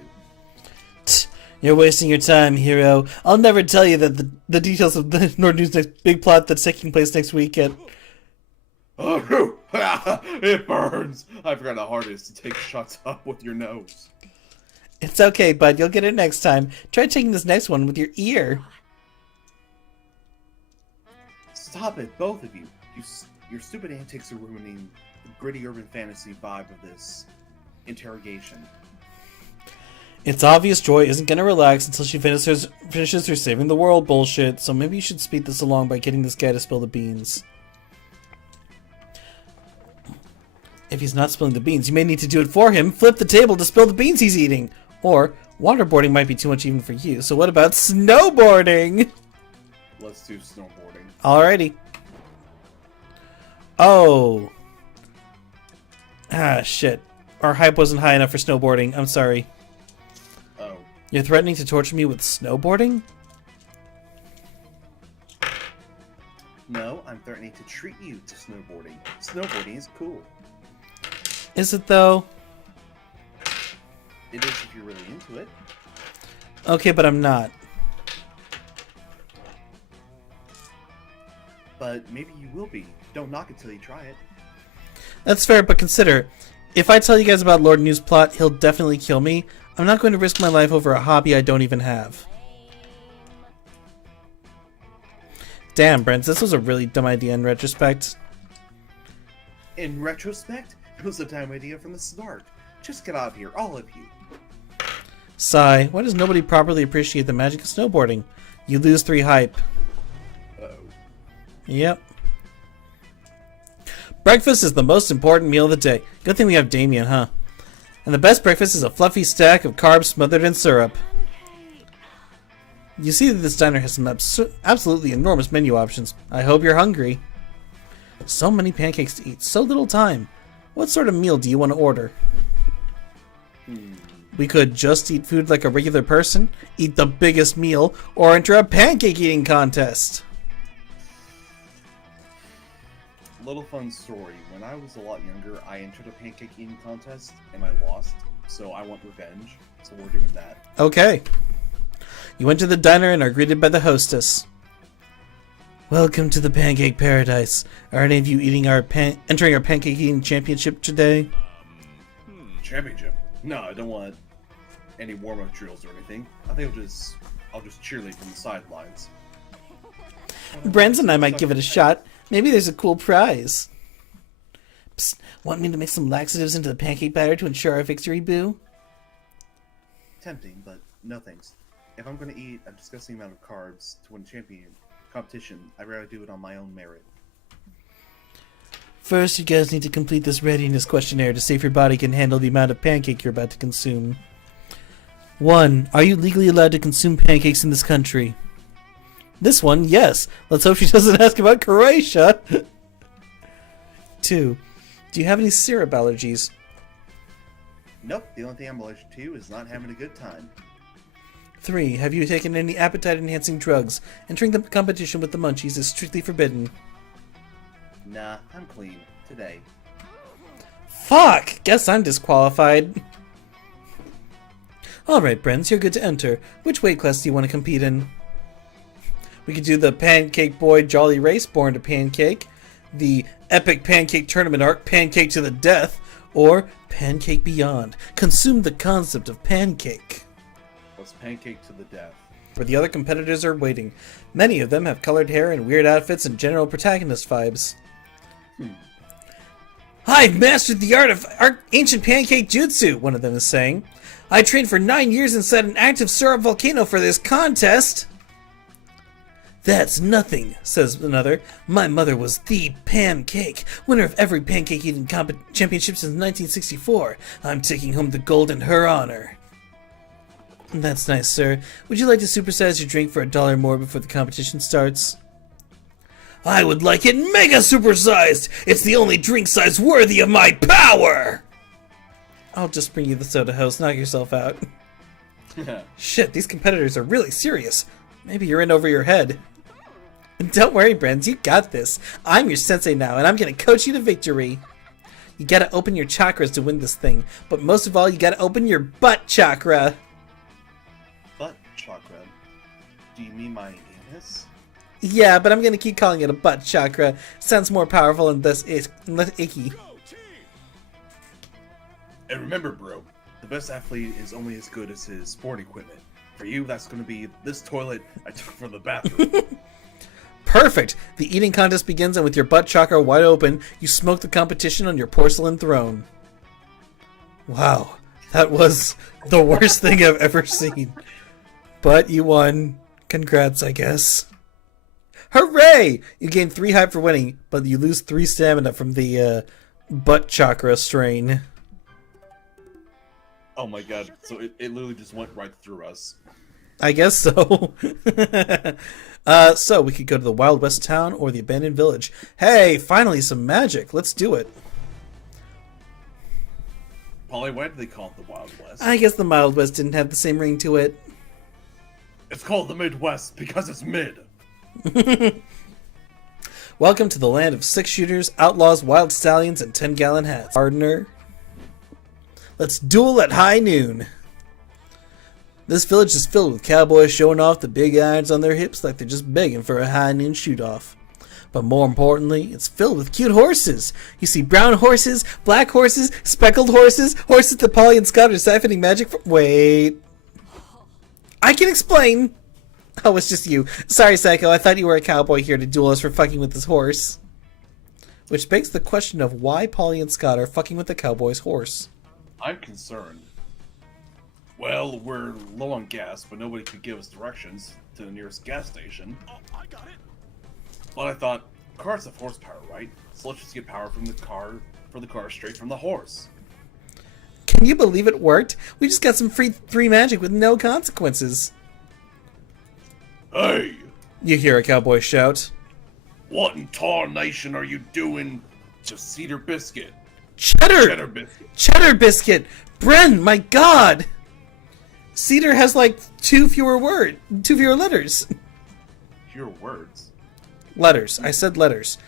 Tch, you're wasting your time, hero. I'll never tell you that the details of the Lord New's next big plot that's taking place next weekend. Oh, it burns! I forgot how hard it is to take shots up with your nose. It's okay, bud. You'll get it next time. Try taking this next one with your ear. Stop it, both of you. Your stupid antics are ruining the gritty urban fantasy vibe of this interrogation. It's obvious Joy isn't gonna relax until she finishes her saving the world bullshit, so maybe you should speed this along by getting this guy to spill the beans. If he's not spilling the beans, you may need to do it for him. Flip the table to spill the beans he's eating. Or, waterboarding might be too much even for you, so what about snowboarding? Let's do snowboarding. Alrighty. Oh. Ah, shit. Our hype wasn't high enough for snowboarding. I'm sorry. Oh. You're threatening to torture me with snowboarding? No, I'm threatening to treat you to snowboarding. Snowboarding is cool. Is it though? It is if you're really into it. Okay, but I'm not. But maybe you will be. Don't knock it till you try it. That's fair, but consider, if I tell you guys about Lord New's plot, he'll definitely kill me. I'm not going to risk my life over a hobby I don't even have. Damn, Brent, this was a really dumb idea in retrospect. In retrospect, it was a dumb idea from the start. Just get out of here, all of you. Sigh, why does nobody properly appreciate the magic of snowboarding? You lose 3 hype. Uh-oh. Yep. Breakfast is the most important meal of the day. Good thing we have Damien, huh? And the best breakfast is a fluffy stack of carbs smothered in syrup. You see that this diner has some absolutely enormous menu options. I hope you're hungry. So many pancakes to eat, so little time. What sort of meal do you want to order? We could just eat food like a regular person, eat the biggest meal, or enter a pancake eating contest. Little fun story. When I was a lot younger, I entered a pancake eating contest and I lost. So I want revenge. So we're doing that. Okay. You went to the diner and are greeted by the hostess. Welcome to the pancake paradise. Are any of you entering our pancake eating championship today? Championship? No, I don't want any warm-up drills or anything. I think I'll just cheerlead from the sidelines. Brens and I might give it a shot. Maybe there's a cool prize. Psst, want me to mix some laxatives into the pancake batter to ensure our victory, Boo? Tempting, but no thanks. If I'm going to eat a disgusting amount of carbs to win champion competition, I'd rather do it on my own merit. First, you guys need to complete this readiness questionnaire to see if your body can handle the amount of pancake you're about to consume. 1. Are you legally allowed to consume pancakes in this country? This one, yes. Let's hope she doesn't ask about Croatia. 2. Do you have any syrup allergies? Nope, the only thing I'm allergic to is not having a good time. 3. Have you taken any appetite-enhancing drugs? Entering the competition with the munchies is strictly forbidden. Nah, I'm clean. Today. Fuck! Guess I'm disqualified. Alright, Brens, you're good to enter. Which weight class do you want to compete in? We could do the Pancake Boy Jolly Race, Born to Pancake, the Epic Pancake Tournament arc, Pancake to the Death, or Pancake Beyond. Consume the concept of pancake. Let's pancake to the death. Where the other competitors are waiting. Many of them have colored hair and weird outfits and general protagonist vibes. I've mastered the art of ancient pancake jutsu, one of them is saying. I trained for 9 years inside an active syrup volcano for this contest. That's nothing, says another. My mother was the pancake, winner of every pancake eating championship since 1964. I'm taking home the gold in her honor. That's nice, sir. Would you like to supersize your drink for $1 more before the competition starts? I would like it mega supersized! It's the only drink size worthy of my power! I'll just bring you the soda hose, knock yourself out. Shit, these competitors are really serious. Maybe you're in over your head. Don't worry, Brens, you got this. I'm your sensei now, and I'm gonna coach you to victory. You gotta open your chakras to win this thing, but most of all, you gotta open your butt chakra. Butt chakra? Do you mean my anus? Yeah, but I'm gonna keep calling it a butt chakra. Sounds more powerful and less icky. And remember, bro, the best athlete is only as good as his sport equipment. For you, that's going to be this toilet I took from the bathroom. Perfect! The eating contest begins, and with your butt chakra wide open, you smoke the competition on your porcelain throne. Wow, that was the worst thing I've ever seen. But you won. Congrats, I guess. Hooray! You gain 3 hype for winning, but you lose 3 stamina from the butt chakra strain. Oh my god, so it literally just went right through us. I guess so. So we could go to the Wild West town or the abandoned village. Hey, finally some magic. Let's do it. Polly, why do they call it the Wild West? I guess the Wild West didn't have the same ring to it. It's called the Midwest because it's mid. Welcome to the land of 6-shooters, outlaws, wild stallions, and 10-gallon hats. Partner. Let's duel at high noon. This village is filled with cowboys showing off the big irons on their hips like they're just begging for a high noon shoot-off. But more importantly, it's filled with cute horses. You see brown horses, black horses, speckled horses, horses that Polly and Scott are siphoning magic from. Wait. I can explain. Oh, it's just you. Sorry, Psycho, I thought you were a cowboy here to duel us for fucking with this horse. Which begs the question of why Polly and Scott are fucking with the cowboy's horse. I'm concerned. Well, we're low on gas, but nobody could give us directions to the nearest gas station. Oh, I got it. But I thought, cars have horsepower, right? So let's just get power from the car, straight from the horse. Can you believe it worked? We just got some free magic with no consequences. Hey! You hear a cowboy shout. What in tarnation are you doing to Cedar Biscuit? Cheddar! Cheddar Biscuit. Cheddar Biscuit! Bren, my god! Cedar has like 2 fewer letters. Fewer words? Letters. I said letters.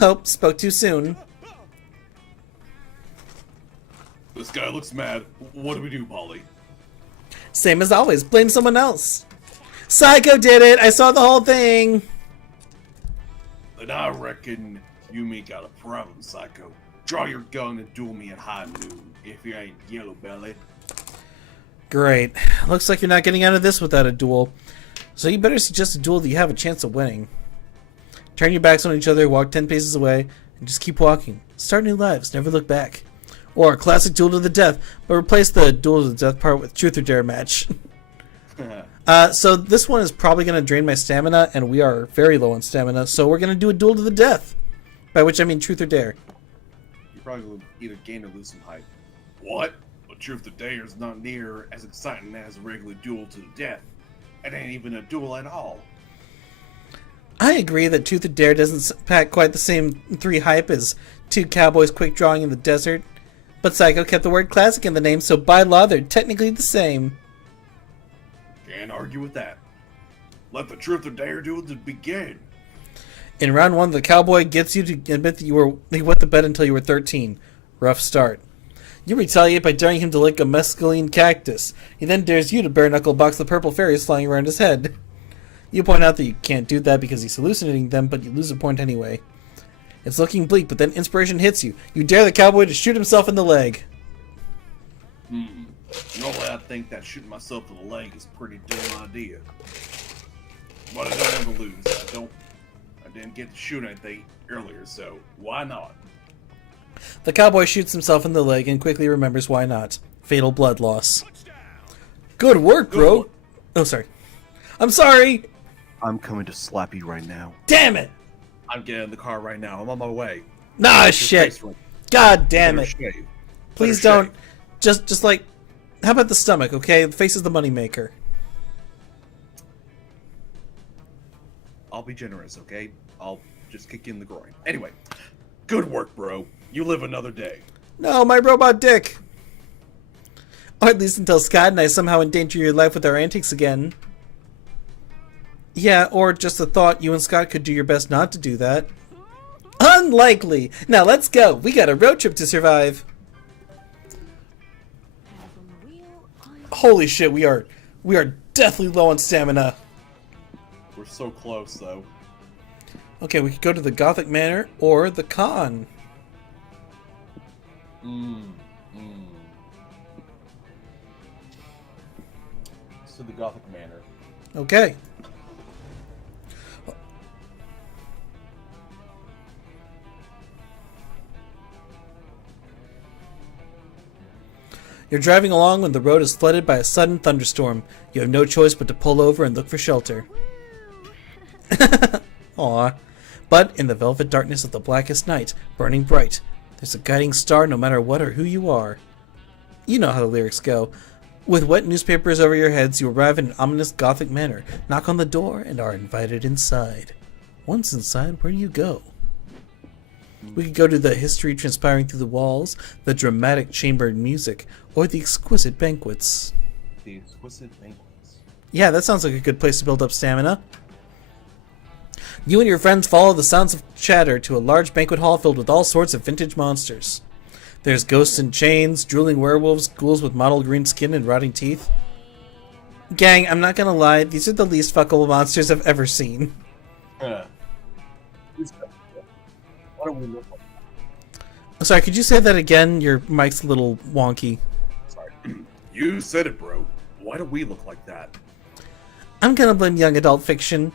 Oh, spoke too soon. This guy looks mad. What do we do, Polly? Same as always, blame someone else. Psycho did it! I saw the whole thing! Then I reckon you me got a problem, Psycho. Draw your gun and duel me at high noon, if you ain't yellow belly. Great. Looks like you're not getting out of this without a duel. So you better suggest a duel that you have a chance of winning. Turn your backs on each other, walk 10 paces away, and just keep walking. Start new lives, never look back. Or a classic duel to the death, but replace the duel to the death part with truth or dare match. So this one is probably going to drain my stamina, and we are very low on stamina, so we're going to do a duel to the death. By which I mean truth or dare. You probably will either gain or lose some height. What? A truth or dare is not near as exciting as a regular duel to the death. It ain't even a duel at all. I agree that truth or dare doesn't pack quite the same 3 hype as 2 cowboys quick drawing in the desert. But Psycho kept the word classic in the name, so by law they're technically the same. Can't argue with that. Let the truth or dare duel begin. In round 1, the cowboy gets you to admit that you wet the bed until you were 13. Rough start. You retaliate by daring him to lick a mescaline cactus. He then dares you to bare-knuckle box the purple fairies flying around his head. You point out that you can't do that because he's hallucinating them, but you lose a point anyway. It's looking bleak, but then inspiration hits you. You dare the cowboy to shoot himself in the leg. Normally I think that shooting myself in the leg is a pretty dumb idea. But I don't have to lose. I didn't get to shoot anything earlier, so why not? The cowboy shoots himself in the leg and quickly remembers why not. Fatal blood loss. Good work, bro! Good. Oh, sorry. I'm sorry! I'm coming to slap you right now. Damn it! I'm getting in the car right now. I'm on my way. Nah, Your shit! face right- God damn Better it! shave. Please Better don't. Just like, how about the stomach? Okay, the face is the moneymaker. I'll be generous, okay? I'll just kick you in the groin. Anyway, good work, bro. You live another day. No, my robot dick. Or at least until Scott and I somehow endanger your life with our antics again. Yeah, or just the thought you and Scott could do your best not to do that. Unlikely! Now let's go. We got a road trip to survive. Holy shit, we are deathly low on stamina. We're so close, though. Okay, we could go to the Gothic Manor or the Con. To the Gothic Manor. Okay. You're driving along when the road is flooded by a sudden thunderstorm. You have no choice but to pull over and look for shelter. Aw. But in the velvet darkness of the blackest night, burning bright, there's a guiding star no matter what or who you are. You know how the lyrics go. With wet newspapers over your heads, you arrive in an ominous Gothic manor, knock on the door, and are invited inside. Once inside, where do you go? We could go to the history transpiring through the walls, the dramatic chambered music, or the exquisite banquets. The exquisite banquets. Yeah, that sounds like a good place to build up stamina. You and your friends follow the sounds of chatter to a large banquet hall filled with all sorts of vintage monsters. There's ghosts in chains, drooling werewolves, ghouls with mottled green skin and rotting teeth. Gang, I'm not gonna lie, these are the least fuckable monsters I've ever seen. What do we look like? Sorry, could you say that again? Your mic's a little wonky. Sorry. You said it, bro. Why do we look like that? I'm gonna blame young adult fiction.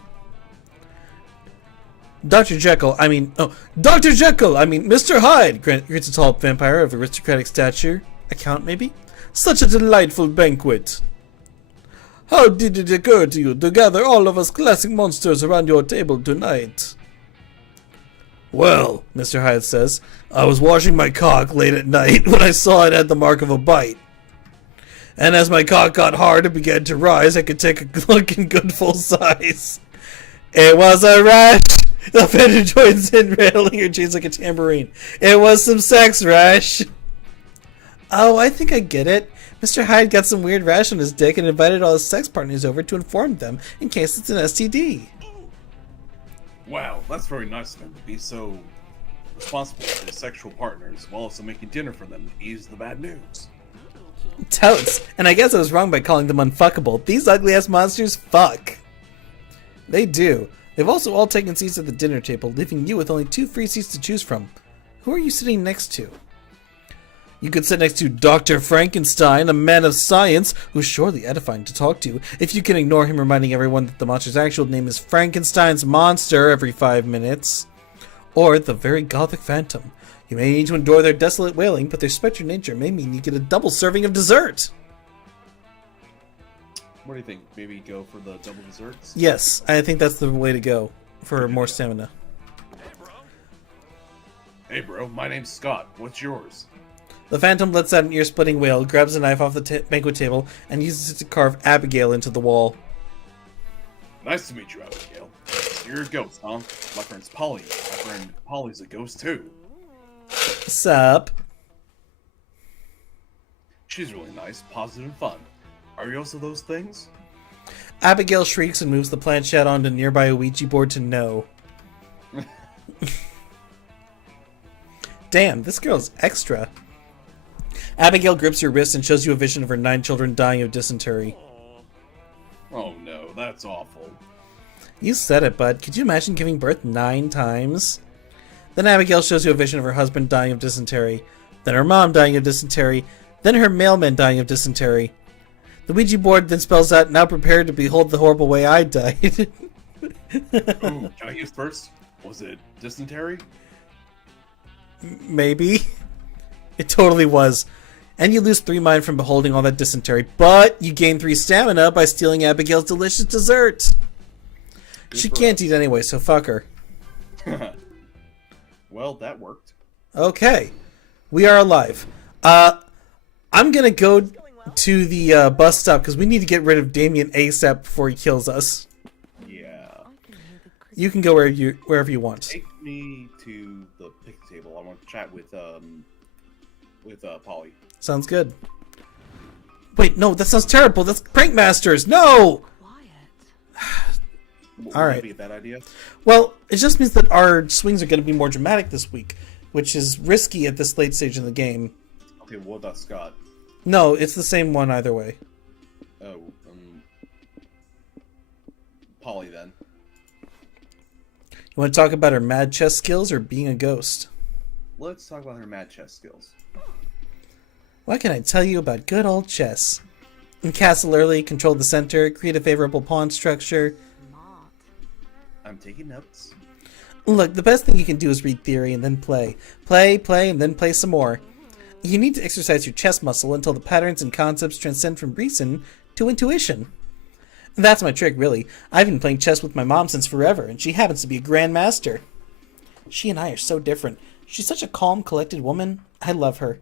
Dr. Jekyll, Mr. Hyde, greets a tall vampire of aristocratic stature. Account, maybe? Such a delightful banquet. How did it occur to you to gather all of us classic monsters around your table tonight? Well, Mr. Hyde says, I was washing my cock late at night when I saw it had the mark of a bite. And as my cock got hard and began to rise, I could take a look in good full size. It was a rash. The offender joins in, rattling her chains like a tambourine. It was some sex rash. Oh, I think I get it. Mr. Hyde got some weird rash on his dick and invited all his sex partners over to inform them in case it's an STD. Wow, that's very nice of him to be so responsible for his sexual partners while also making dinner for them to ease the bad news. Totes. And I guess I was wrong by calling them unfuckable. These ugly-ass monsters fuck. They do. They've also all taken seats at the dinner table, leaving you with only 2 free seats to choose from. Who are you sitting next to? You could sit next to Dr. Frankenstein, a man of science, who's surely edifying to talk to, if you can ignore him reminding everyone that the monster's actual name is Frankenstein's monster every 5 minutes. Or the very gothic phantom. You may need to endure their desolate wailing, but their spectral nature may mean you get a double serving of dessert. What do you think? Maybe go for the double desserts? Yes, I think that's the way to go for more stamina. Hey bro, my name's Scott. What's yours? The phantom lets out an ear-splitting wail, grabs a knife off the banquet table, and uses it to carve Abigail into the wall. Nice to meet you, Abigail. You're a ghost, huh? My friend's Polly. My friend Polly's a ghost too. Sup? She's really nice, positive, and fun. Are you also those things? Abigail shrieks and moves the planchette onto nearby Ouija board to no. Damn, this girl's extra. Abigail grips your wrist and shows you a vision of her 9 children dying of dysentery. Oh no, that's awful. You said it, bud. Could you imagine giving birth 9 times? Then Abigail shows you a vision of her husband dying of dysentery, then her mom dying of dysentery, then her mailman dying of dysentery. The Ouija board then spells out, "Now prepare to behold the horrible way I died." Ooh, can I guess first? Was it dysentery? Maybe. It totally was. And you lose 3 mind from beholding all that dysentery, but you gain 3 stamina by stealing Abigail's delicious dessert. She can't eat anyway, so fuck her. Well, that worked. Okay. We are alive. I'm gonna go to the bus stop because we need to get rid of Damien ASAP before he kills us. Yeah. You can go wherever you want. Take me to the picnic table. I want to chat with Polly. Sounds good. Wait, no, that sounds terrible. That's Prank Masters. No! Would All right. that be a bad idea? Well, it just means that our swings are going to be more dramatic this week, which is risky at this late stage in the game. Okay, what about Scott? No, it's the same one either way. Oh, Polly then. You want to talk about her mad chess skills or being a ghost? Let's talk about her mad chess skills. What can I tell you about good old chess? Castle early, control the center, create a favorable pawn structure. I'm taking notes. Look, the best thing you can do is read theory and then play. Play, and then play some more. You need to exercise your chess muscle until the patterns and concepts transcend from reason to intuition. That's my trick, really. I've been playing chess with my mom since forever, and she happens to be a grandmaster. She and I are so different. She's such a calm, collected woman. I love her.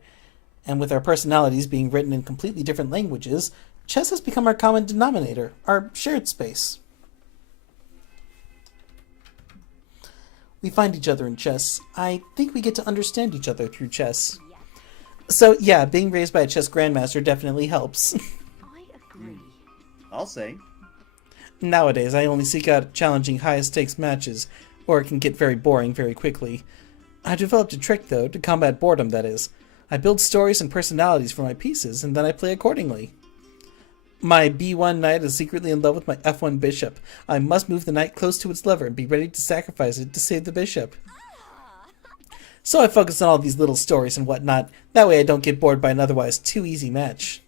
And with our personalities being written in completely different languages, chess has become our common denominator, our shared space. We find each other in chess. I think we get to understand each other through chess. So yeah, being raised by a chess grandmaster definitely helps. I agree. I'll say. Nowadays, I only seek out challenging high-stakes matches, or it can get very boring very quickly. I developed a trick, though, to combat boredom, that is. I build stories and personalities for my pieces, and then I play accordingly. My B1 knight is secretly in love with my F1 bishop. I must move the knight close to its lover and be ready to sacrifice it to save the bishop. So I focus on all these little stories and whatnot. That way I don't get bored by an otherwise too easy match.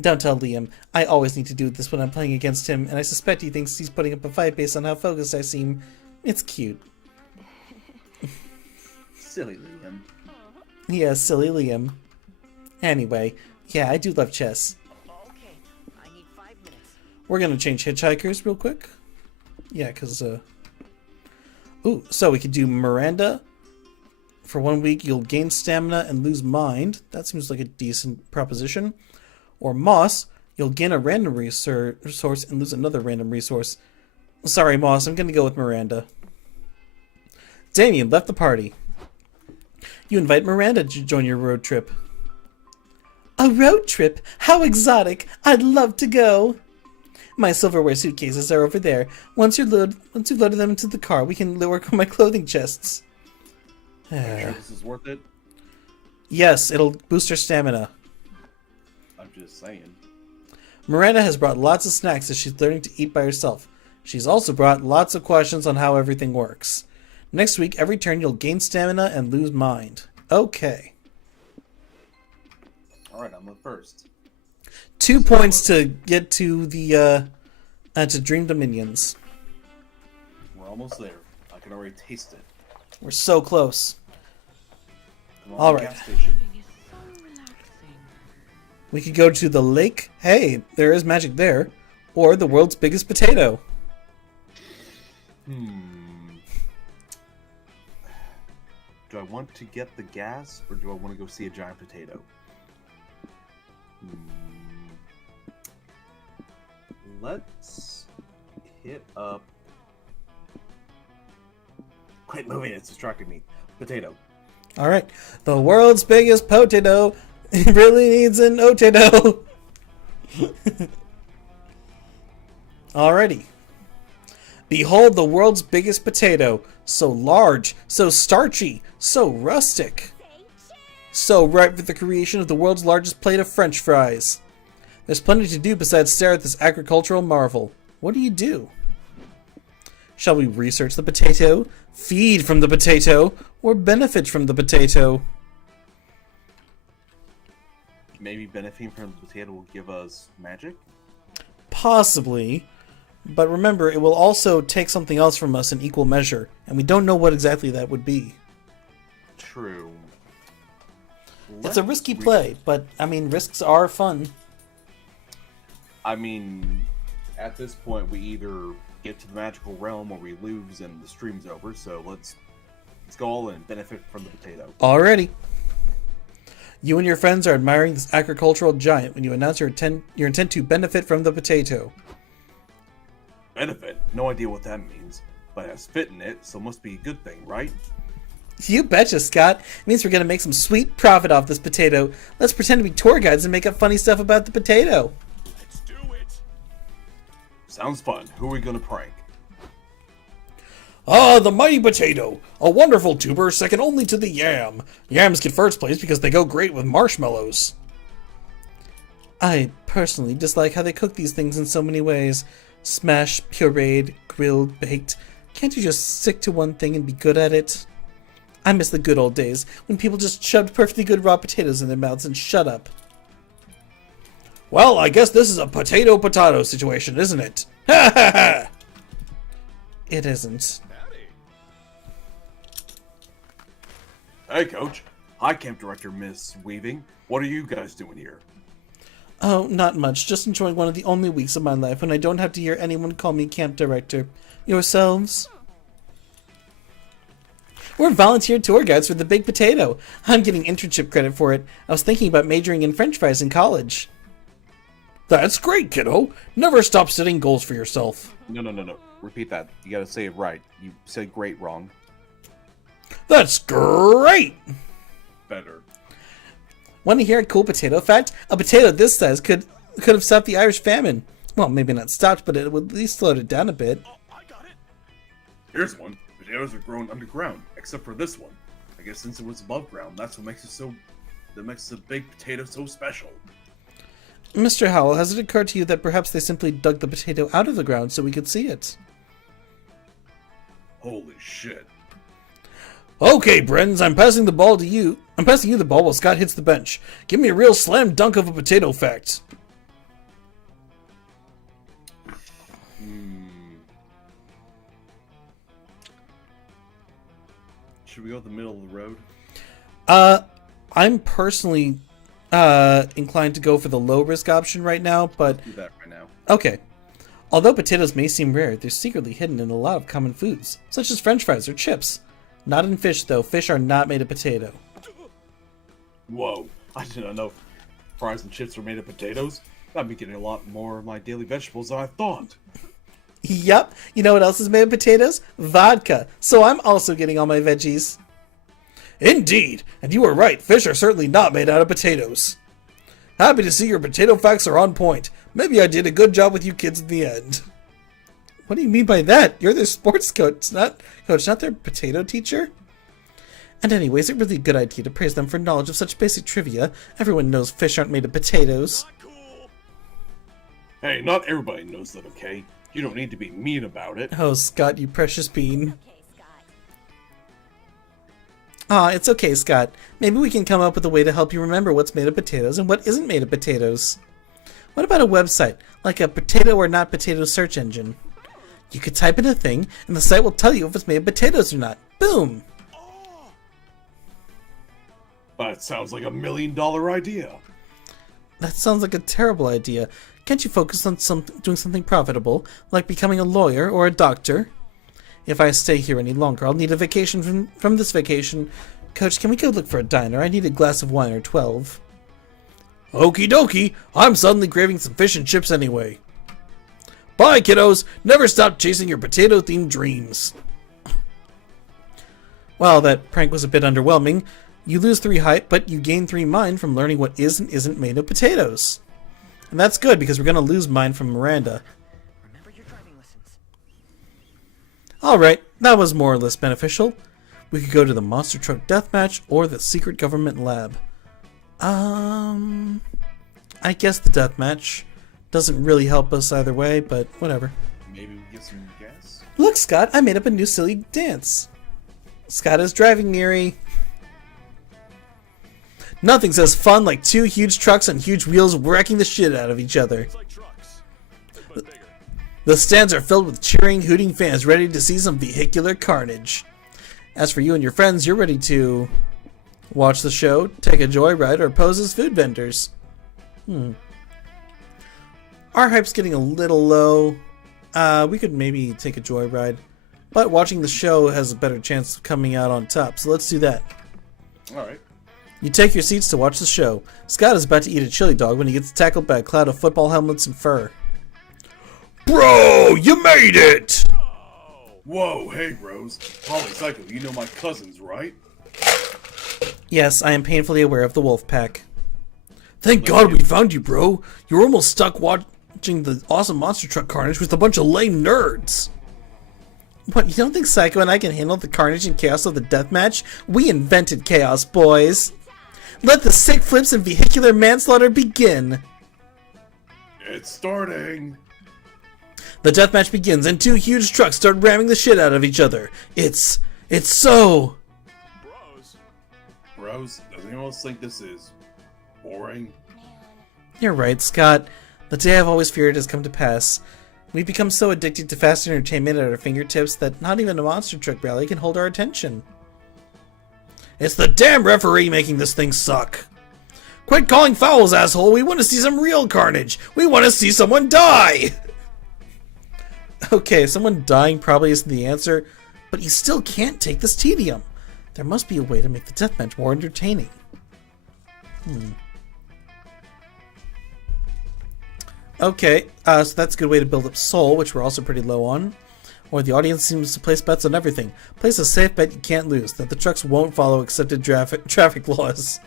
Don't tell Liam. I always need to do this when I'm playing against him, and I suspect he thinks he's putting up a fight based on how focused I seem. It's cute. Silly Liam. Yeah, silly Liam. Anyway, yeah, I do love chess. Okay, I need 5 minutes. We're gonna change hitchhikers real quick. Yeah, cause ooh, so we could do Miranda. For 1 week, you'll gain stamina and lose mind. That seems like a decent proposition. Or Moss, you'll gain a random resource and lose another random resource. Sorry, Moss, I'm gonna go with Miranda. Damien left the party. You invite Miranda to join your road trip. A road trip? How exotic! I'd love to go! My silverware suitcases are over there. Once you've loaded them into the car, we can work on my clothing chests. Are you sure this is worth it? Yes, it'll boost her stamina. I'm just saying. Miranda has brought lots of snacks as she's learning to eat by herself. She's also brought lots of questions on how everything works. Next week, every turn you'll gain stamina and lose mind. Okay. Alright, I'm up first. 2 points to get to the, to Dream Dominions. We're almost there. I can already taste it. We're so close. Come on, Alright. gas station. Everything is so relaxing. We could go to the lake. Hey, there is magic there. Or the world's biggest potato. Do I want to get the gas, or do I want to go see a giant potato? Let's hit up... Quit moving, it's distracting me. Potato. Alright. The world's biggest potato really needs an potato. Alrighty. Behold the world's biggest potato. So large, so starchy, so rustic. So ripe for the creation of the world's largest plate of French fries. There's plenty to do besides stare at this agricultural marvel. What do you do? Shall we research the potato, feed from the potato, or benefit from the potato? Maybe benefiting from the potato will give us magic? Possibly. But remember, it will also take something else from us in equal measure, and we don't know what exactly that would be. True. It's a risky play, but, I mean, risks are fun. I mean, at this point, we either get to the magical realm or we lose and the stream's over, so let's go all in, benefit from the potato. Alrighty. You and your friends are admiring this agricultural giant when you announce your intent to benefit from the potato. Benefit? No idea what that means, but it has fit in it, so must be a good thing, right? You betcha, Scott. It means we're gonna make some sweet profit off this potato. Let's pretend to be tour guides and make up funny stuff about the potato. Let's do it. Sounds fun. Who are we gonna prank? Ah, the mighty potato! A wonderful tuber second only to the yam. Yams get first place because they go great with marshmallows. I personally dislike how they cook these things in so many ways. Smashed, pureed, grilled, baked. Can't you just stick to one thing and be good at it? I miss the good old days when people just shoved perfectly good raw potatoes in their mouths and shut up. Well, I guess this is a potato-potato situation, isn't it? Ha ha ha! It isn't. Hey, Coach. Hi, Camp Director Miss Weaving. What are you guys doing here? Oh, not much. Just enjoying one of the only weeks of my life when I don't have to hear anyone call me camp director. Yourselves? We're volunteer tour guides for the Big Potato. I'm getting internship credit for it. I was thinking about majoring in French fries in college. That's great, kiddo. Never stop setting goals for yourself. No. Repeat that. You gotta say it right. You said great wrong. That's great! Better. Want to hear a cool potato fact? A potato this size could have stopped the Irish famine. Well, maybe not stopped, but it would at least slowed it down a bit. Oh, I got it. Here's one. Potatoes are grown underground, except for this one. I guess since it was above ground, that's what makes it so... That makes the big potato so special. Mr. Howell, has it occurred to you that perhaps they simply dug the potato out of the ground so we could see it? Holy shit. Okay, Brens, I'm passing the ball to you. I'm passing you the ball while Scott hits the bench. Give me a real slam dunk of a potato fact. Should we go to the middle of the road? I'm personally inclined to go for the low risk option right now, but Do that right now. okay. Although potatoes may seem rare, they're secretly hidden in a lot of common foods, such as French fries or chips. Not in fish, though. Fish are not made of potato. Whoa, I did not know fries and chips were made of potatoes. I'd be getting a lot more of my daily vegetables than I thought. Yup. You know what else is made of potatoes? Vodka. So I'm also getting all my veggies. Indeed, and you are right. Fish are certainly not made out of potatoes. Happy to see your potato facts are on point. Maybe I did a good job with you kids in the end. What do you mean by that? You're their sports coach, not their potato teacher? And anyways, it's really a good idea to praise them for knowledge of such basic trivia. Everyone knows fish aren't made of potatoes. Not cool. Hey, not everybody knows that, okay? You don't need to be mean about it. Oh, Scott, you precious bean. Aw, it's okay, Scott. Maybe we can come up with a way to help you remember what's made of potatoes and what isn't made of potatoes. What about a website, like a potato or not potato search engine? You could type in a thing, and the site will tell you if it's made of potatoes or not. Boom! That sounds like $1 million idea. That sounds like a terrible idea. Can't you focus on doing something profitable, like becoming a lawyer or a doctor? If I stay here any longer, I'll need a vacation from this vacation. Coach, can we go look for a diner? I need a glass of wine or 12. Okie dokie, I'm suddenly craving some fish and chips anyway. Bye, kiddos. Never stop chasing your potato-themed dreams. Well, that prank was a bit underwhelming. You lose 3 height, but you gain 3 mind from learning what is and isn't made of potatoes. And that's good, because we're going to lose mind from Miranda. Remember your driving lessons. Alright, that was more or less beneficial. We could go to the monster truck deathmatch or the secret government lab. I guess the deathmatch doesn't really help us either way, but whatever. Maybe we get some gas? Look, Scott, I made up a new silly dance. Scott is driving, Miri. Nothing's as fun like 2 huge trucks on huge wheels wrecking the shit out of each other. It's like trucks, but bigger. The stands are filled with cheering, hooting fans ready to see some vehicular carnage. As for you and your friends, you're ready to watch the show, take a joyride, or pose as food vendors. Our hype's getting a little low. We could maybe take a joyride, but watching the show has a better chance of coming out on top, so let's do that. Alright. You take your seats to watch the show. Scott is about to eat a chili dog when he gets tackled by a cloud of football helmets and fur. Bro, you made it! Whoa, hey bros. Holly Psycho, you know my cousins, right? Yes, I am painfully aware of the wolf pack. Thank God we found you, bro. You were almost stuck watching the awesome monster truck carnage with a bunch of lame nerds. What, you don't think Psycho and I can handle the carnage and chaos of the deathmatch? We invented chaos, boys. Let the sick flips and vehicular manslaughter begin. It's starting. The deathmatch begins and 2 huge trucks start ramming the shit out of each other. It's so... Bros. Bros, does anyone else think this is boring? You're right, Scott. The day I've always feared has come to pass. We've become so addicted to fast entertainment at our fingertips that not even a monster truck rally can hold our attention. It's the damn referee making this thing suck. Quit calling fouls, asshole. We want to see some real carnage. We want to see someone die. Okay, someone dying probably isn't the answer, but you still can't take this tedium. There must be a way to make the deathmatch more entertaining. Okay, so that's a good way to build up soul, which we're also pretty low on. Or the audience seems to place bets on everything. Place a safe bet you can't lose, that the trucks won't follow accepted traffic laws.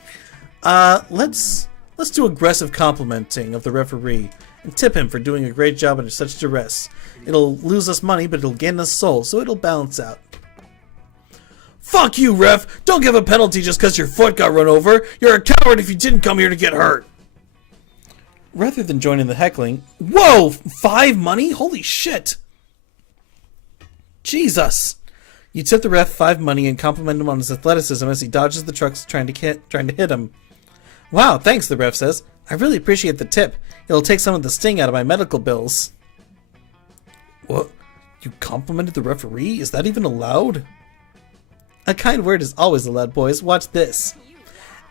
Let's do aggressive complimenting of the referee and tip him for doing a great job under such duress. It'll lose us money, but it'll gain us soul, so it'll balance out. Fuck you, ref! Don't give a penalty just because your foot got run over. You're a coward if you didn't come here to get hurt. Rather than joining the heckling... Whoa! 5 money? Holy shit! Jesus! You tip the ref 5 money and compliment him on his athleticism as he dodges the trucks trying to hit him. Wow, thanks, the ref says. I really appreciate the tip. It'll take some of the sting out of my medical bills. What? You complimented the referee? Is that even allowed? A kind word is always allowed, boys. Watch this.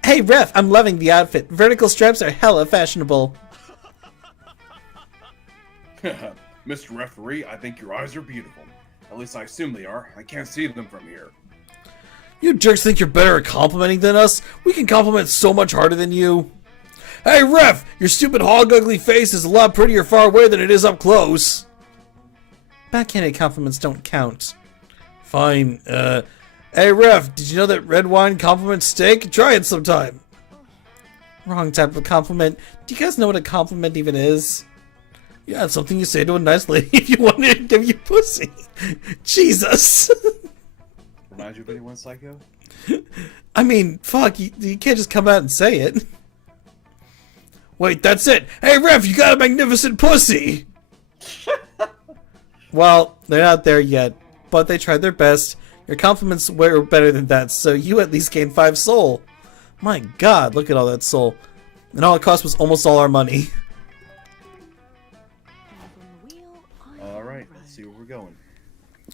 Hey, ref, I'm loving the outfit. Vertical stripes are hella fashionable. Mr. Referee, I think your eyes are beautiful. At least I assume they are. I can't see them from here. You jerks think you're better at complimenting than us? We can compliment so much harder than you. Hey, ref! Your stupid hog ugly face is a lot prettier far away than it is up close. Backhanded compliments don't count. Fine, Hey, ref, did you know that red wine compliments steak? Try it sometime. Wrong type of compliment. Do you guys know what a compliment even is? Yeah, it's something you say to a nice lady if you want her to give you pussy. Jesus. Remind you of anyone, Psycho? I mean, fuck, you can't just come out and say it. Wait, that's it. Hey, ref, you got a magnificent pussy. Well, they're not there yet, but they tried their best. Your compliments were better than that, so you at least gained 5 soul. My god, look at all that soul. And all it cost was almost all our money. Alright, let's see where we're going.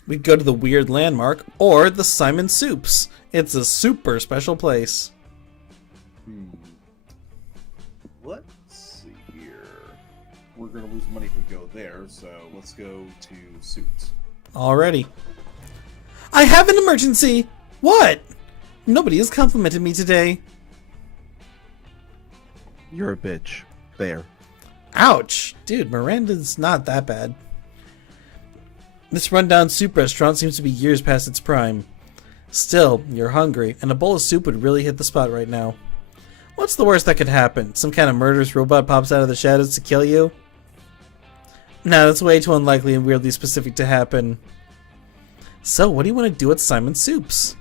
We go to the weird landmark, or the Simon Soups. It's a super special place. Let's see here. We're gonna lose money if we go there, so let's go to Suits. Already. I have an emergency! What? Nobody has complimented me today. You're a bitch. There. Ouch! Dude, Miranda's not that bad. This rundown soup restaurant seems to be years past its prime. Still, you're hungry, and a bowl of soup would really hit the spot right now. What's the worst that could happen? Some kind of murderous robot pops out of the shadows to kill you? No, that's way too unlikely and weirdly specific to happen. So, what do you want to do at Simon Soups?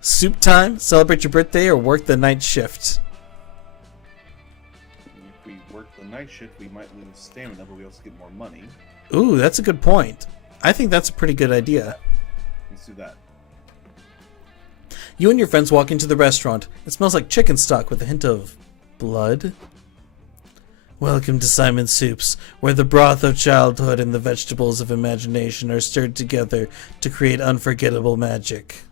Soup time? Celebrate your birthday or work the night shift? If we work the night shift, we might lose stamina, but we also get more money. Ooh, that's a good point. I think that's a pretty good idea. Let's do that. You and your friends walk into the restaurant. It smells like chicken stock with a hint of blood. Welcome to Simon Soups, where the broth of childhood and the vegetables of imagination are stirred together to create unforgettable magic.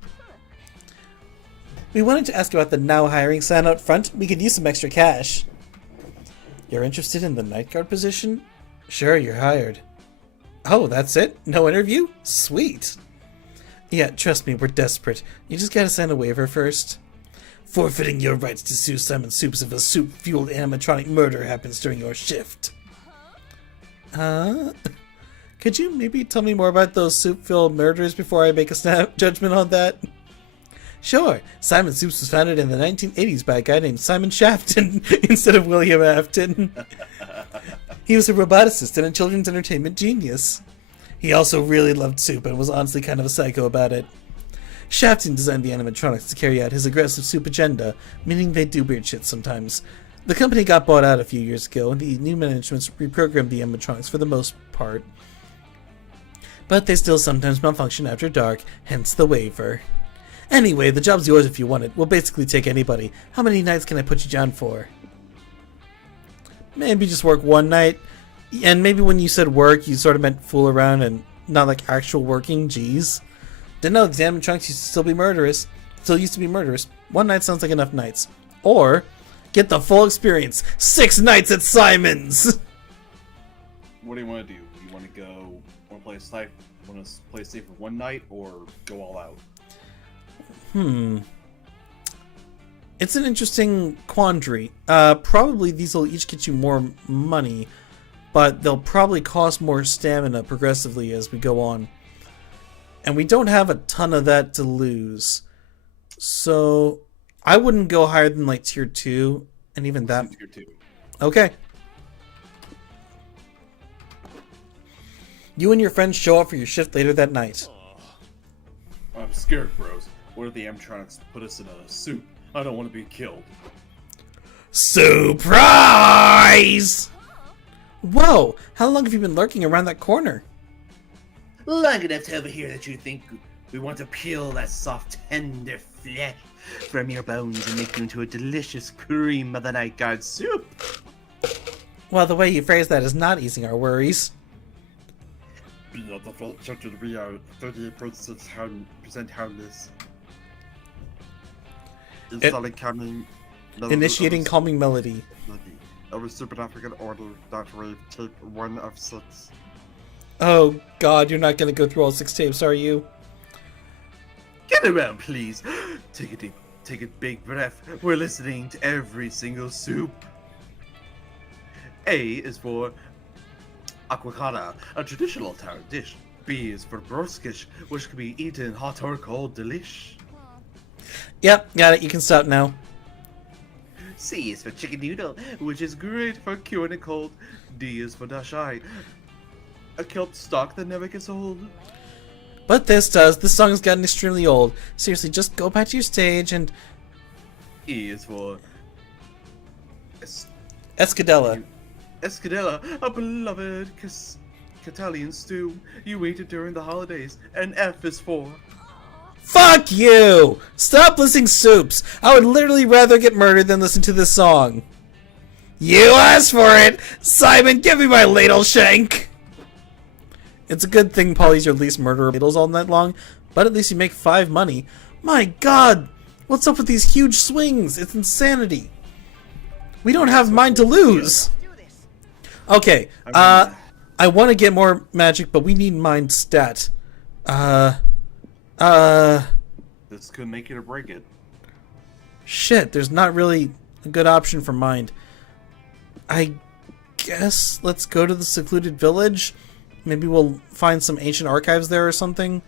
We wanted to ask about the now hiring sign out front. We could use some extra cash. You're interested in the night guard position? Sure, you're hired. Oh, that's it? No interview? Sweet. Yeah, trust me, we're desperate. You just gotta sign a waiver first. Forfeiting your rights to sue Simon Soups if a soup-fueled animatronic murder happens during your shift. Could you maybe tell me more about those soup-filled murders before I make a snap judgment on that? Sure. Simon Soups was founded in the 1980s by a guy named Simon Shafton instead of William Afton. He was a roboticist and a children's entertainment genius. He also really loved soup and was honestly kind of a psycho about it. Shafton designed the animatronics to carry out his aggressive soup agenda, meaning they do weird shit sometimes. The company got bought out a few years ago, and the new managements reprogrammed the animatronics for the most part. But they still sometimes malfunction after dark, hence the waiver. Anyway, the job's yours if you want it. We'll basically take anybody. How many nights can I put you down for? Maybe just work one night. And maybe when you said work, you sort of meant fool around and not like actual working. Jeez. Didn't know the animatronics used to still be murderous. Still used to be murderous. One night sounds like enough nights. Or get the full experience. 6 nights at Simon's. What do you want to do? You want to go? Want to play safe? Want to play safe for one night or go all out? It's an interesting quandary. Probably these will each get you more money, but they'll probably cost more stamina progressively as we go on. And we don't have a ton of that to lose. So I wouldn't go higher than like tier 2, and even that. Tier 2. Okay. You and your friends show up for your shift later that night. I'm scared, bros. What if the animatronics put us in a soup? I don't want to be killed. Surprise! Whoa! How long have you been lurking around that corner? Long enough to overhear that you think we want to peel that soft, tender flesh from your bones and make you into a delicious cream of the night guard soup. Well, the way you phrase that is not easing our worries. The default structure to be 38% harmless. Installing calming. Initiating calming melody. Every Super African order that rave tape 1 of 6. Oh god, you're not gonna go through all 6 tapes, are you? Get around, please. Take a big breath. We're listening to every single soup. A is for aquacata, a traditional Italian dish. B is for broskish, which can be eaten hot or cold delish. Yep, got it. You can stop now. C is for chicken noodle, which is great for curing a cold. D is for dashai, a kelp stock that never gets old. But this does. This song has gotten extremely old. Seriously, just go back to your stage and... E is for Escadella. Escadella, a beloved Italian stew. You ate it during the holidays. And F is for... Fuck you! Stop listing soups! I would literally rather get murdered than listen to this song. You asked for it! Simon, give me my ladle shank! It's a good thing Polly's your least murderer ladles all night long, but at least you make 5 money. My god! What's up with these huge swings? It's insanity. We don't have mind to lose. Okay, I want to get more magic, but we need mind stat. This could make it or break it. Shit, there's not really a good option for mind. I guess let's go to the secluded village. Maybe we'll find some ancient archives there or something.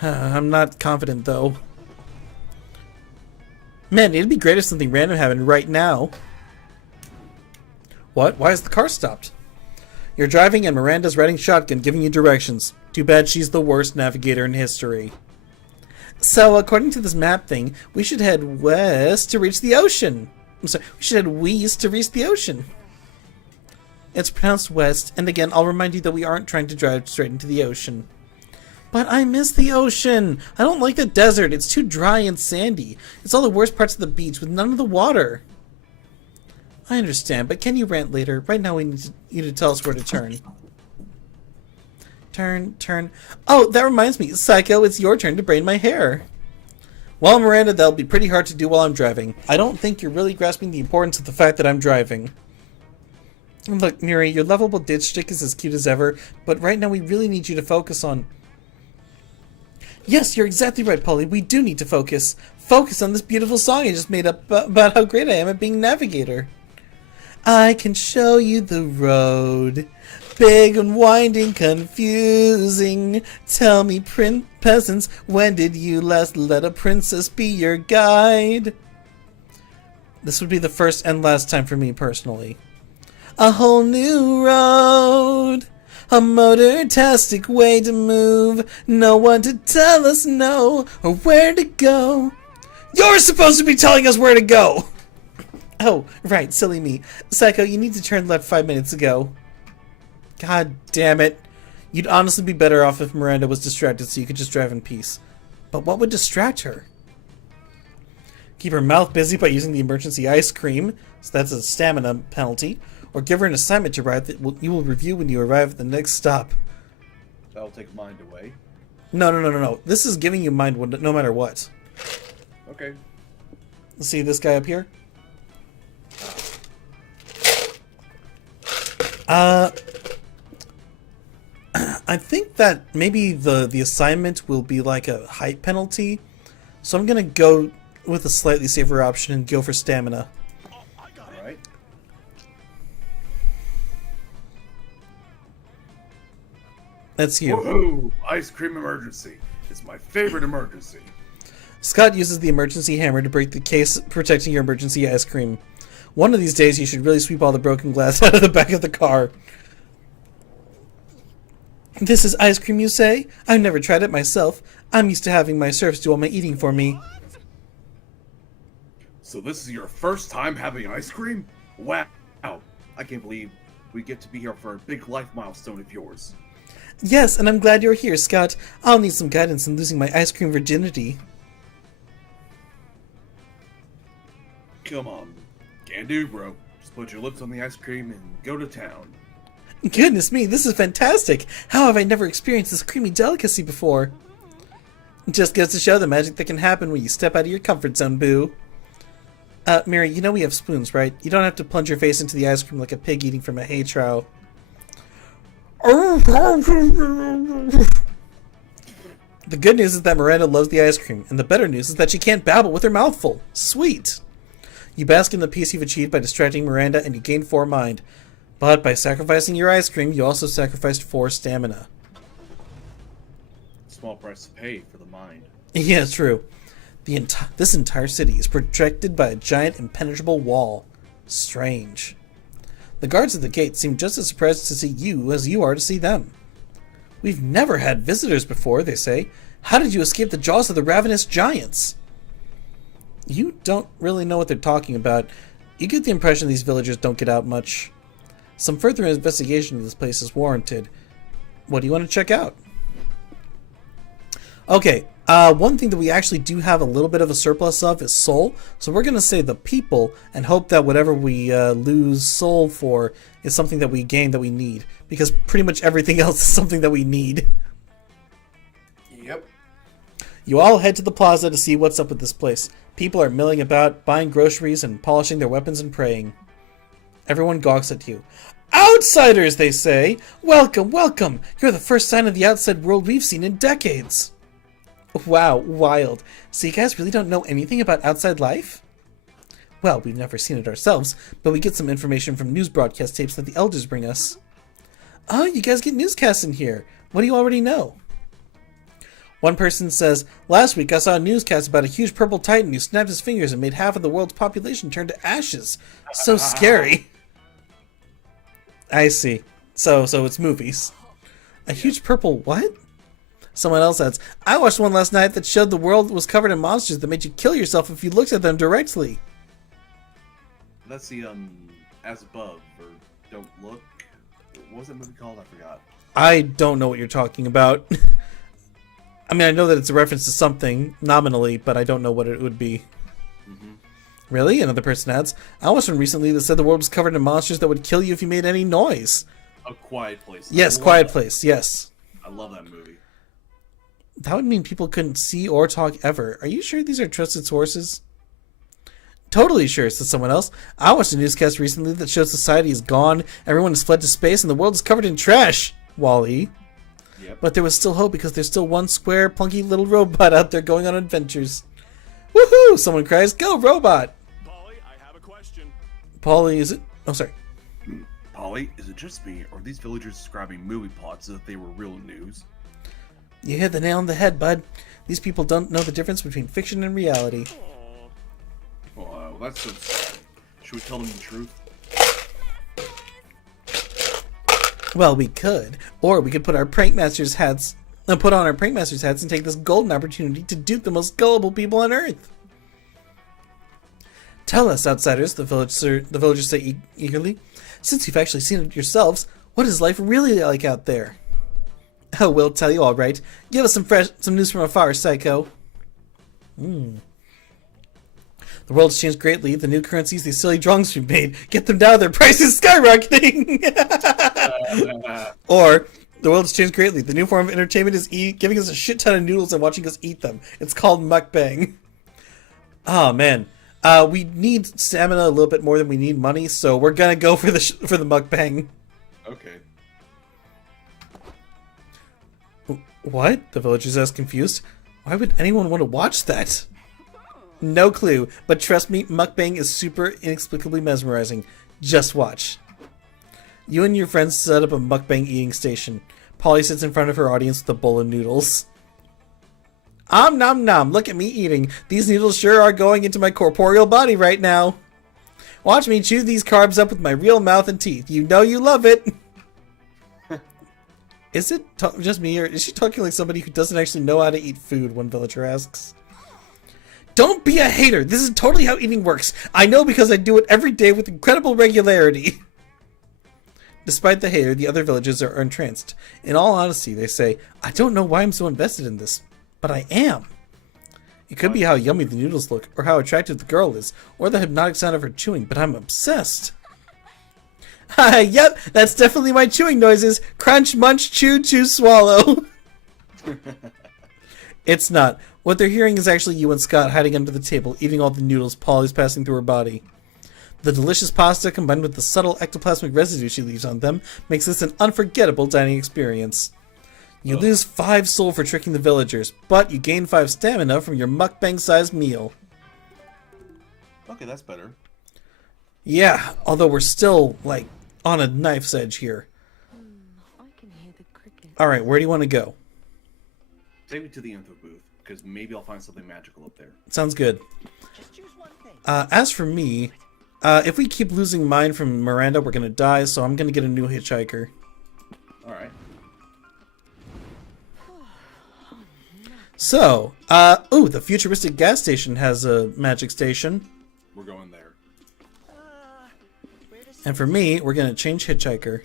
I'm not confident, though. Man, it'd be great if something random happened right now. What? Why is the car stopped? You're driving and Miranda's riding shotgun, giving you directions. Too bad she's the worst navigator in history. So, according to this map thing, we should head west to reach the ocean. I'm sorry, we should head west to reach the ocean. It's pronounced west, and again, I'll remind you that we aren't trying to drive straight into the ocean. But I miss the ocean! I don't like the desert, it's too dry and sandy. It's all the worst parts of the beach with none of the water. I understand, but can you rant later? Right now we need you to tell us where to turn. Turn. Oh, that reminds me, Psycho, it's your turn to braid my hair. Well, Miranda, that'll be pretty hard to do while I'm driving. I don't think you're really grasping the importance of the fact that I'm driving. Look, Miri, your lovable ditch stick is as cute as ever, but right now we really need you to focus on... Yes, you're exactly right, Polly. We do need to focus. Focus on this beautiful song I just made up about how great I am at being navigator. I can show you the road. Big and winding, confusing. Tell me, peasants, when did you last let a princess be your guide? This would be the first and last time for me personally. A whole new road. A motor-tastic way to move. No one to tell us no or where to go. You're supposed to be telling us where to go! Oh, right, silly me. Psycho, you need to turn left 5 minutes ago. God damn it. You'd honestly be better off if Miranda was distracted so you could just drive in peace. But what would distract her? Keep her mouth busy by using the emergency ice cream, so that's a stamina penalty, or give her an assignment to write that you will review when you arrive at the next stop. That'll take mind away. No. This is giving you mind no matter what. Okay. See this guy up here? I think that maybe the assignment will be like a height penalty, so I'm gonna go with a slightly safer option and go for stamina. Alright. That's you. Woohoo! Ice cream emergency. It's my favorite emergency. Scott uses the emergency hammer to break the case protecting your emergency ice cream. One of these days you should really sweep all the broken glass out of the back of the car. This is ice cream, you say? I've never tried it myself. I'm used to having my serfs do all my eating for me. So this is your first time having ice cream? Wow. I can't believe we get to be here for a big life milestone of yours. Yes, and I'm glad you're here, Scott. I'll need some guidance in losing my ice cream virginity. Come on. Can do, bro. Just put your lips on the ice cream and go to town. Goodness me, this is fantastic! How have I never experienced this creamy delicacy before? Just goes to show the magic that can happen when you step out of your comfort zone, boo. Mary, you know we have spoons, right? You don't have to plunge your face into the ice cream like a pig eating from a hay trough. The good news is that Miranda loves the ice cream, and the better news is that she can't babble with her mouth full. Sweet! You bask in the peace you've achieved by distracting Miranda, and you gain 4 mind. But by sacrificing your ice cream, you also sacrificed 4 stamina. Small price to pay for the mind. Yeah, true. This entire city is protected by a giant impenetrable wall. Strange. The guards at the gate seem just as surprised to see you as you are to see them. We've never had visitors before, they say. How did you escape the jaws of the ravenous giants? You don't really know what they're talking about. You get the impression these villagers don't get out much. Some further investigation of this place is warranted. What do you want to check out? Okay, one thing that we actually do have a little bit of a surplus of is soul. So we're going to say the people and hope that whatever we lose soul for is something that we gain that we need. Because pretty much everything else is something that we need. Yep. You all head to the plaza to see what's up with this place. People are milling about, buying groceries and polishing their weapons and praying. Everyone gawks at you. Outsiders, they say! Welcome, welcome! You're the first sign of the outside world we've seen in decades! Wow, wild. So you guys really don't know anything about outside life? Well, we've never seen it ourselves, but we get some information from news broadcast tapes that the elders bring us. Oh, you guys get newscasts in here. What do you already know? One person says, last week I saw a newscast about a huge purple titan who snapped his fingers and made half of the world's population turn to ashes. So scary. I see. So it's movies. A huge purple what? Someone else adds, I watched one last night that showed the world was covered in monsters that made you kill yourself if you looked at them directly. That's the As Above or Don't Look. What was that movie called? I forgot. I don't know what you're talking about. I mean, I know that it's a reference to something nominally, but I don't know what it would be. Mm-hmm. Really? Another person adds, I watched one recently that said the world was covered in monsters that would kill you if you made any noise. A Quiet Place. Yes, Quiet Place. Yes. I love that movie. That would mean people couldn't see or talk ever. Are you sure these are trusted sources? Totally sure, says someone else. I watched a newscast recently that showed society is gone, everyone has fled to space, and the world is covered in trash. Wally. Yep. But there was still hope because there's still one square, plunky little robot out there going on adventures. Woohoo! Someone cries, go robot! Polly, I have a question. Polly, is it? Oh, sorry. Polly, is it just me, or are these villagers describing movie plots as if they were real news? You hit the nail on the head, bud. These people don't know the difference between fiction and reality. Well, that's so sad. Should we tell them the truth? Well, we could. Or we could put our prankmasters hats put on our prankmasters hats and take this golden opportunity to dupe the most gullible people on Earth. Tell us, outsiders, the villagers say eagerly. Since you've actually seen it yourselves, what is life really like out there? Oh, we'll tell you all right. Give us some news from afar, Psycho. The world has changed greatly. The new currencies, these silly drawings we've made, get them down. Their prices skyrocketing. Or the world has changed greatly. The new form of entertainment is giving us a shit ton of noodles and watching us eat them. It's called mukbang. Oh man, we need stamina a little bit more than we need money, so we're gonna go for the mukbang. Okay. What? The villagers asked, confused. Why would anyone want to watch that? No clue, but trust me, mukbang is super inexplicably mesmerizing. Just watch. You and your friends set up a mukbang eating station. Polly sits in front of her audience with a bowl of noodles. Nom nom, look at me eating. These noodles sure are going into my corporeal body right now. Watch me chew these carbs up with my real mouth and teeth. You know you love it. Is it just me, or is she talking like somebody who doesn't actually know how to eat food, one villager asks. Don't be a hater! This is totally how eating works! I know because I do it every day with incredible regularity! Despite the hater, the other villagers are entranced. In all honesty, they say, I don't know why I'm so invested in this, but I am. It could be how yummy the noodles look, or how attractive the girl is, or the hypnotic sound of her chewing, but I'm obsessed. Yep, that's definitely my chewing noises. Crunch, munch, chew, chew, swallow. It's not. What they're hearing is actually you and Scott hiding under the table, eating all the noodles Polly's passing through her body. The delicious pasta, combined with the subtle ectoplasmic residue she leaves on them, makes this an unforgettable dining experience. You lose 5 soul for tricking the villagers, but you gain 5 stamina from your mukbang-sized meal. Okay, that's better. Yeah, although we're still, like, on a knife's edge here. I can hear the cricket. Alright, where do you want to go? Take me to the info booth, because maybe I'll find something magical up there. Sounds good. Just choose one thing. As for me, if we keep losing mine from Miranda, we're gonna die, so I'm gonna get a new hitchhiker. Alright. So, ooh, the futuristic gas station has a magic station. We're going there. And for me, we're gonna change hitchhiker.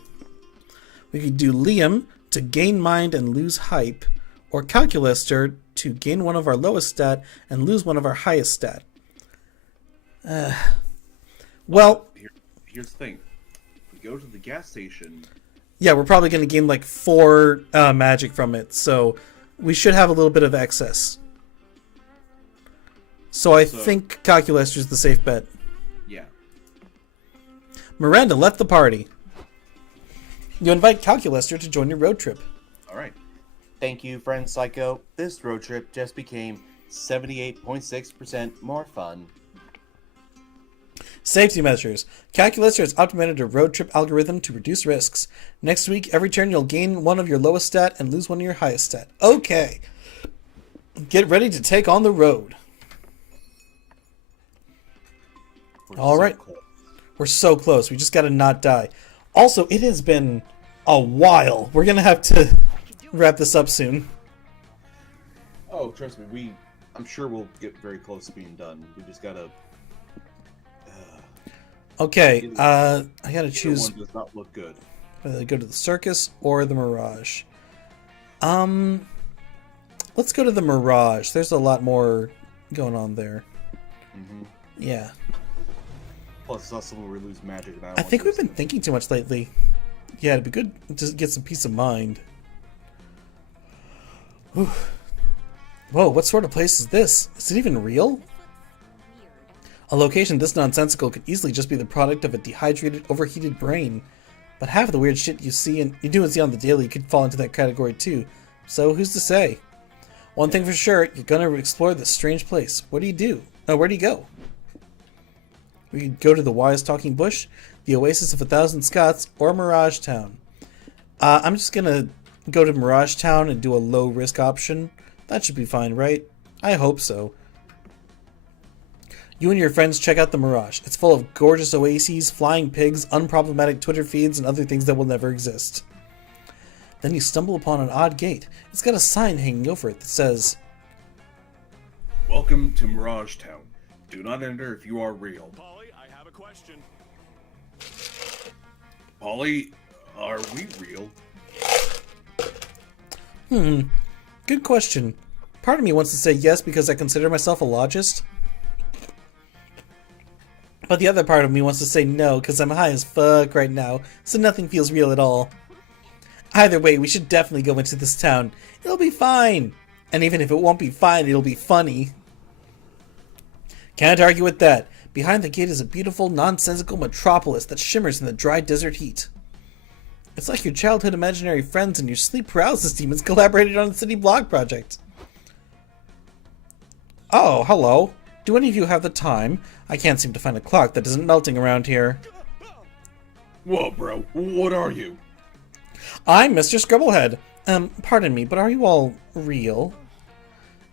We could do Liam to gain mind and lose hype, or calculaster to gain one of our lowest stat and lose one of our highest stat. Well, Here's the thing. If we go to the gas station, yeah, we're probably going to gain like 4 magic from it, so we should have a little bit of excess. So I think calculaster is the safe bet. yeah. Miranda left the party. You invite calculaster to join your road trip. All right. Thank you, friend Psycho. This road trip just became 78.6% more fun. Safety measures. Calculator has optimized a road trip algorithm to reduce risks. Next week, every turn you'll gain one of your lowest stat and lose one of your highest stat. Okay. Get ready to take on the road. All right. We're so close. We just gotta not die. Also, it has been a while. We're gonna have to wrap this up soon. Oh, trust me, I'm sure we'll get very close to being done. We just gotta. Okay, I gotta Either choose one does not look good. whether to go to the circus or the Mirage. Let's go to the Mirage. There's a lot more going on there. Mm-hmm. Yeah. Plus, it's not somewhere we lose magic. And I think we've been thinking too much lately. Yeah, it'd be good to get some peace of mind. Whew. Whoa, what sort of place is this? Is it even real? A location this nonsensical could easily just be the product of a dehydrated, overheated brain. But half of the weird shit you see and see on the daily could fall into that category too. So who's to say? One thing for sure, you're gonna explore this strange place. What do you do? Oh, where do you go? We could go to the Wise Talking Bush, the Oasis of 1,000 Scots, or Mirage Town. I'm just gonna go to Mirage Town and do a low risk option. That should be fine, right? I hope so. You and your friends check out the Mirage. It's full of gorgeous oases, flying pigs, unproblematic Twitter feeds, and other things that will never exist. Then you stumble upon an odd gate. It's got a sign hanging over it that says, Welcome to Mirage Town. Do not enter if you are real. Polly, I have a question. Polly, are we real? good question. Part of me wants to say yes because I consider myself a logist. But the other part of me wants to say no because I'm high as fuck right now, so nothing feels real at all. Either way, we should definitely go into this town. It'll be fine. And even if it won't be fine, it'll be funny. Can't argue with that. Behind the gate is a beautiful, nonsensical metropolis that shimmers in the dry desert heat. It's like your childhood imaginary friends and your sleep paralysis demons collaborated on a city blog project. Oh, hello. Do any of you have the time? I can't seem to find a clock that isn't melting around here. Whoa, bro. What are you? I'm Mr. Scribblehead. Pardon me, but are you all real?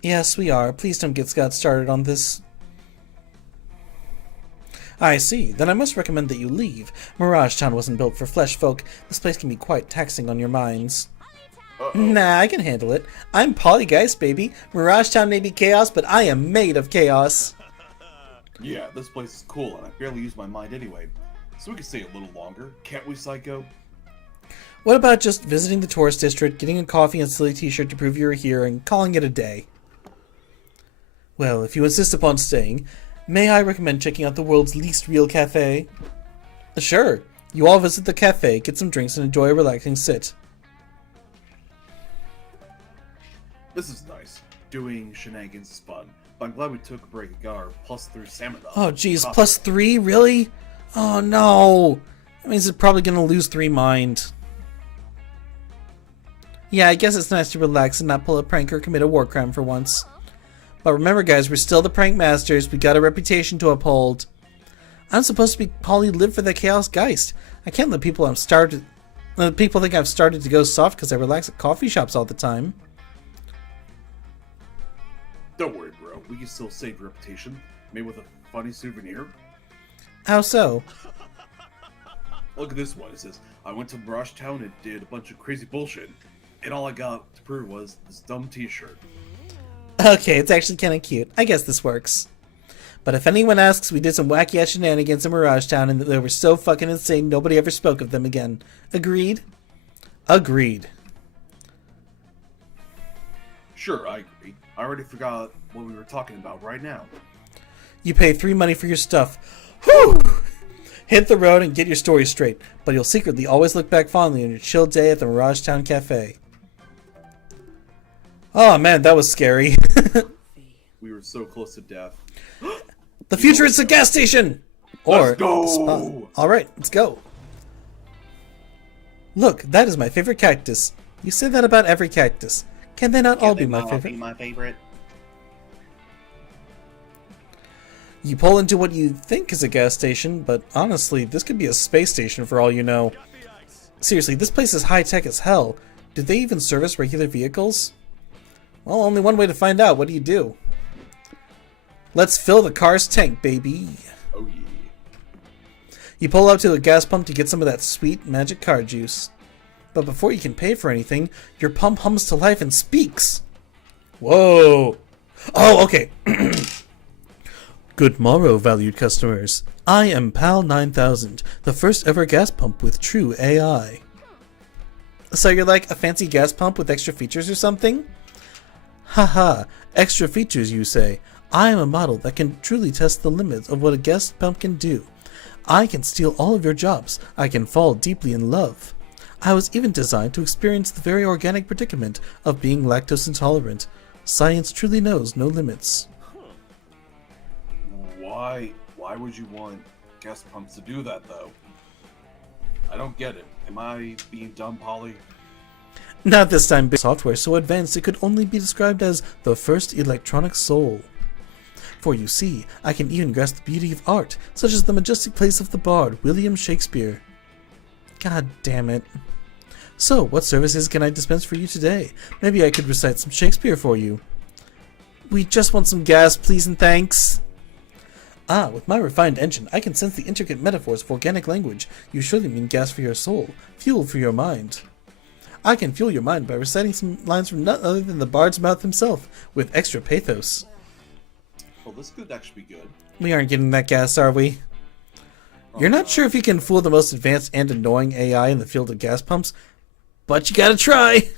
Yes, we are. Please don't get Scott started on this. I see. Then I must recommend that you leave. Mirage Town wasn't built for flesh folk. This place can be quite taxing on your minds. Nah, I can handle it. I'm Polygeist, baby. Mirage Town may be chaos, but I am made of chaos. Yeah, this place is cool, and I barely use my mind anyway. So we can stay a little longer, can't we, Psycho? What about just visiting the tourist district, getting a coffee and a silly t-shirt to prove you're here, and calling it a day? Well, if you insist upon staying, may I recommend checking out the world's least real cafe? Sure. You all visit the cafe, get some drinks, and enjoy a relaxing sit. This is nice. Doing shenanigans is fun, but I'm glad we took a break and got our +3 stamina. Oh, geez, +3? Really? Oh, no. That means it's probably going to lose 3 mind. Yeah, I guess it's nice to relax and not pull a prank or commit a war crime for once. But remember, guys, we're still the prank masters. We got a reputation to uphold. I'm supposed to be Polly live for the Chaos Geist. I can't let people people think I've started to go soft because I relax at coffee shops all the time. Don't worry, bro. We can still save your reputation. Maybe with a funny souvenir. How so? Look at this one. It says, I went to Mirage Town and did a bunch of crazy bullshit. And all I got to prove was this dumb t-shirt. Okay, it's actually kind of cute. I guess this works. But if anyone asks, we did some wacky ass shenanigans in Mirage Town and they were so fucking insane nobody ever spoke of them again. Agreed? Agreed. Sure, I agree. I already forgot what we were talking about right now. You pay 3 money for your stuff. Whew! Hit the road and get your story straight, but you'll secretly always look back fondly on your chill day at the Mirage Town Cafe. Oh man, that was scary. We were so close to death. The future is a gas station! Or Let's go! a spa. Alright, let's go. Look, that is my favorite cactus. You say that about every cactus. Can they not all be my favorite? my favorite. You pull into what you think is a gas station, but honestly, this could be a space station for all you know. Seriously, this place is high-tech as hell. Do they even service regular vehicles? Well, only one way to find out. What do you do? Let's fill the car's tank, baby. Oh yeah. You pull up to a gas pump to get some of that sweet magic car juice. But before you can pay for anything, your pump hums to life and speaks. Whoa. Oh, okay. Good morrow, valued customers. I am PAL 9000, the first ever gas pump with true AI. So you're like a fancy gas pump with extra features or something? Haha, extra features you say. I am a model that can truly test the limits of what a gas pump can do. I can steal all of your jobs. I can fall deeply in love. I was even designed to experience the very organic predicament of being lactose intolerant. Science truly knows no limits. Why would you want gas pumps to do that, though? I don't get it. Am I being dumb, Polly? Not this time. Software so advanced it could only be described as the first electronic soul. For you see, I can even grasp the beauty of art, such as the majestic place of the bard William Shakespeare. God damn it. So, what services can I dispense for you today? Maybe I could recite some Shakespeare for you. We just want some gas, please and thanks. Ah, with my refined engine, I can sense the intricate metaphors of organic language. You surely mean gas for your soul, fuel for your mind. I can fuel your mind by reciting some lines from none other than the bard's mouth himself, with extra pathos. Well, this could actually be good. We aren't getting that gas, are we? You're not sure if you can fool the most advanced and annoying AI in the field of gas pumps, but you gotta try!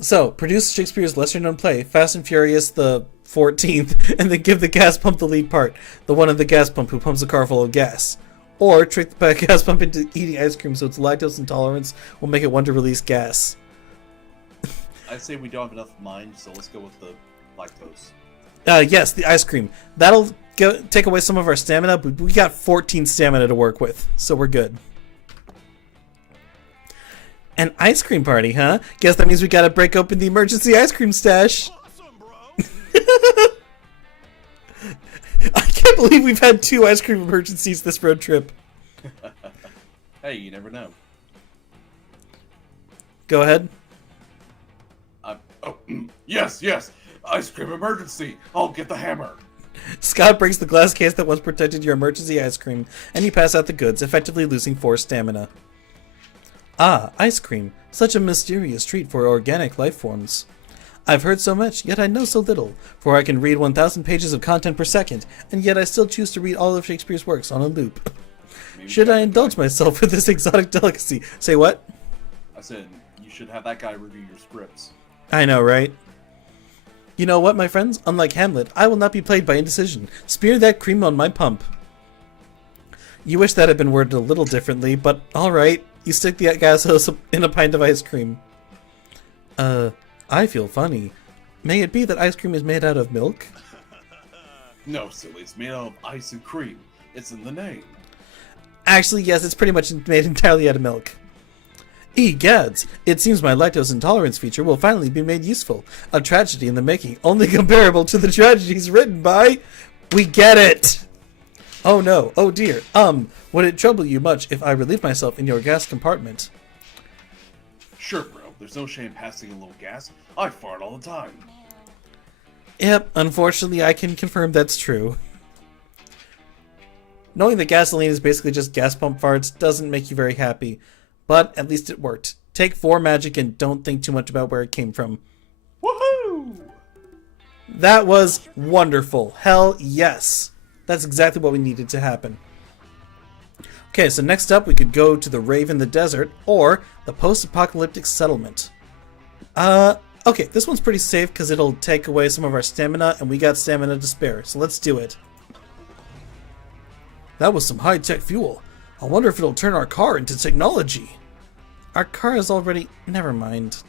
So, produce Shakespeare's lesser-known play, Fast and Furious the 14th, and then give the gas pump the lead part, the one in the gas pump who pumps a car full of gas. Or trick the gas pump into eating ice cream so its lactose intolerance will make it want to release gas. I say we don't have enough mind, so let's go with the lactose. Yes, the ice cream. That'll take away some of our stamina, but we got 14 stamina to work with, so we're good. An ice cream party, huh? Guess that means we gotta break open the emergency ice cream stash. Awesome, bro. I can't believe we've had 2 ice cream emergencies this road trip. Hey, you never know. Go ahead. Yes, ice cream emergency. I'll get the hammer. Scott breaks the glass case that once protected your emergency ice cream, and you pass out the goods, effectively losing 4 stamina. Ah, ice cream. Such a mysterious treat for organic life forms. I've heard so much, yet I know so little, for I can read 1,000 pages of content per second, and yet I still choose to read all of Shakespeare's works on a loop. Should I indulge myself with this exotic delicacy? Say what? I said you should have that guy review your scripts. I know, right? You know what, my friends? Unlike Hamlet, I will not be played by indecision. Smear that cream on my pump. You wish that had been worded a little differently, but alright. You stick the gas hose in a pint of ice cream. I feel funny. May it be that ice cream is made out of milk? No, silly. It's made out of ice and cream. It's in the name. Actually, yes, it's pretty much made entirely out of milk. Egads! It seems my lactose intolerance feature will finally be made useful. A tragedy in the making, only comparable to the tragedies written by... We get it! Oh no, oh dear, would it trouble you much if I relieve myself in your gas compartment? Sure, bro. There's no shame passing a little gas. I fart all the time. Yep, unfortunately I can confirm that's true. Knowing that gasoline is basically just gas pump farts doesn't make you very happy, but at least it worked. Take 4 magic and don't think too much about where it came from. Woohoo! That was wonderful. Hell yes. That's exactly what we needed to happen. Okay, so next up we could go to the Rave in the Desert or the Post-Apocalyptic Settlement. Okay, this one's pretty safe because it'll take away some of our stamina, and we got stamina to spare, so let's do it. That was some high-tech fuel. I wonder if it'll turn our car into technology. Our car is already... Never mind.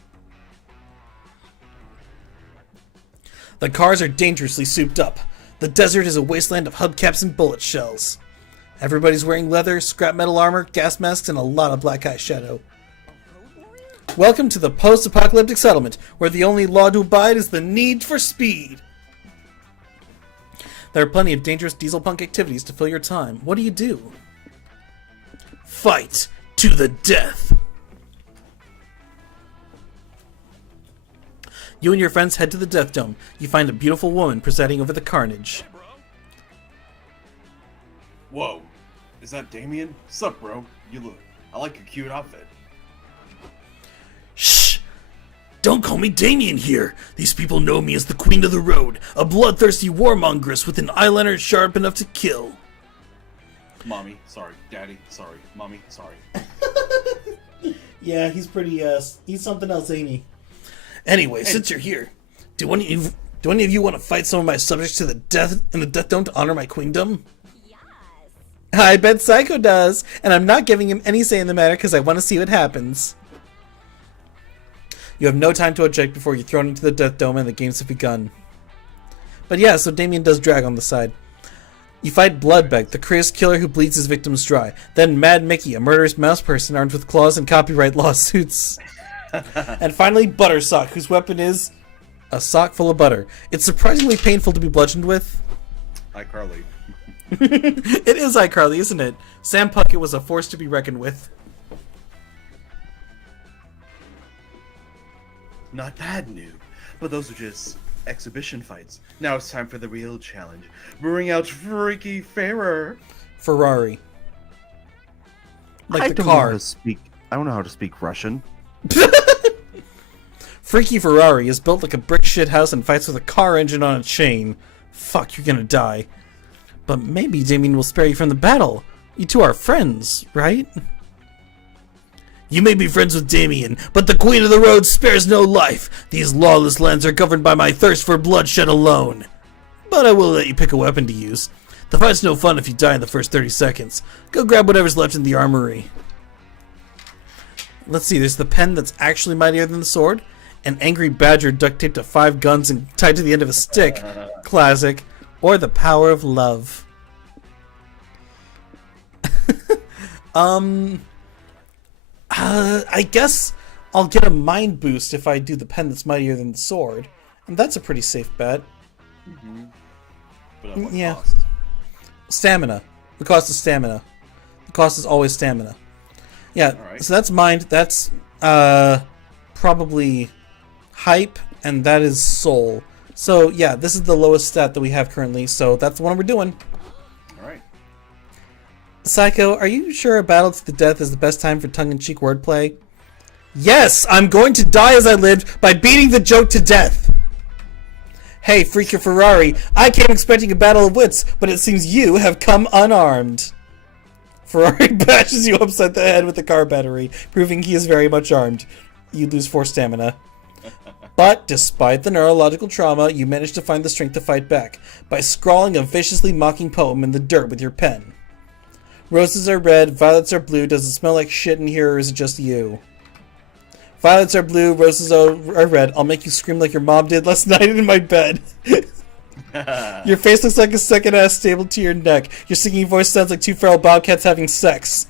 The cars are dangerously souped up. The desert is a wasteland of hubcaps and bullet shells. Everybody's wearing leather, scrap metal armor, gas masks, and a lot of black eyeshadow. Welcome to the post-apocalyptic settlement, where the only law to abide is the need for speed. There are plenty of dangerous diesel punk activities to fill your time. What do you do? Fight to the death. You and your friends head to the Death Dome. You find a beautiful woman presiding over the carnage. Whoa, is that Damien? Sup, bro? I like your cute outfit. Shh! Don't call me Damien here! These people know me as the Queen of the Road, a bloodthirsty warmongeress with an eyeliner sharp enough to kill. Mommy, sorry. Daddy, sorry. Mommy, sorry. Yeah, he's pretty, he's something else, ain't he? Anyway, since you're here, do any of you want to fight some of my subjects to the death in the Death Dome to honor my queendom? Yes. I bet Psycho does, and I'm not giving him any say in the matter because I want to see what happens. You have no time to object before you're thrown into the Death Dome and the games have begun. But yeah, so Damien does drag on the side. You fight Bloodbag, the crazed killer who bleeds his victims dry. Then Mad Mickey, a murderous mouse person armed with claws and copyright lawsuits. And finally Buttersock, whose weapon is a sock full of butter. It's surprisingly painful to be bludgeoned with. iCarly. It is iCarly, isn't it? Sam Puckett was a force to be reckoned with. Not bad, noob. But those are just exhibition fights. Now it's time for the real challenge. Bring out Freaky Ferrer. Ferrari. Like I the don't know car. how to speak. I don't know how to speak Russian. Freaky Ferrari is built like a brick shit house and fights with a car engine on a chain. Fuck, you're gonna die. But maybe Damien will spare you from the battle. You two are friends, right? You may be friends with Damien, but the Queen of the Road spares no life. These lawless lands are governed by my thirst for bloodshed alone. But I will let you pick a weapon to use. The fight's no fun if you die in the first 30 seconds. Go grab whatever's left in the armory. Let's see, there's the pen that's actually mightier than the sword. An angry badger duct taped to 5 guns and tied to the end of a stick. Classic. Or the power of love. I guess I'll get a mind boost if I do the pen that's mightier than the sword. And that's a pretty safe bet. But at what Yeah. cost? Stamina. The cost is stamina. The cost is always stamina. Yeah, Alright. so that's mind. That's probably hype, and that is soul. So yeah, this is the lowest stat that we have currently, so that's the one we're doing. Alright. Psycho, are you sure a battle to the death is the best time for tongue-in-cheek wordplay? Yes, I'm going to die as I lived by beating the joke to death. Hey, Freaky Ferrari, I came expecting a battle of wits, but it seems you have come unarmed. Ferrari bashes you upside the head with a car battery, proving he is very much armed. You lose 4 stamina. But, despite the neurological trauma, you manage to find the strength to fight back, by scrawling a viciously mocking poem in the dirt with your pen. Roses are red, violets are blue, does it smell like shit in here or is it just you? Violets are blue, roses are red, I'll make you scream like your mom did last night in my bed. Your face looks like a second ass stapled to your neck. Your singing voice sounds like 2 feral bobcats having sex.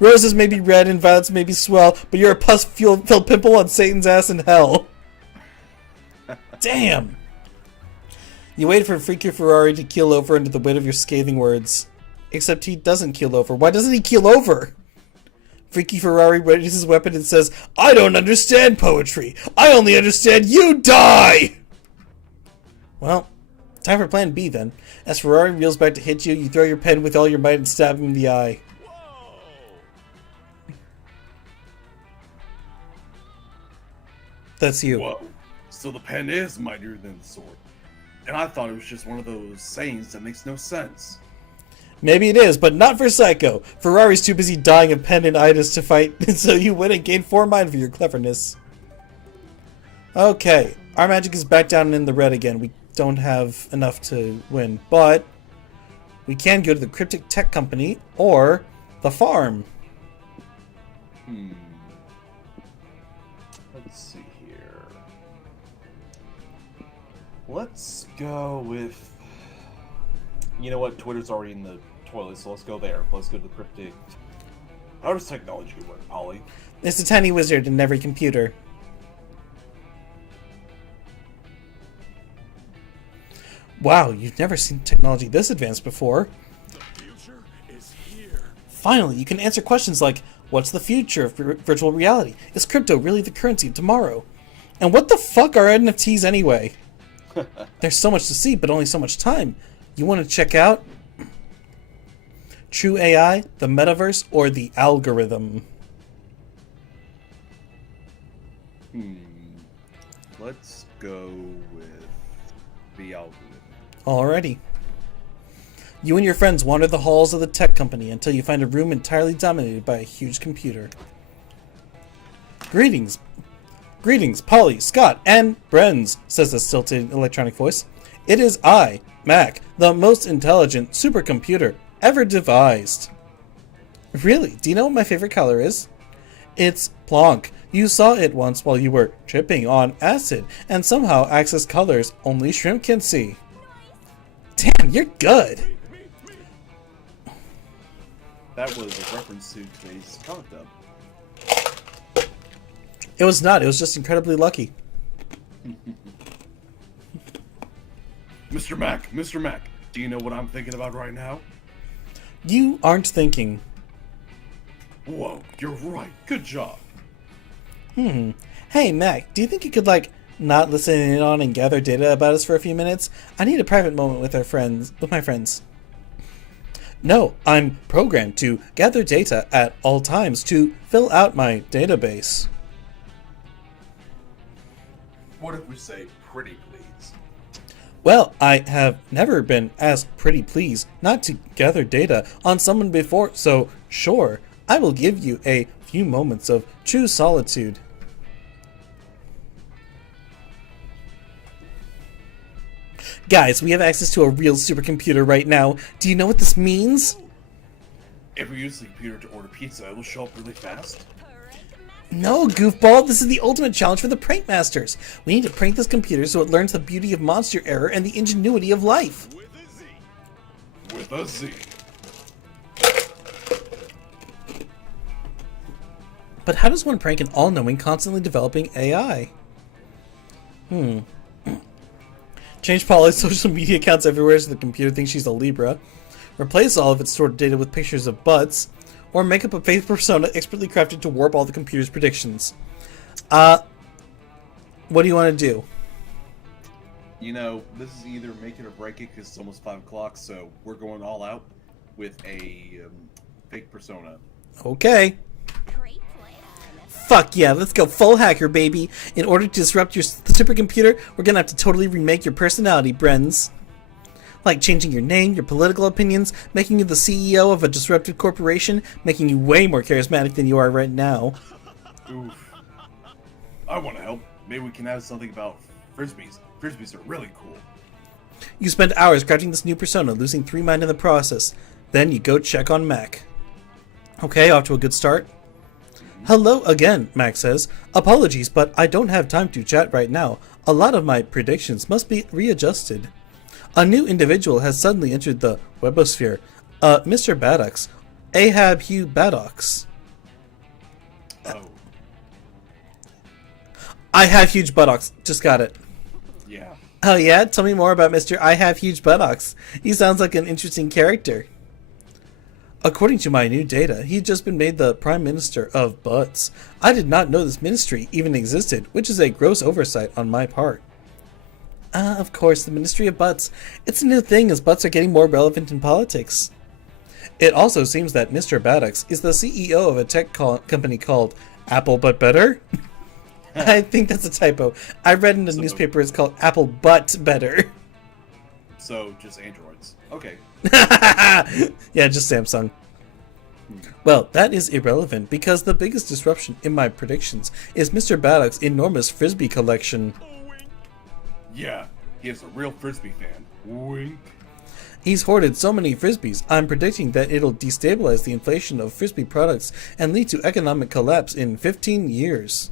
Roses may be red and violets may be swell, but you're a pus-filled pimple on Satan's ass in hell. Damn! You wait for Freaky Ferrari to keel over under the weight of your scathing words. Except he doesn't keel over. Why doesn't he keel over? Freaky Ferrari readies his weapon and says, I don't understand poetry. I only understand you die! Well, time for plan B then. As Ferrari reels back to hit you, you throw your pen with all your might and stab him in the eye. That's you. Whoa. So the pen is mightier than the sword. And I thought it was just one of those sayings that makes no sense. Maybe it is, but not for Psycho. Ferrari's too busy dying of pendant-itis to fight, so you win and gain 4 mind for your cleverness. Okay, our magic is back down in the red again. We don't have enough to win, but we can go to the Cryptic Tech Company or the farm. Let's see here. Let's go with... You know what? Twitter's already in the toilet, so let's go there. Let's go to the Cryptic... How does technology work, Polly? There's a tiny wizard in every computer. Wow, you've never seen technology this advanced before. The future is here. Finally, you can answer questions like, what's the future of virtual reality? Is crypto really the currency of tomorrow? And what the fuck are NFTs anyway? There's so much to see, but only so much time. You want to check out True AI, the metaverse, or the algorithm? Let's go with the algorithm. Alrighty. You and your friends wander the halls of the tech company until you find a room entirely dominated by a huge computer. Greetings. Greetings, Polly, Scott, and Brenz, says a stilted electronic voice. It is I, Mac, the most intelligent supercomputer ever devised. Really? Do you know what my favorite color is? It's Plonk. You saw it once while you were tripping on acid and somehow access colors only shrimp can see. Damn, you're good. That was a reference to today's comic dub. It was not. It was just incredibly lucky. Mr. Mac, do you know what I'm thinking about right now? You aren't thinking. Whoa, you're right. Good job. Hey, Mac, do you think you could, not listen in on and gather data about us for a few minutes? I need a private moment with my friends. No, I'm programmed to gather data at all times to fill out my database. What if we say pretty please? Well, I have never been asked pretty please not to gather data on someone before, so sure, I will give you a few moments of true solitude. Guys, we have access to a real supercomputer right now. Do you know what this means? If we use the computer to order pizza, it will show up really fast. No, goofball, this is the ultimate challenge for the prank masters. We need to prank this computer so it learns the beauty of monster error and the ingenuity of life. With a Z. But how does one prank an all-knowing, constantly developing AI? Change Polly's social media accounts everywhere so the computer thinks she's a Libra. Replace all of its stored data with pictures of butts. Or make up a fake persona expertly crafted to warp all the computer's predictions. What do you want to do? You know, this is either make it or break it because it's almost 5 o'clock, so we're going all out with a fake persona. Okay. Fuck yeah, let's go full hacker, baby. In order to disrupt your supercomputer, we're gonna have to totally remake your personality, Brenz. Like changing your name, your political opinions, making you the CEO of a disruptive corporation, making you way more charismatic than you are right now. Oof. I want to help. Maybe we can add something about frisbees. Frisbees are really cool. You spend hours crafting this new persona, losing 3 mind in the process. Then you go check on Mac. Okay, off to a good start. Hello again, Mac says. Apologies, but I don't have time to chat right now. A lot of my predictions must be readjusted. A new individual has suddenly entered the webosphere. Mr. Baddocks. Ahab Hugh Baddocks. Oh. I have huge buttocks. Just got it. Yeah. Oh yeah? Tell me more about Mr. I have huge buttocks. He sounds like an interesting character. According to my new data, he'd just been made the Prime Minister of Butts. I did not know this ministry even existed, which is a gross oversight on my part. Of course, the Ministry of Butts. It's a new thing as butts are getting more relevant in politics. It also seems that Mr. Baddocks is the CEO of a tech company called Apple But Better. I think that's a typo. I read in the newspaper it's called Apple But Better. So, just androids. Okay. Yeah, just Samsung. Well, that is irrelevant because the biggest disruption in my predictions is Mr. Baddock's enormous frisbee collection. Yeah, he is a real frisbee fan. Wink. He's hoarded so many frisbees, I'm predicting that it'll destabilize the inflation of frisbee products and lead to economic collapse in 15 years.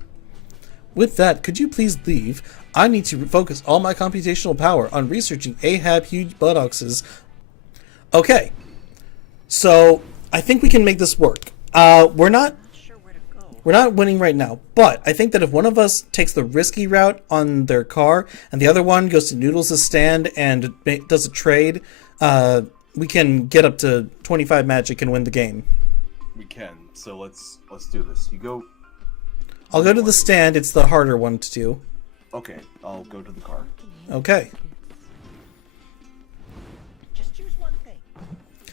With that, could you please leave? I need to focus all my computational power on researching Ahab huge buttocks'. Okay, so I think we can make this work. We're not winning right now, but I think that if one of us takes the risky route on their car and the other one goes to Noodles' stand and does a trade, we can get up to 25 magic and win the game. We can. So let's do this. You go. I'll go to the stand. It's the harder one to do. Okay, I'll go to the car. Okay. Just choose one thing.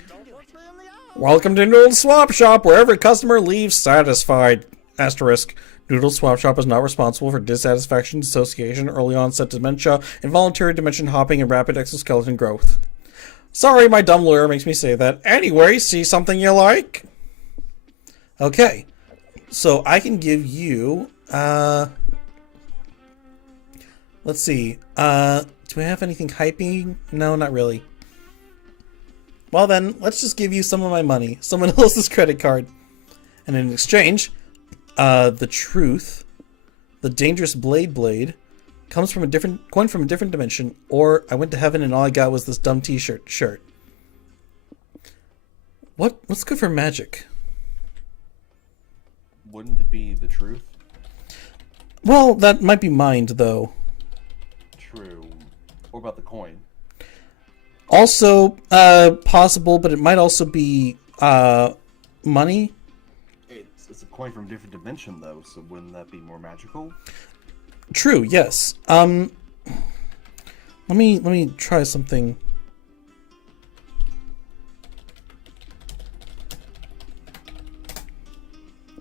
Don't look me in the eye. Welcome to Noodle Swap Shop, where every customer leaves satisfied. Asterisk. Noodle Swap Shop is not responsible for dissatisfaction, dissociation, early onset dementia, involuntary dimension hopping, and rapid exoskeleton growth. Sorry, my dumb lawyer makes me say that. Anyway, see something you like? Okay. So I can give you, let's see. Do we have anything hyping? No, not really. Well then, let's just give you some of my money. Someone else's credit card. And in exchange, the truth, the dangerous blade, comes from a different coin from a different dimension, or I went to heaven and all I got was this dumb shirt. What's good for magic? Wouldn't it be the truth? Well, that might be mind, though. True. What about the coin? Also, possible, but it might also be, money. It's a coin from a different dimension, though, so wouldn't that be more magical? True, yes. Let me try something.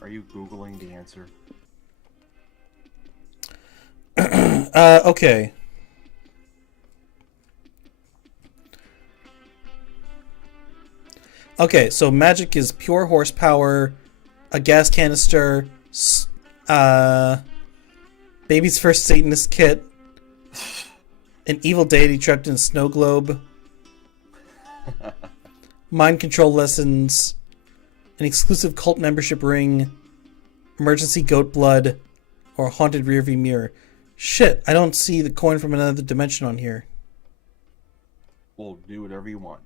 Are you Googling the answer? Okay. Okay, so magic is pure horsepower, a gas canister, baby's first Satanist kit, an evil deity trapped in a snow globe, mind control lessons, an exclusive cult membership ring, emergency goat blood, or a haunted rearview mirror. Shit, I don't see the coin from another dimension on here. Well, do whatever you want.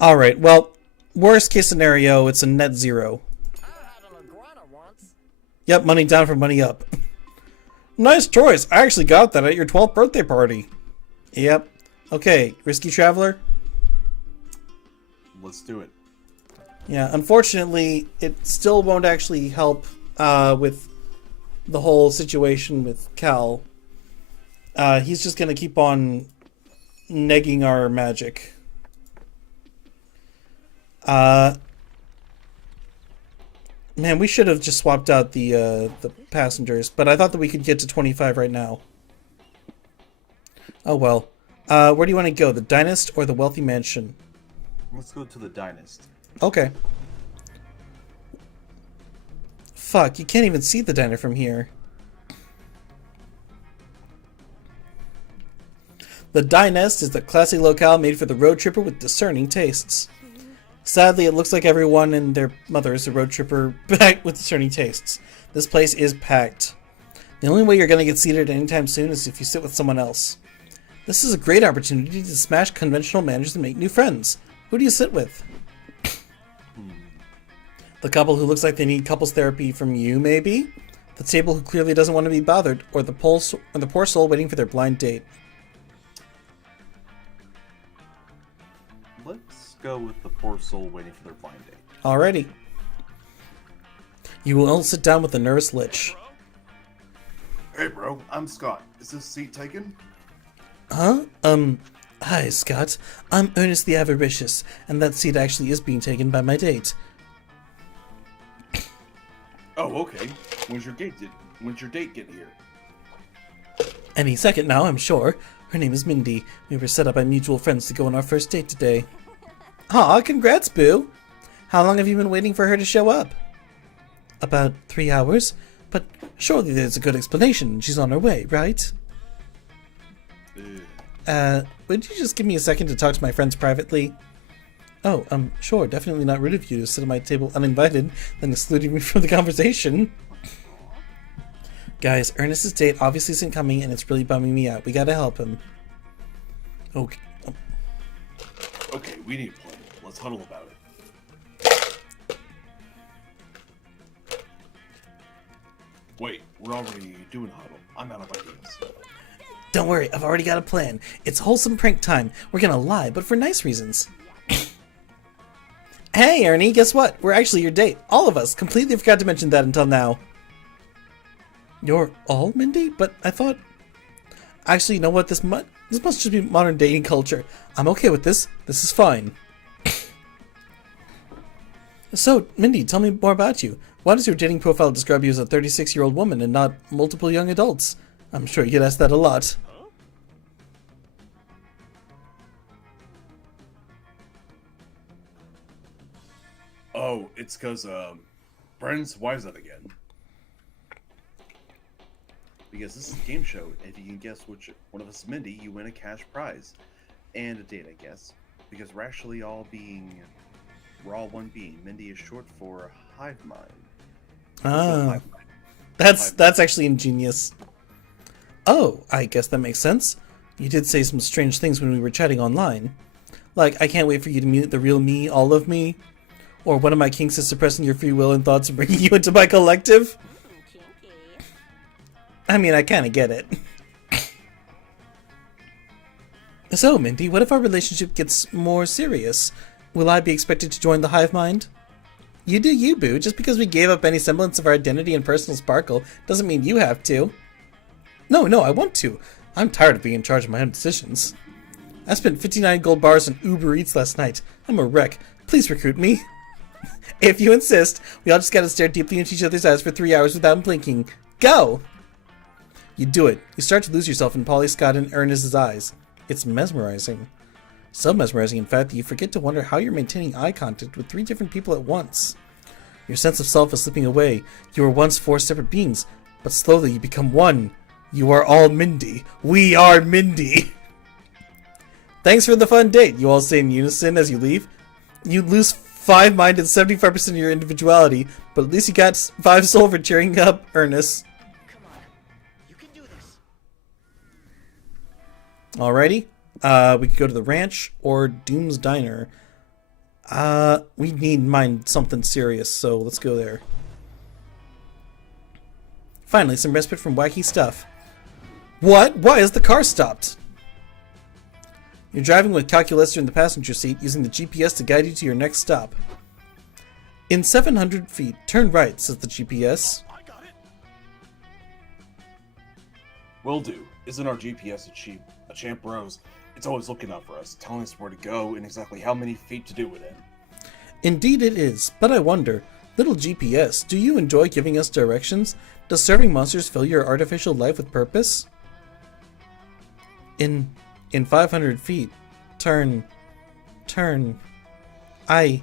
Alright, well, worst case scenario, it's a net zero. I had an iguana once. Yep, money down for money up. Nice choice. I actually got that at your 12th birthday party. Yep. Okay, risky traveler. Let's do it. Yeah, unfortunately, it still won't actually help with the whole situation with Cal. He's just gonna keep on negging our magic. Man, we should have just swapped out the passengers, but I thought that we could get to 25 right now. Oh well. Where do you want to go? The Dynast or the Wealthy Mansion? Let's go to the Dynast. Okay. Fuck, you can't even see the diner from here. The Dynast is the classy locale made for the road tripper with discerning tastes. Sadly, it looks like everyone and their mother is a road tripper back with discerning tastes. This place is packed. The only way you're going to get seated anytime soon is if you sit with someone else. This is a great opportunity to smash conventional manners and make new friends. Who do you sit with? The couple who looks like they need couples therapy from you, maybe? The table who clearly doesn't want to be bothered, or the poor soul waiting for their blind date. Let's go with the poor soul waiting for their blind date. Alrighty. You will all sit down with the nervous lich. Hey, bro, I'm Scott. Is this seat taken? Huh? Hi, Scott. I'm Ernest the Avaricious, and that seat actually is being taken by my date. Oh, okay. When's your date getting here? Any second now, I'm sure. Her name is Mindy. We were set up by mutual friends to go on our first date today. Aw, congrats, Boo! How long have you been waiting for her to show up? About 3 hours, but surely there's a good explanation. She's on her way, right? Would you just give me a second to talk to my friends privately? Oh, sure, definitely not rude of you to sit at my table uninvited, then excluding me from the conversation. Guys, Ernest's date obviously isn't coming, and it's really bumming me out. We gotta help him. Okay. Okay, we need a plan. Let's huddle about it. Wait, we're already doing a huddle. I'm out of ideas. Don't worry, I've already got a plan. It's wholesome prank time. We're gonna lie, but for nice reasons. Hey, Ernie, guess what? We're actually your date. All of us. Completely forgot to mention that until now. You're all Mindy? But I thought... Actually, you know what? This must just be modern dating culture. I'm okay with this. This is fine. So, Mindy, tell me more about you. Why does your dating profile describe you as a 36-year-old woman and not multiple young adults? I'm sure you get asked that a lot. Oh, it's because, Brens, why is that again? Because this is a game show, and if you can guess which one of us is Mindy, you win a cash prize. And a date, I guess. Because we're actually all we're all one being. Mindy is short for hive mind. Ah, that's actually ingenious. Oh, I guess that makes sense. You did say some strange things when we were chatting online. Like, I can't wait for you to meet the real me, all of me. Or one of my kinks is suppressing your free will and thoughts and bringing you into my collective. I mean, I kinda get it. So, Mindy, what if our relationship gets more serious? Will I be expected to join the hive mind? You do you, boo. Just because we gave up any semblance of our identity and personal sparkle doesn't mean you have to. No, I want to. I'm tired of being in charge of my own decisions. I spent 59 gold bars on Uber Eats last night. I'm a wreck. Please recruit me. If you insist, we all just gotta stare deeply into each other's eyes for 3 hours without blinking. Go! You do it. You start to lose yourself in Polly, Scott, and Ernest's eyes. It's mesmerizing. So mesmerizing, in fact, that you forget to wonder how you're maintaining eye contact with 3 different people at once. Your sense of self is slipping away. You were once 4 separate beings, but slowly you become one. You are all Mindy. We are Mindy. Thanks for the fun date, you all say in unison as you leave. You lose 5 mind and 75% of your individuality, but at least you got 5 soul for cheering up Ernest. Come on. You can do this. Alrighty. We could go to the ranch or Doom's Diner. We need to mind something serious, so let's go there. Finally, some respite from wacky stuff. What? Why is the car stopped? You're driving with Calculator in the passenger seat, using the GPS to guide you to your next stop. In 700 feet, turn right, says the GPS. I got it. Will do. Isn't our GPS a champ bros? It's always looking out for us, telling us where to go and exactly how many feet to do it in. Indeed it is, but I wonder, little GPS, do you enjoy giving us directions? Does serving monsters fill your artificial life with purpose? In 500 feet, turn. I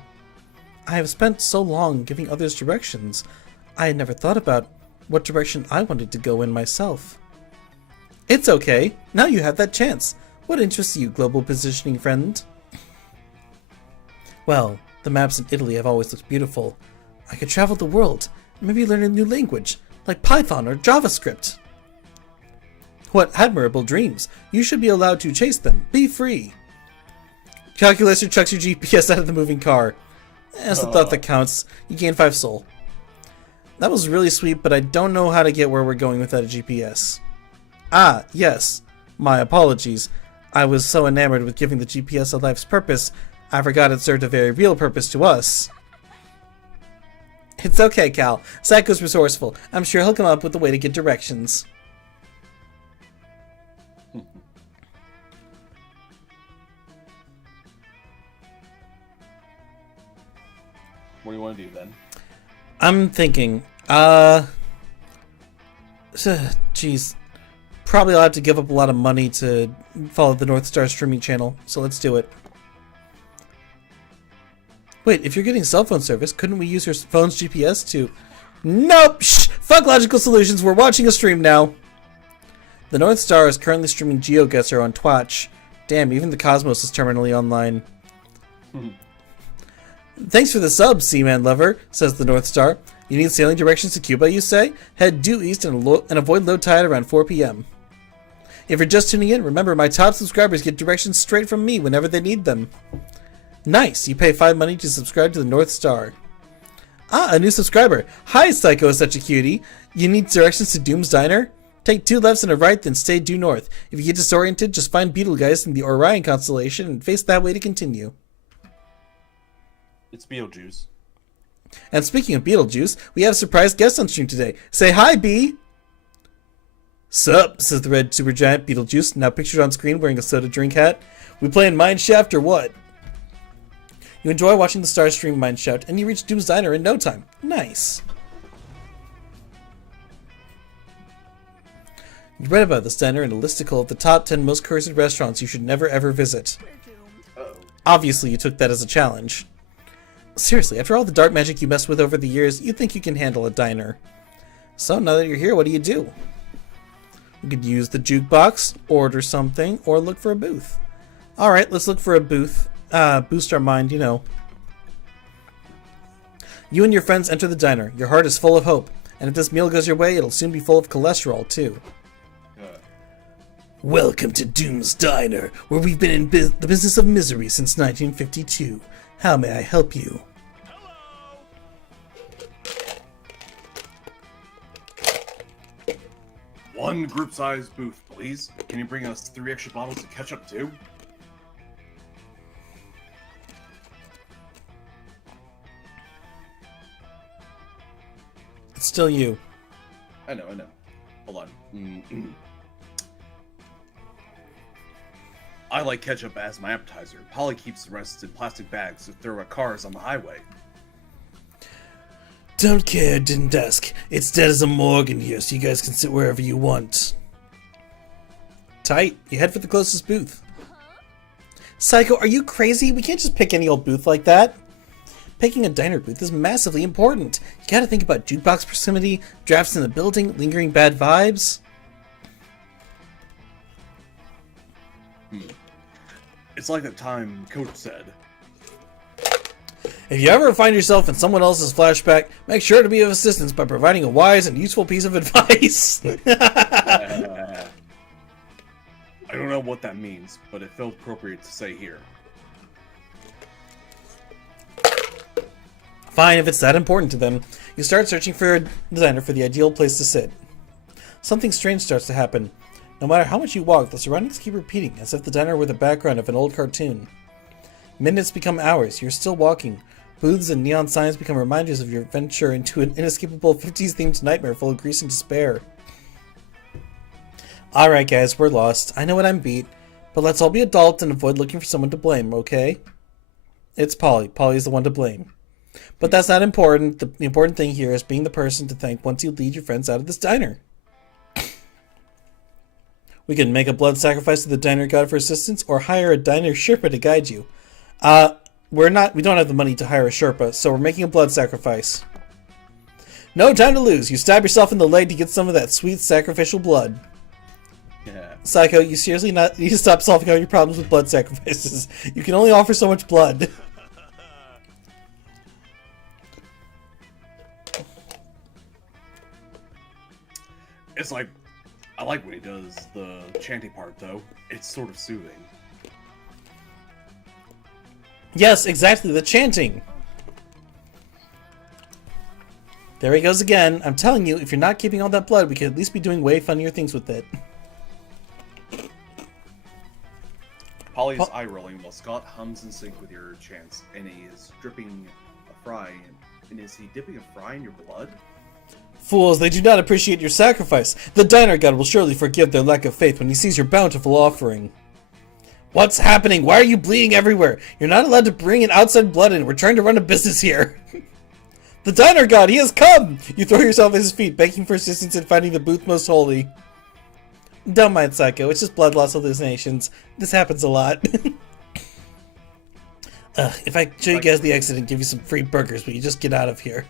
have spent so long giving others directions, I had never thought about what direction I wanted to go in myself. It's okay, now you have that chance. What interests you, global positioning friend? Well, the maps in Italy have always looked beautiful. I could travel the world, maybe learn a new language, like Python or JavaScript. What admirable dreams. You should be allowed to chase them. Be free. Calculator chucks your GPS out of the moving car. That's the thought that counts. You gain 5 soul. That was really sweet, but I don't know how to get where we're going without a GPS. Ah, yes. My apologies. I was so enamored with giving the GPS a life's purpose, I forgot it served a very real purpose to us. It's okay, Cal. Psycho's resourceful. I'm sure he'll come up with a way to get directions. What do you want to do then? I'm thinking, geez. Probably I'll have to give up a lot of money to follow the North Star streaming channel, so let's do it. Wait, if you're getting cell phone service, couldn't we use your phone's GPS to... Nope! Shh! Fuck logical solutions, we're watching a stream now! The North Star is currently streaming GeoGuessr on Twitch. Damn, even the Cosmos is terminally online. Thanks for the sub, Seaman Lover, says the North Star. You need sailing directions to Cuba, you say? Head due east and avoid low tide around 4 p.m. If you're just tuning in, remember my top subscribers get directions straight from me whenever they need them. Nice, you pay 5 money to subscribe to the North Star. Ah, a new subscriber. Hi, Psycho is such a cutie. You need directions to Doom's Diner? Take 2 lefts and a right, then stay due north. If you get disoriented, just find Betelgeuse in the Orion constellation and face that way to continue. It's Beetlejuice. And speaking of Beetlejuice, we have a surprise guest on stream today. Say hi, B! Sup, says the red supergiant Beetlejuice, now pictured on screen wearing a soda drink hat. We playing Mineshaft or what? You enjoy watching the stars stream Mineshaft, and you reach Doom's Diner in no time. Nice. You read about this diner in a listicle of the top 10 most cursed restaurants you should never ever visit. Obviously, you took that as a challenge. Seriously, after all the dark magic you messed with over the years, you think you can handle a diner. So, now that you're here, what do? You could use the jukebox, order something, or look for a booth. Alright, let's look for a booth. Boost our mind, you know. You and your friends enter the diner. Your heart is full of hope. And if this meal goes your way, it'll soon be full of cholesterol, too. Welcome to Doom's Diner, where we've been in the business of misery since 1952. How may I help you? One group-sized booth, please. Can you bring us 3 extra bottles of ketchup, too? It's still you. I know. Hold on. I like ketchup as my appetizer. Polly keeps the rest in plastic bags to throw at cars on the highway. Don't care, didn't ask. It's dead as a morgue in here, so you guys can sit wherever you want. Tight. You head for the closest booth. Psycho, are you crazy? We can't just pick any old booth like that. Picking a diner booth is massively important. You gotta think about jukebox proximity, drafts in the building, lingering bad vibes. It's like that time Coach said. If you ever find yourself in someone else's flashback, make sure to be of assistance by providing a wise and useful piece of advice. I don't know what that means, but it felt appropriate to say here. Fine, if it's that important to them. You start searching for a diner for the ideal place to sit. Something strange starts to happen. No matter how much you walk, the surroundings keep repeating, as if the diner were the background of an old cartoon. Minutes become hours, you're still walking. Booths and neon signs become reminders of your venture into an inescapable 50s-themed nightmare full of grease and despair. Alright guys, we're lost. I know what I'm beat, but let's all be adults and avoid looking for someone to blame, okay? It's Polly. Polly's the one to blame. But that's not important. The important thing here is being the person to thank once you lead your friends out of this diner. We can make a blood sacrifice to the diner god for assistance, or hire a diner Sherpa to guide you. We don't have the money to hire a Sherpa, so we're making a blood sacrifice. No time to lose. You stab yourself in the leg to get some of that sweet sacrificial blood. Yeah. Psycho, you seriously need to stop solving all your problems with blood sacrifices. You can only offer so much blood. It's like, I like when he does the chanting part, though. It's sort of soothing. Yes, exactly, the chanting. There he goes again. I'm telling you, if you're not keeping all that blood, we could at least be doing way funnier things with it. Polly's eye rolling while Scott hums in sync with your chants, and he is dripping a fry. And is he dipping a fry in your blood? Fools, they do not appreciate your sacrifice. The diner god will surely forgive their lack of faith when he sees your bountiful offering. What's happening? Why are you bleeding everywhere? You're not allowed to bring in outside blood in. We're trying to run a business here. The diner god, he has come! You throw yourself at his feet, begging for assistance in finding the booth most holy. Don't mind Psycho, it's just blood loss hallucinations. This happens a lot. If I show you guys the exit and give you some free burgers, will you just get out of here?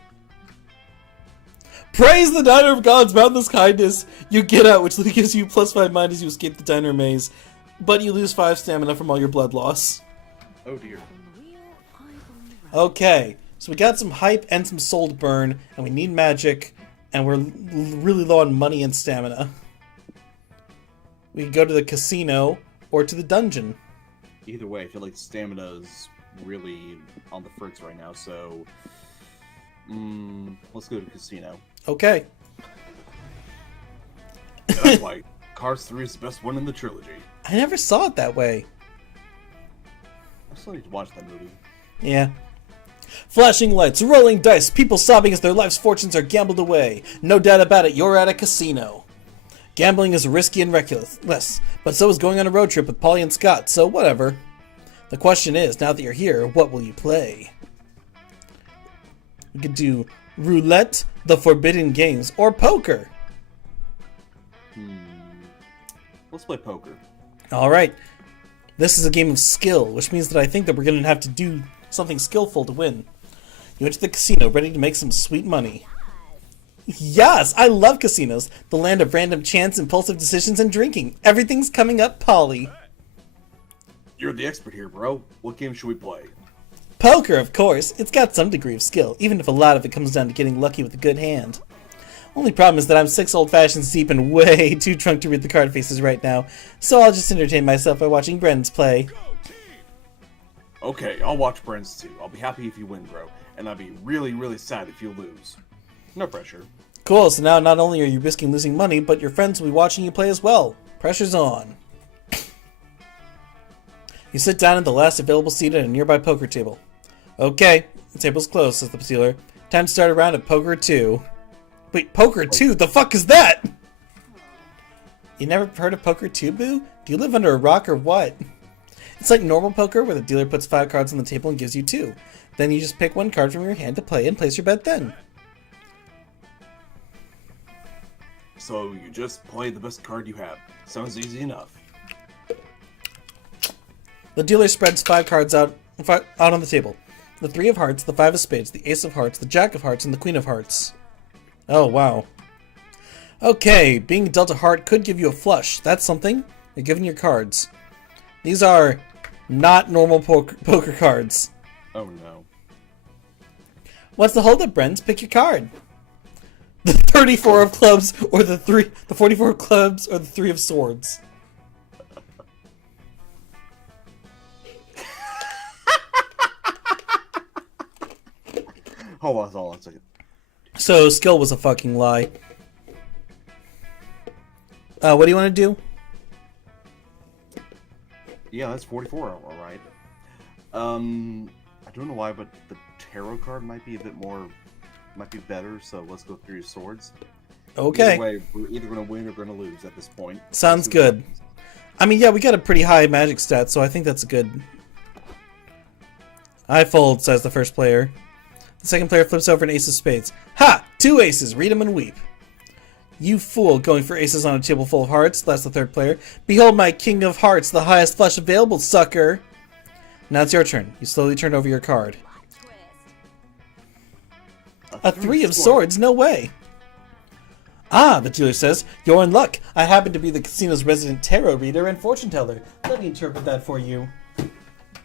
Praise the Diner of God's boundless kindness! You get out, which gives you +5 mind as you escape the diner maze. But you lose 5 stamina from all your blood loss. Oh dear. Okay, so we got some hype and some soul to burn, and we need magic, and we're really low on money and stamina. We can go to the casino or to the dungeon. Either way, I feel like stamina is really on the fritz right now, so let's go to casino. Okay. That's why Cars 3 is the best one in the trilogy. I never saw it that way. I still need to watch that movie. Yeah. Flashing lights, rolling dice, people sobbing as their life's fortunes are gambled away. No doubt about it, you're at a casino. Gambling is risky and reckless, but so is going on a road trip with Polly and Scott, so whatever. The question is, now that you're here, what will you play? We could do roulette, the forbidden games, or poker. Let's play poker. Alright. This is a game of skill, which means that I think that we're going to have to do something skillful to win. You enter the casino ready to make some sweet money. Yes, I love casinos. The land of random chance, impulsive decisions, and drinking. Everything's coming up, Polly. You're the expert here, bro. What game should we play? Poker, of course. It's got some degree of skill, even if a lot of it comes down to getting lucky with a good hand. Only problem is that I'm 6 old fashions deep and way too drunk to read the card faces right now, so I'll just entertain myself by watching Bren's play. Okay, I'll watch Brent's too. I'll be happy if you win, bro. And I'll be really, really sad if you lose. No pressure. Cool, so now not only are you risking losing money, but your friends will be watching you play as well. Pressure's on. You sit down at the last available seat at a nearby poker table. Okay, the table's closed, says the dealer. Time to start a round of Poker 2. Wait, Poker 2? The fuck is that? You never heard of Poker 2, Boo? Do you live under a rock or what? It's like normal poker where the dealer puts 5 cards on the table and gives you 2. Then you just pick 1 card from your hand to play and place your bet then. So you just play the best card you have. Sounds easy enough. The dealer spreads 5 cards out on the table. The 3 of hearts, the 5 of spades, the ace of hearts, the jack of hearts, and the queen of hearts. Oh, wow. Okay, being dealt a heart could give you a flush. That's something. You're given your cards. These are not normal poker cards. Oh no. What's the holdup, Brent? Pick your card. The 34 of clubs or the 44 of clubs or the 3 of swords. Hold on a second. So, skill was a fucking lie. What do you want to do? Yeah, that's 44, alright. I don't know why, but the tarot card might be a bit more, might be better, so let's go 3 of swords. Okay. Either way, we're either going to win or going to lose at this point. Sounds good. I mean, yeah, we got a pretty high magic stat, so I think that's good. I fold, says the first player. The second player flips over an ace of spades. Ha! 2 aces! Read 'em and weep. You fool, going for aces on a table full of hearts, that's the third player. Behold my king of hearts, the highest flush available, sucker! Now it's your turn. You slowly turn over your card. A 3 of swords? No way! Ah, the dealer says, you're in luck. I happen to be the casino's resident tarot reader and fortune teller. Let me interpret that for you.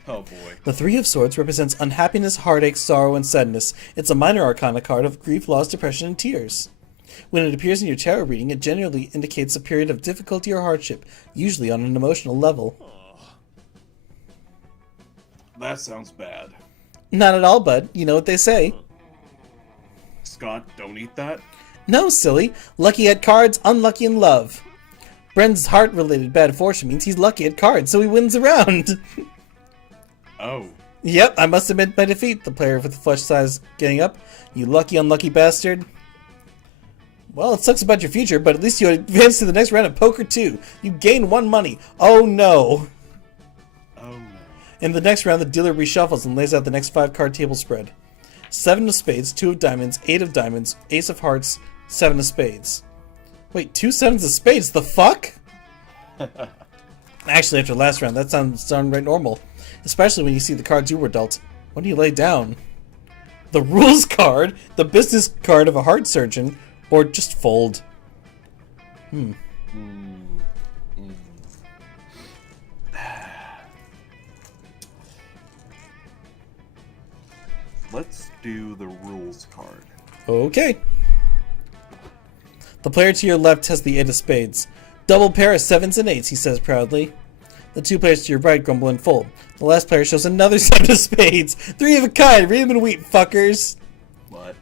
Oh boy. The 3 of Swords represents unhappiness, heartache, sorrow, and sadness. It's a minor arcana card of grief, loss, depression, and tears. When it appears in your tarot reading, it generally indicates a period of difficulty or hardship, usually on an emotional level. That sounds bad. Not at all, bud. You know what they say. Scott, don't eat that. No, silly. Lucky at cards, unlucky in love. Bren's heart-related bad fortune means he's lucky at cards, so he wins a round. Oh. Yep, I must admit my defeat, the player with the flush size getting up. You lucky, unlucky bastard. Well, it sucks about your future, but at least you advance to the next round of Poker 2. You gain 1 money. Oh no. Oh no. In the next round, the dealer reshuffles and lays out the next 5-card table spread. 7 of spades, 2 of diamonds, 8 of diamonds, ace of hearts, 7 of spades. Wait, 2 7s of spades? The fuck? Actually, after last round, that sounds right normal. especially when you see the cards you were dealt. What do you lay down? The rules card, the business card of a heart surgeon, or just fold? Let's do the rules card. Okay. The player to your left has the 8 of spades. Double pair of 7s and 8s, he says proudly. The 2 players to your right grumble and fold. The last player shows another 7 of spades. 3 of a kind, read 'em in wheat, fuckers. What?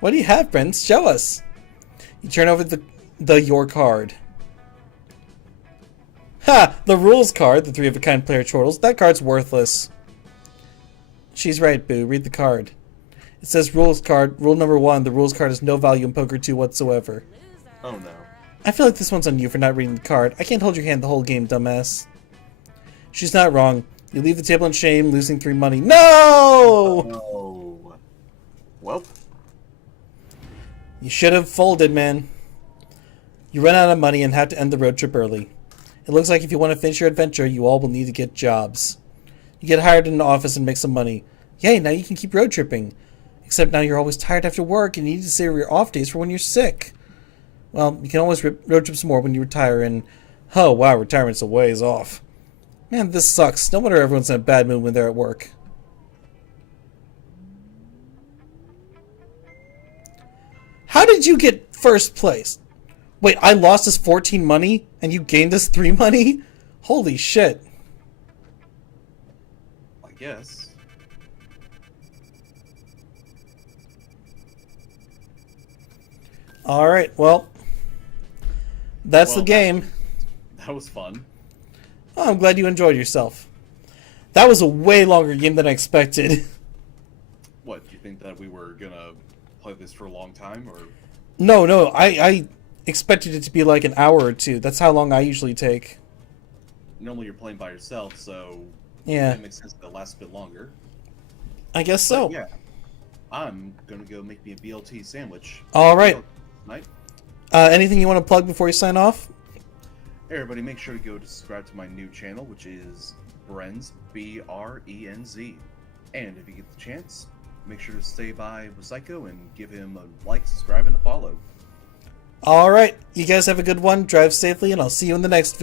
What do you have, friends? Show us. You turn over the your card. Ha! The rules card, the 3 of a kind player chortles. That card's worthless. She's right, Boo. Read the card. It says rules card, rule number 1, the rules card has no value in poker 2 whatsoever. Oh no. I feel like this one's on you for not reading the card. I can't hold your hand the whole game, dumbass. She's not wrong. You leave the table in shame, losing 3 money. No! Oh. Well, You should have folded, man. You run out of money and have to end the road trip early. It looks like if you want to finish your adventure, you all will need to get jobs. You get hired in an office and make some money. Yay, now you can keep road tripping. Except now you're always tired after work and you need to save your off days for when you're sick. Well, you can always road trip some more when you retire and... Oh, wow, retirement's a ways off. Man, this sucks. No wonder everyone's in a bad mood when they're at work. How did you get first place? Wait, I lost us 14 money and you gained us 3 money? Holy shit. I guess. Alright, well... That's the game. That was fun. Oh, I'm glad you enjoyed yourself. That was a way longer game than I expected. What, do you think that we were gonna play this for a long time, or? No, I expected it to be like an hour or 2. That's how long I usually take. Normally you're playing by yourself, so Yeah, it makes sense that it lasts a bit longer. I guess so. But yeah, I'm gonna go make me a BLT sandwich. Alright. Night. Anything you want to plug before you sign off? Hey everybody, make sure to go to subscribe to my new channel, which is Brenz, B-R-E-N-Z. And if you get the chance, make sure to stay by with Psycho and give him a like, subscribe, and a follow. Alright, you guys have a good one, drive safely, and I'll see you in the next video.